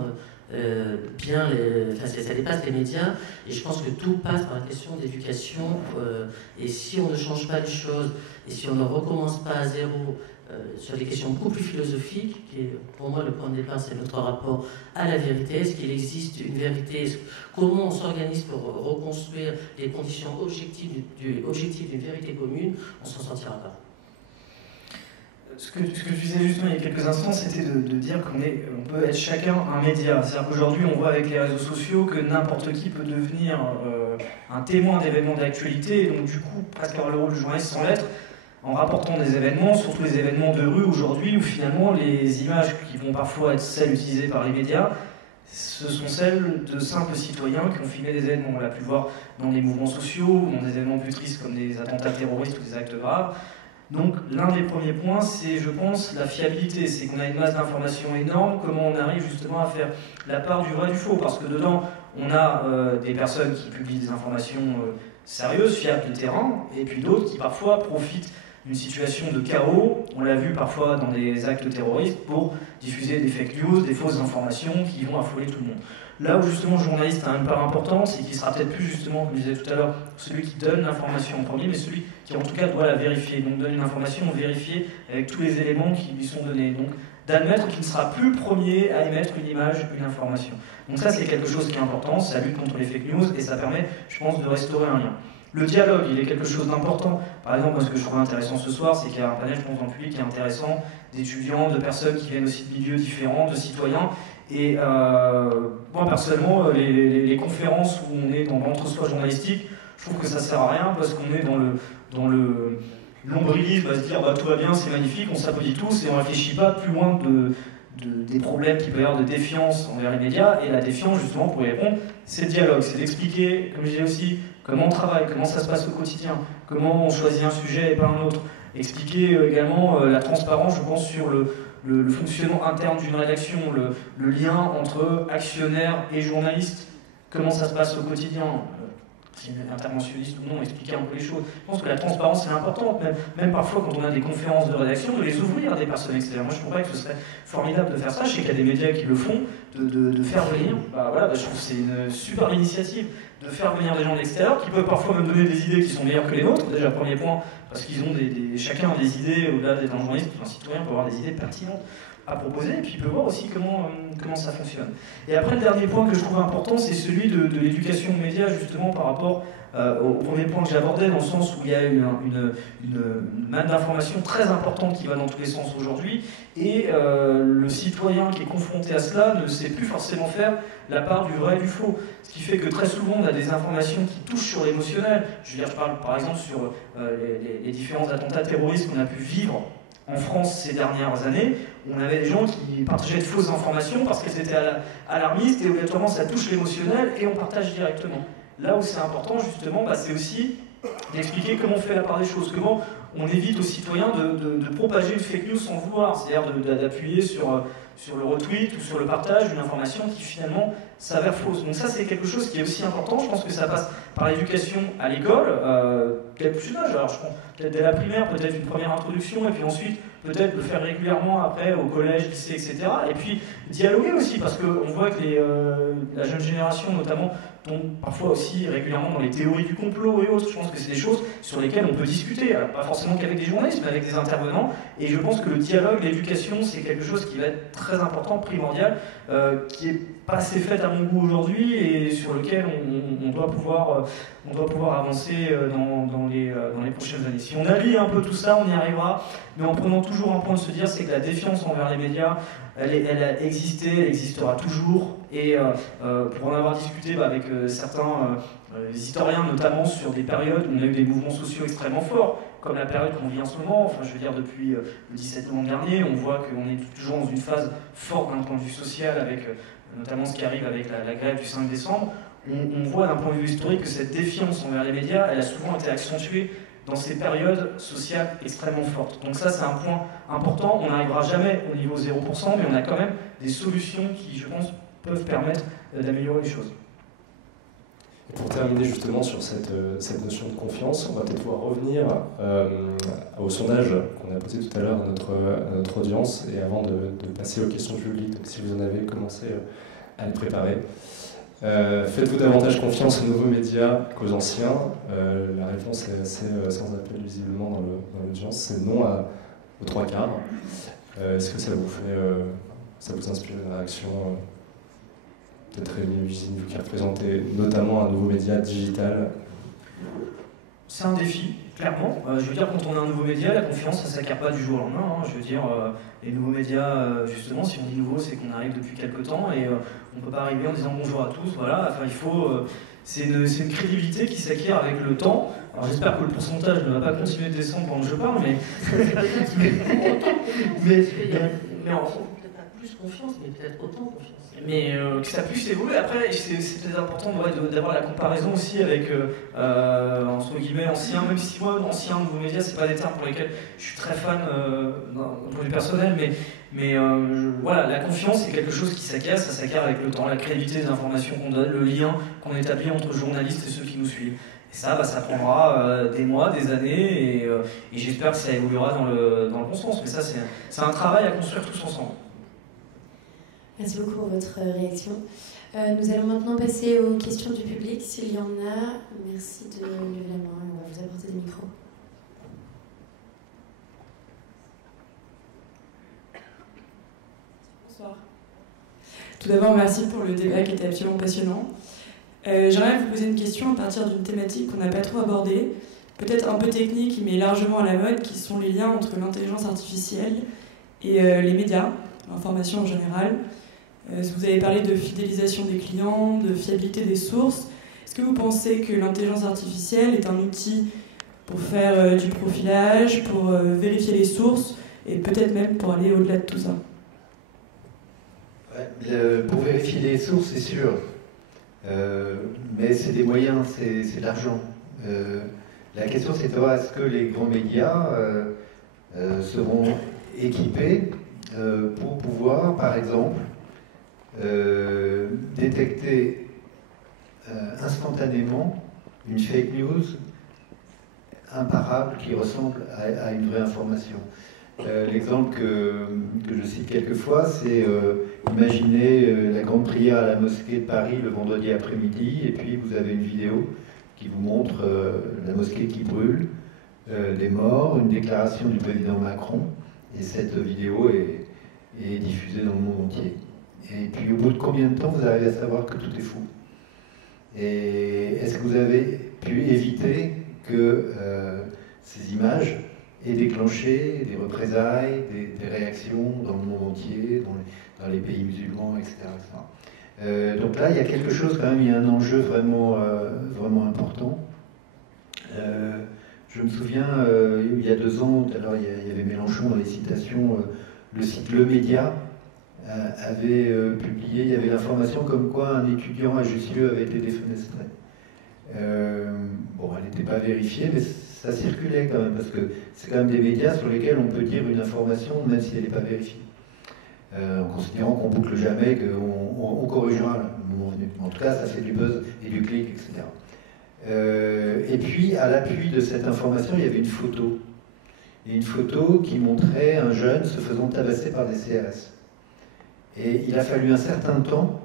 ça dépasse les médias, et je pense que tout passe par la question d'éducation, et si on ne change pas les choses, et si on ne recommence pas à zéro sur des questions beaucoup plus philosophiques, qui est, pour moi, le point de départ, c'est notre rapport à la vérité. Est-ce qu'il existe une vérité? Comment on s'organise pour reconstruire les conditions objectives d'une vérité commune? On s'en sortira pas. Ce que tu disais justement il y a quelques instants, c'était de dire qu'on peut être chacun un média. C'est-à-dire qu'aujourd'hui, on voit avec les réseaux sociaux que n'importe qui peut devenir un témoin d'événements d'actualité, et donc du coup, presque avoir le rôle du journaliste sans l'être, en rapportant des événements, surtout les événements de rue aujourd'hui, où finalement les images qui vont parfois être celles utilisées par les médias, ce sont celles de simples citoyens qui ont filmé des événements. On l'a pu voir dans des mouvements sociaux, ou dans des événements plus tristes comme des attentats terroristes ou des actes graves. Donc l'un des premiers points, c'est, je pense, la fiabilité. C'est qu'on a une masse d'informations énorme, comment on arrive justement à faire la part du vrai du faux. Parce que dedans, on a des personnes qui publient des informations sérieuses, fiables de terrain, et puis d'autres qui parfois profitent d'une situation de chaos, on l'a vu parfois dans des actes terroristes, pour diffuser des fake news, des fausses informations qui vont affoler tout le monde. Là où justement le journaliste a une part importante, c'est qu'il sera peut-être plus justement, comme je disais tout à l'heure, celui qui donne l'information en premier, mais celui qui en tout cas doit la vérifier. Donc donne une information vérifiée avec tous les éléments qui lui sont donnés. Donc d'admettre qu'il ne sera plus le premier à émettre une image, une information. Donc ça c'est quelque chose qui est important, ça lutte contre les fake news et ça permet, je pense, de restaurer un lien. Le dialogue, il est quelque chose d'important. Par exemple, moi, ce que je trouve intéressant ce soir, c'est qu'il y a un panel, je pense, dans le public qui est intéressant, d'étudiants, de personnes qui viennent aussi de milieux différents, de citoyens. Et moi, personnellement, les conférences où on est dans l'entre-soi journalistique, je trouve que ça sert à rien parce qu'on est dans le l'ombrilisme, à se dire tout va bien, c'est magnifique, on s'applaudit tous et on ne réfléchit pas plus loin des problèmes qu'il peut y avoir de défiance envers les médias. Et la défiance, justement, pour y répondre, c'est le dialogue, c'est d'expliquer, comme je disais aussi, comment on travaille, comment ça se passe au quotidien, comment on choisit un sujet et pas un autre. Expliquer également la transparence, je pense, sur le fonctionnement interne d'une rédaction, le lien entre actionnaires et journalistes, comment ça se passe au quotidien, si on est interventionniste ou non, expliquer un peu les choses. Je pense que la transparence est importante, même parfois quand on a des conférences de rédaction, de les ouvrir à des personnes extérieures. Moi je trouverais que ce serait formidable de faire ça, je sais qu'il y a des médias qui le font, de faire venir, je trouve que c'est une super initiative, de faire venir des gens de l'extérieur qui peuvent parfois même donner des idées qui sont meilleures que les nôtres, déjà premier point, parce qu'ils ont chacun a des idées, au-delà d'être un journaliste, un citoyen peut avoir des idées pertinentes. à proposer, et puis il peut voir aussi comment ça fonctionne. Et après, le dernier point que je trouve important, c'est celui de l'éducation aux médias, justement, par rapport au premier point que j'abordais, dans le sens où il y a une manne d'informations très importante qui va dans tous les sens aujourd'hui, et le citoyen qui est confronté à cela ne sait plus forcément faire la part du vrai et du faux. Ce qui fait que très souvent, on a des informations qui touchent sur l'émotionnel. Je veux dire, je parle par exemple sur les différents attentats terroristes qu'on a pu vivre en France ces dernières années. On avait des gens qui partageaient de fausses informations parce qu'elles étaient alarmistes, et obligatoirement ça touche l'émotionnel et on partage directement. Là où c'est important justement, c'est aussi d'expliquer comment on fait la part des choses, comment on évite aux citoyens de propager une fake news sans vouloir, c'est-à-dire d'appuyer sur le retweet ou sur le partage d'une information qui finalement s'avère fausse. Donc ça, c'est quelque chose qui est aussi important. Je pense que ça passe par l'éducation à l'école, dès le plus jeune âge. Alors je prends peut-être dès la primaire, peut-être une première introduction, et puis ensuite peut-être le faire régulièrement après au collège, lycée, etc. Et puis dialoguer aussi, parce qu'on voit que la jeune génération notamment tombe parfois aussi régulièrement dans les théories du complot et autres. Je pense que c'est des choses sur lesquelles on peut discuter, alors pas forcément qu'avec des journalistes, mais avec des intervenants. Et je pense que le dialogue, l'éducation, c'est quelque chose qui va être très important, primordial, qui est pas assez fait à mon goût aujourd'hui, et sur lequel on doit pouvoir avancer dans les prochaines années. Si on allie un peu tout ça, on y arrivera, mais en prenant toujours un point de se dire, c'est que la défiance envers les médias, elle a existé, elle existera toujours, et pour en avoir discuté avec certains historiens, notamment sur des périodes où on a eu des mouvements sociaux extrêmement forts, comme la période qu'on vit en ce moment, enfin je veux dire depuis le 17 novembre dernier, on voit qu'on est toujours dans une phase forte d'un point de vue social, avec notamment ce qui arrive avec la grève du 5 décembre, on voit d'un point de vue historique que cette défiance envers les médias, elle a souvent été accentuée dans ces périodes sociales extrêmement fortes. Donc ça, c'est un point important. On n'arrivera jamais au niveau 0%, mais on a quand même des solutions qui, je pense, peuvent permettre d'améliorer les choses. Et pour terminer justement sur cette notion de confiance, on va peut-être pouvoir revenir au sondage qu'on a posé tout à l'heure à notre audience, et avant de passer aux questions publiques, donc si vous en avez commencé à les préparer. Faites-vous davantage confiance aux nouveaux médias qu'aux anciens? La réponse est assez sans appel visiblement dans l'audience, c'est non aux 3 quarts. Est-ce que ça vous inspire une réaction? Peut-être Rémi Buzine, vous qui représentez notamment un nouveau média digital. C'est un défi, clairement. Je veux dire, quand on a un nouveau média, la confiance, ça ne s'acquiert pas du jour au lendemain. Je veux dire, les nouveaux médias, justement, si on dit nouveau, c'est qu'on arrive depuis quelques temps, et on ne peut pas arriver en disant bonjour à tous. Voilà, enfin, il faut. C'est une crédibilité qui s'acquiert avec le temps. Alors j'espère que le pourcentage ne va pas continuer de descendre pendant que je parle, mais. Mais en fait, peut-être pas plus confiance, mais peut-être autant confiance. Mais que ça puisse évoluer. Après, c'est très important d'avoir la comparaison aussi avec, entre guillemets, anciens, même si moi, anciens, nouveaux médias, c'est pas des termes pour lesquels je suis très fan d'un point de vue personnel, mais voilà, la confiance, c'est quelque chose qui s'acquiert, ça s'acquiert avec le temps, la crédibilité des informations qu'on donne, le lien qu'on établit entre journalistes et ceux qui nous suivent. Et ça, ça prendra des mois, des années, et j'espère que ça évoluera dans le bon sens. Mais ça, c'est un travail à construire tous ensemble. Merci beaucoup pour votre réaction. Nous allons maintenant passer aux questions du public. S'il y en a, merci de lever la main. On va vous apporter des micros. Bonsoir. Tout d'abord, merci pour le débat qui était absolument passionnant. J'aimerais vous poser une question à partir d'une thématique qu'on n'a pas trop abordée, peut-être un peu technique, mais largement à la mode, qui sont les liens entre l'intelligence artificielle et les médias, l'information en général. Vous avez parlé de fidélisation des clients, de fiabilité des sources. Est-ce que vous pensez que l'intelligence artificielle est un outil pour faire du profilage, pour vérifier les sources, et peut-être même pour aller au-delà de tout ça? Pour vérifier les sources, c'est sûr. Mais c'est des moyens, c'est de l'argent. La question, c'est de savoir est-ce que les grands médias seront équipés pour pouvoir, par exemple, détecter instantanément une fake news imparable qui ressemble à une vraie information. L'exemple que je cite quelquefois, c'est imaginez la grande prière à la mosquée de Paris le vendredi après-midi, et puis vous avez une vidéo qui vous montre la mosquée qui brûle, des morts, une déclaration du président Macron, et cette vidéo et diffusé dans le monde entier. Et puis au bout de combien de temps vous arrivez à savoir que tout est faux? Et est-ce que vous avez pu éviter que ces images aient déclenché des représailles, des réactions dans le monde entier, dans les pays musulmans, etc. Donc là, il y a quelque chose quand même, il y a un enjeu vraiment, vraiment important. Je me souviens, il y a 2 ans, tout à l'heure, il y avait Mélenchon dans les citations, le site Le Média avait publié, il y avait l'information comme quoi un étudiant à Jussieu avait été défenestré. Bon, elle n'était pas vérifiée, mais ça circulait quand même, parce que c'est quand même des médias sur lesquels on peut dire une information, même si elle n'est pas vérifiée. En considérant qu'on boucle jamais, qu'on corrigera le moment venu. En tout cas, ça fait du buzz et du clic, etc. Et puis, à l'appui de cette information, il y avait une photo. Et une photo qui montrait un jeune se faisant tabasser par des CRS. Et il a fallu un certain temps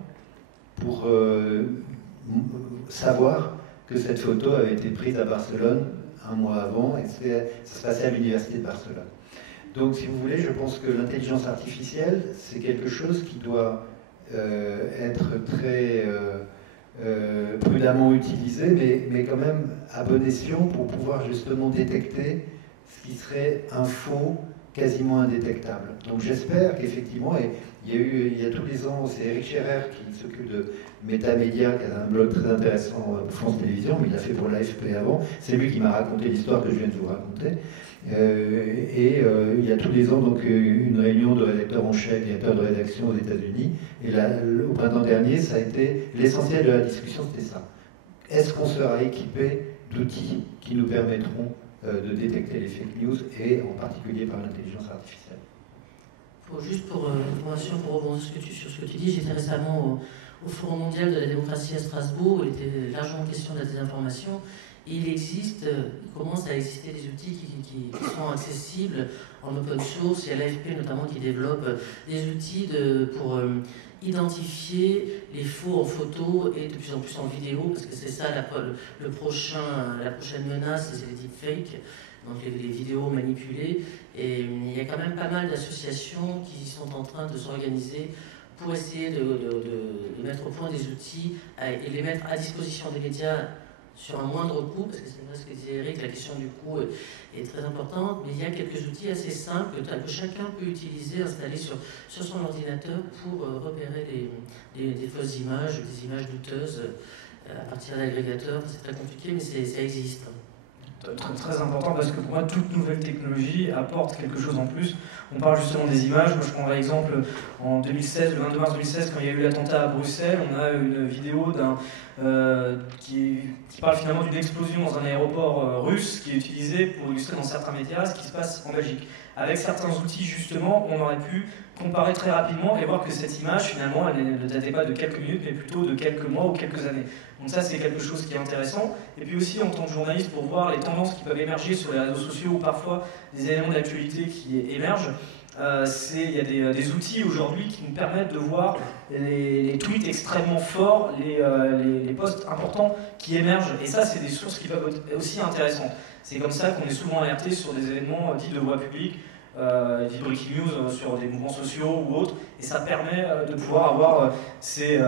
pour savoir que cette photo avait été prise à Barcelone un mois avant, et ça se passait à l'université de Barcelone. Donc, si vous voulez, je pense que l'intelligence artificielle, c'est quelque chose qui doit être très prudemment utilisé, mais quand même à bon escient pour pouvoir justement détecter ce qui serait un faux quasiment indétectable. Donc j'espère qu'effectivement, et il y a tous les ans, c'est Eric Scherer qui s'occupe de Métamédia, qui a un blog très intéressant pour France Télévisions, mais il l'a fait pour l'AFP avant. C'est lui qui m'a raconté l'histoire que je viens de vous raconter. Il y a tous les ans donc une réunion de rédacteurs en chef, directeurs de rédaction aux États-Unis. Et là, au printemps dernier, ça a été l'essentiel de la discussion, c'était ça. Est-ce qu'on sera équipé d'outils qui nous permettront de détecter les fake news, et en particulier par l'intelligence artificielle? Juste pour information, pour rebondir sur ce que tu dis, j'étais récemment au Forum mondial de la démocratie à Strasbourg, où il était largement question de la désinformation. Et il commence à exister des outils qui sont accessibles en open source. Il y a l'AFP notamment qui développe des outils pour identifier les faux en photo et de plus en plus en vidéo, parce que c'est ça la prochaine menace, c'est les deepfakes, donc les vidéos manipulées. Et il y a quand même pas mal d'associations qui sont en train de s'organiser pour essayer de mettre au point des outils et les mettre à disposition des médias sur un moindre coût, parce que c'est vrai ce que disait Eric, la question du coût est très importante, mais il y a quelques outils assez simples que chacun peut utiliser, installer sur son ordinateur pour repérer des fausses images, des images douteuses à partir d'agrégateurs. C'est très compliqué, mais ça existe. Très important, parce que pour moi, toute nouvelle technologie apporte quelque chose en plus. On parle justement des images. Moi, je prends l'exemple en 2016, le 22 mars 2016, quand il y a eu l'attentat à Bruxelles, on a une vidéo qui parle finalement d'une explosion dans un aéroport russe, qui est utilisée pour illustrer dans certains médias ce qui se passe en Belgique. Avec certains outils, justement, on aurait pu comparer très rapidement et voir que cette image, finalement, elle ne datait pas de quelques minutes, mais plutôt de quelques mois ou quelques années. Donc ça, c'est quelque chose qui est intéressant. Et puis aussi, en tant que journaliste, pour voir les tendances qui peuvent émerger sur les réseaux sociaux ou parfois des éléments d'actualité qui émergent, il y a des outils aujourd'hui qui nous permettent de voir les tweets extrêmement forts, les posts importants qui émergent. Et ça, c'est des sources qui peuvent être aussi intéressantes. C'est comme ça qu'on est souvent alerté sur des événements dits de voie publique, dits breaking news sur des mouvements sociaux ou autres. Et ça permet de pouvoir avoir ces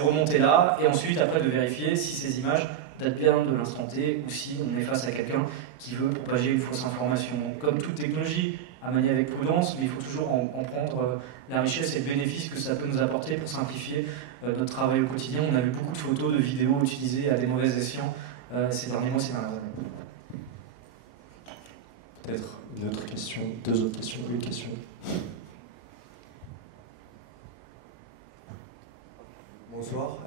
remontées-là, et ensuite, après, de vérifier si ces images datent bien de l'instant T, ou si on est face à quelqu'un qui veut propager une fausse information. Donc, comme toute technologie, à manier avec prudence, mais il faut toujours en prendre la richesse et le bénéfice que ça peut nous apporter pour simplifier notre travail au quotidien. On a vu beaucoup de photos, de vidéos utilisées à des mauvais escients ces derniers mois, ces dernières années. Peut-être une autre question, 2 autres questions, une question. Bonsoir.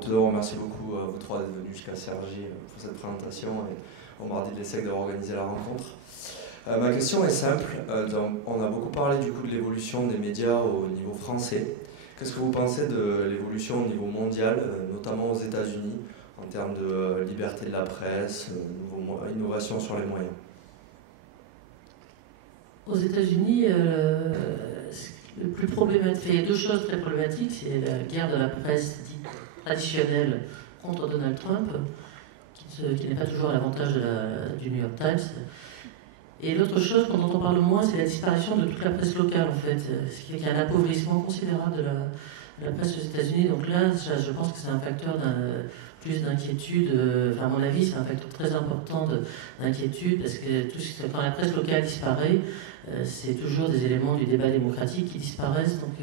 Tout d'abord, merci beaucoup à vous 3 d'être venus jusqu'à Cergy pour cette présentation et au mardi de l'ESSEC d'avoir organisé la rencontre. Ma question est simple. On a beaucoup parlé du coup de l'évolution des médias au niveau français. Qu'est-ce que vous pensez de l'évolution au niveau mondial, notamment aux États-Unis, en termes de liberté de la presse, innovation sur les moyens? Aux États-Unis, le plus problématique, il y a 2 choses très problématiques. C'est la guerre de la presse dite traditionnelle contre Donald Trump, qui n'est pas toujours à l'avantage du New York Times. Et l'autre chose qu'on entend parle moins, c'est la disparition de toute la presse locale, en fait. Ce qui fait qu'il y a un appauvrissement considérable de la presse aux États-Unis. Donc là, je pense que c'est un facteur plus d'inquiétude. Enfin, à mon avis, c'est un facteur très important d'inquiétude, parce que quand la presse locale disparaît, c'est toujours des éléments du débat démocratique qui disparaissent. Donc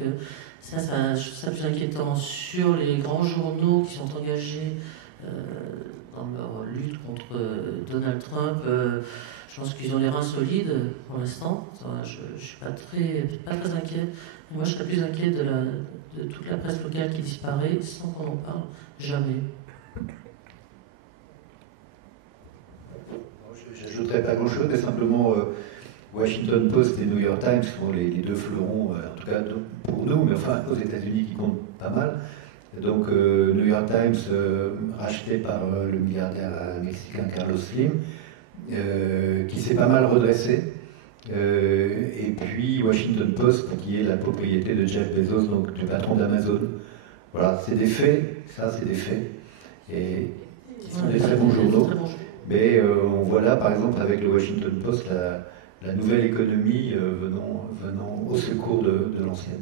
ça, je trouve ça plus inquiétant. Sur les grands journaux qui sont engagés dans leur lutte contre Donald Trump, je pense qu'ils ont les reins solides pour l'instant. Je ne suis pas très inquiet. Moi, je serais plus inquiet de toute la presse locale qui disparaît sans qu'on en parle jamais. J'ajouterais pas grand-chose, mais simplement Washington Post et New York Times sont les deux fleurons, en tout cas pour nous, mais enfin aux États-Unis qui comptent pas mal. Donc New York Times, racheté par le milliardaire mexicain Carlos Slim, qui s'est pas mal redressé. Et puis Washington Post, qui est la propriété de Jeff Bezos, donc du patron d'Amazon. Voilà, c'est des faits, ça c'est des faits. Et ils sont des très bons journaux. Mais on voit là, par exemple, avec le Washington Post, la nouvelle économie venant au secours de l'ancienne.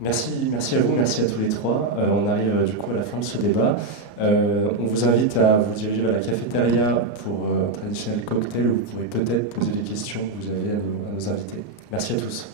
Merci à vous, merci à tous les trois. On arrive du coup à la fin de ce débat. On vous invite à vous diriger vers la cafétéria pour un traditionnel cocktail où vous pourrez peut-être poser les questions que vous avez à nos invités. Merci à tous.